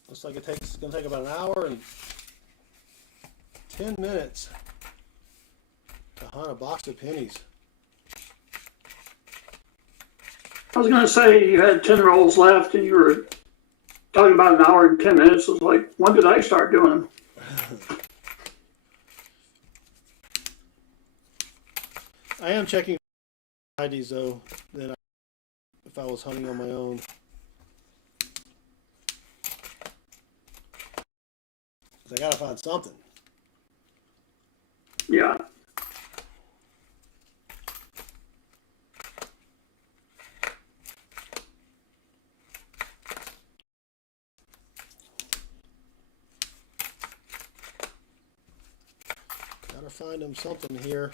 Looks like it's going to take about an hour and 10 minutes to hunt a box of pennies. I was going to say you had 10 rolls left and you were talking about an hour and 10 minutes. I was like, when did I start doing them? I am checking IDs though, if I was hunting on my own. I gotta find something. Yeah. Gotta find him something here.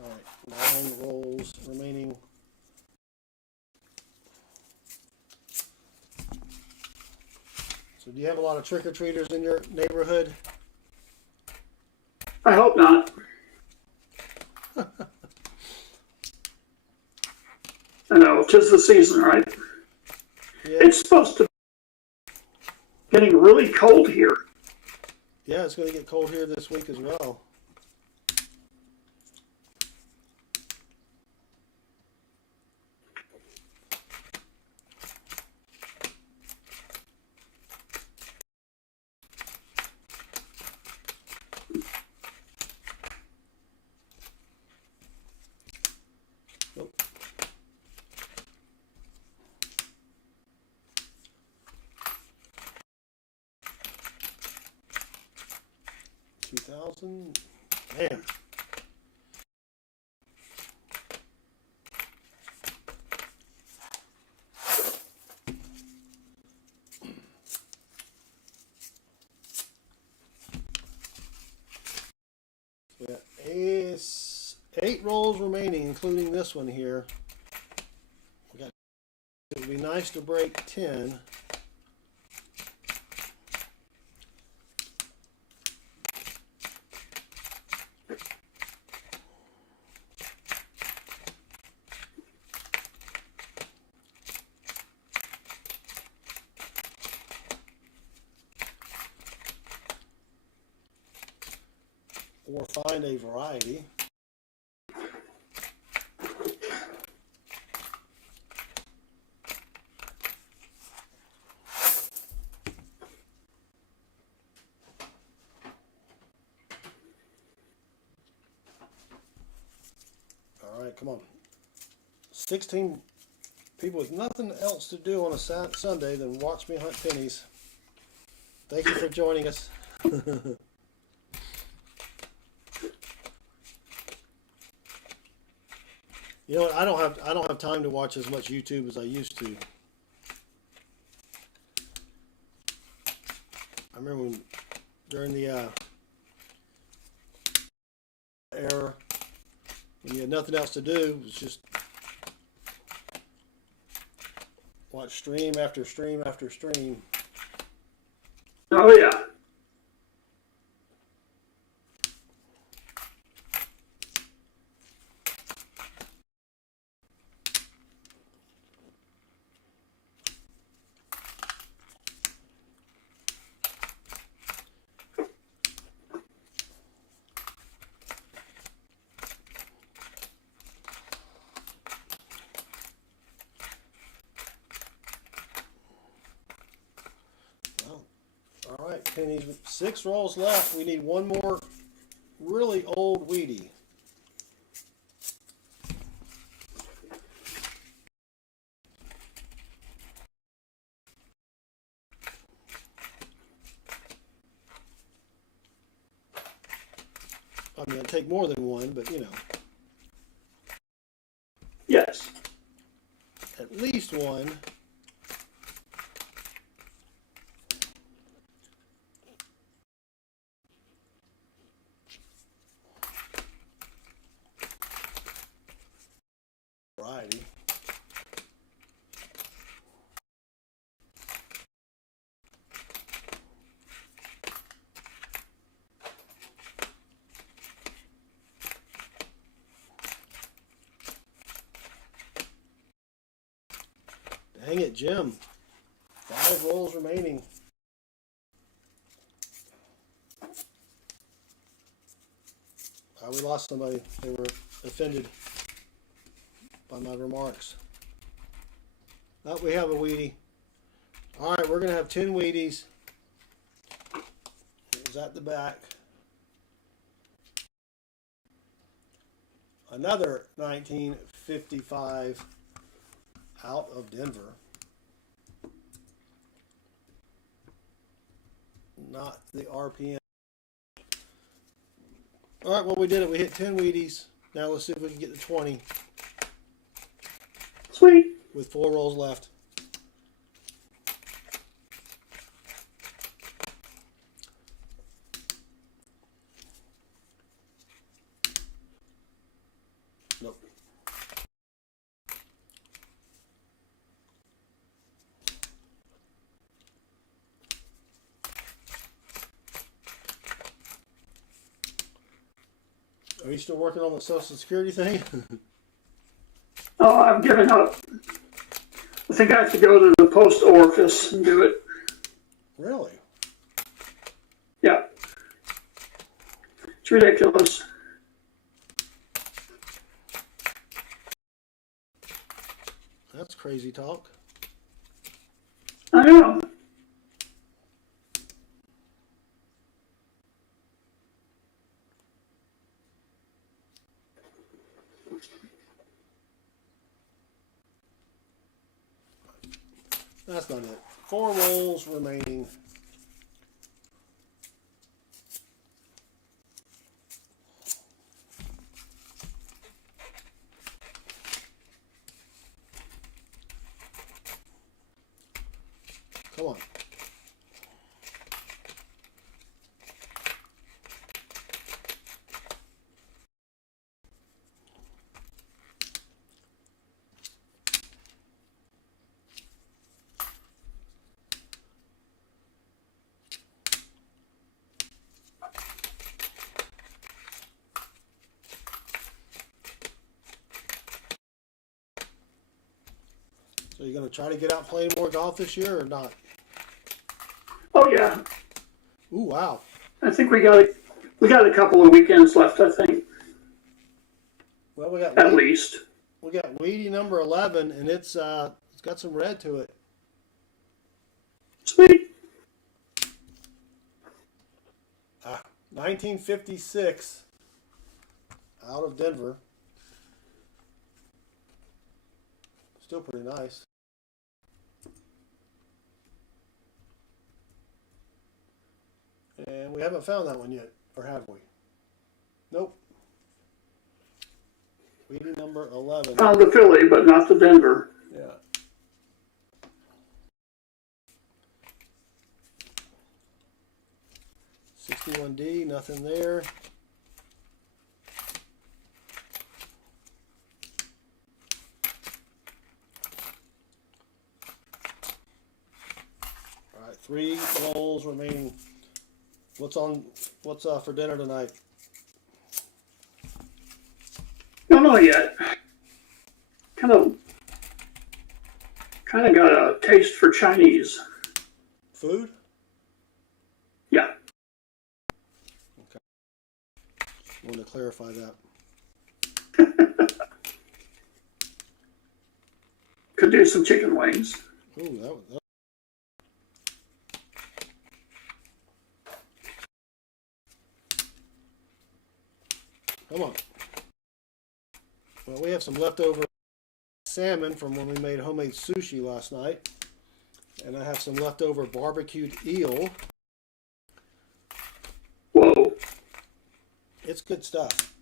Alright, 9 rolls remaining. So do you have a lot of trick-or-treaters in your neighborhood? I hope not. I know, 'tis the season, right? Yeah. It's supposed to be getting really cold here. Yeah, it's going to get cold here this week as well. Nope. 2,000. Man. Yeah, 8 rolls remaining, including this one here. It would be nice to break 10. Or find a variety. All right, come on. 16 people with nothing else to do on a Sunday than watch me hunt pennies. Thank you for joining us. You know what? I don't have time to watch as much YouTube as I used to. I remember when, during the era when you had nothing else to do, it was just watch stream after stream after stream. Oh, yeah. Well, all right, pennies. 6 rolls left. We need one more really old weedy. I mean, it'd take more than one, but you know, Yes. at least one. Variety. Dang it, Jim. 5 rolls remaining. We lost somebody. They were offended by my remarks. Oh, we have a Wheatie. All right, we're going to have 10 Wheaties. It was at the back. Another 1955 out of Denver. Not the RPM. All right, well, we did it. We hit 10 Wheaties. Now let's see if we can get to 20 Sweet. with 4 rolls left. Nope. Are you still working on the Social Security thing? Oh, I've given up. I think I have to go to the post office and do it. Really? Yeah. It's ridiculous. That's crazy talk. I know. That's not it. 4 rolls remaining. Come on. So you're going to try to get out playing more golf this year or not? Oh yeah. Ooh, wow. I think we got a couple of weekends left, I think. Well, we got At least. We got Weedy number 11, and it's got some red to it. Sweet. 1956 out of Denver. Still pretty nice. And we haven't found that one yet, or have we? Nope. Weedy number 11. Found the Philly, but not the Denver. Yeah. $61D, nothing there. All right, 3 rolls remaining. What's for dinner tonight? Don't know yet. Kind of got a taste for Chinese. Food? Yeah. Okay. Just wanted to clarify that. Could do some chicken wings. Ooh, that Come on. Well, we have some leftover salmon from when we made homemade sushi last night. And I have some leftover barbecued eel. Whoa. It's good stuff.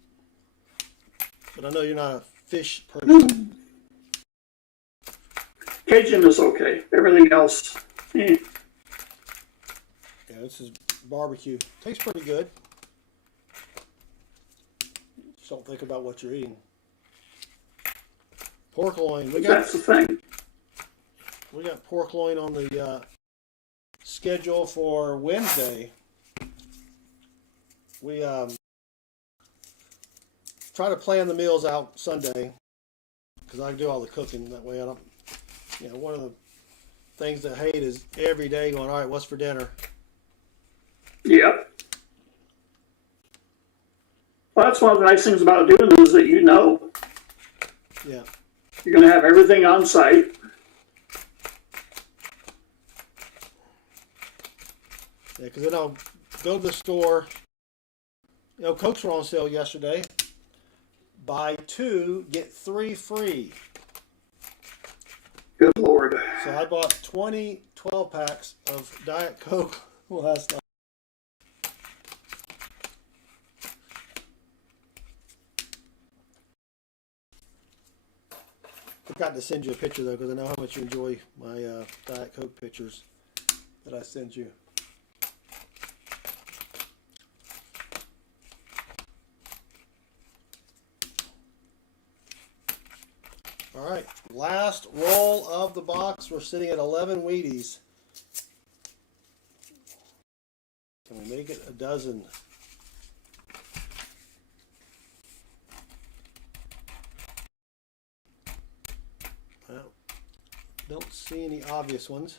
But I know you're not a fish person. Cajun is okay. Everything else, eh. Yeah, this is barbecue. Tastes pretty good. Just don't think about what you're eating. Pork loin. That's the thing. We got pork loin on the schedule for Wednesday. We try to plan the meals out Sunday because I can do all the cooking that way. I don't You know, one of the things that I hate is every day going, all right, what's for dinner? Yep. Well, that's one of the nice things about doing this is that you know Yeah. you're going to have everything on site. Yeah, because then I'll go to the store. You know, Cokes were on sale yesterday. Buy 2, get 3 free. Good Lord. So I bought 20 12-packs of Diet Coke last night. Forgot to send you a picture though, because I know how much you enjoy my Diet Coke pictures that I send you. All right, last roll of the box. We're sitting at 11 Wheaties. Can we make it a dozen? Well, don't see any obvious ones.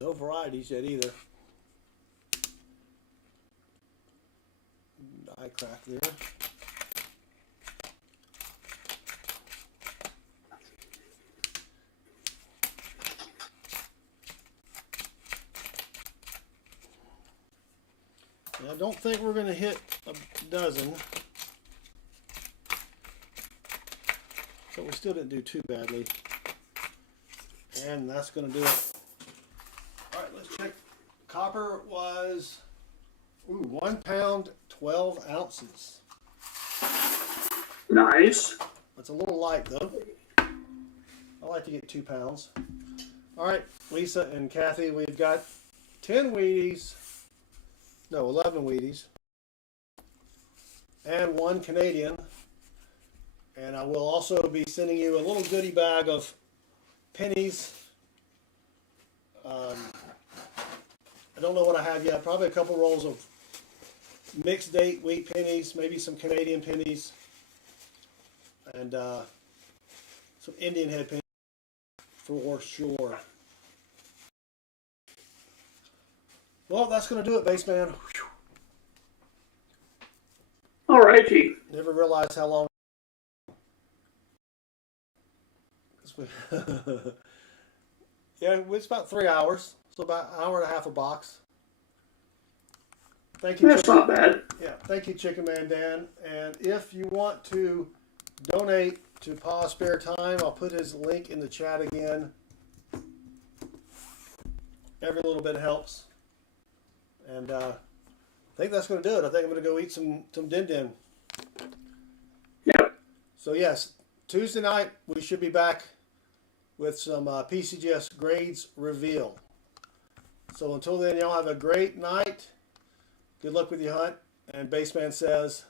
No varieties yet either. Die crack there. I don't think we're going to hit a dozen. But we still didn't do too badly. And that's going to do it. Alright, let's check. Copper was 1 pound, 12 ounces. Nice. That's a little light though. I like to get 2 pounds. Alright, Lisa and Kathy, we've got 10 Wheaties. No, 11 Wheaties. And 1 Canadian. And I will also be sending you a little goodie bag of pennies. I don't know what I have yet. Probably a couple rolls of mixed date wheat pennies, maybe some Canadian pennies, and some Indian head pennies for sure. Well, that's going to do it, Baseman. All righty. Never realized how long. Yeah, it's about 3 hours, so about an hour and a half a box. Thank you. That's not bad. Yeah, thank you, Chicken Man Dan. And if you want to donate to Pa's Spare Time, I'll put his link in the chat again. Every little bit helps. And I think that's going to do it. I think I'm going to go eat some din din. Yep. So yes, Tuesday night we should be back with some PCGS grades reveal. So until then, y'all have a great night. Good luck with your hunt. And Baseman says...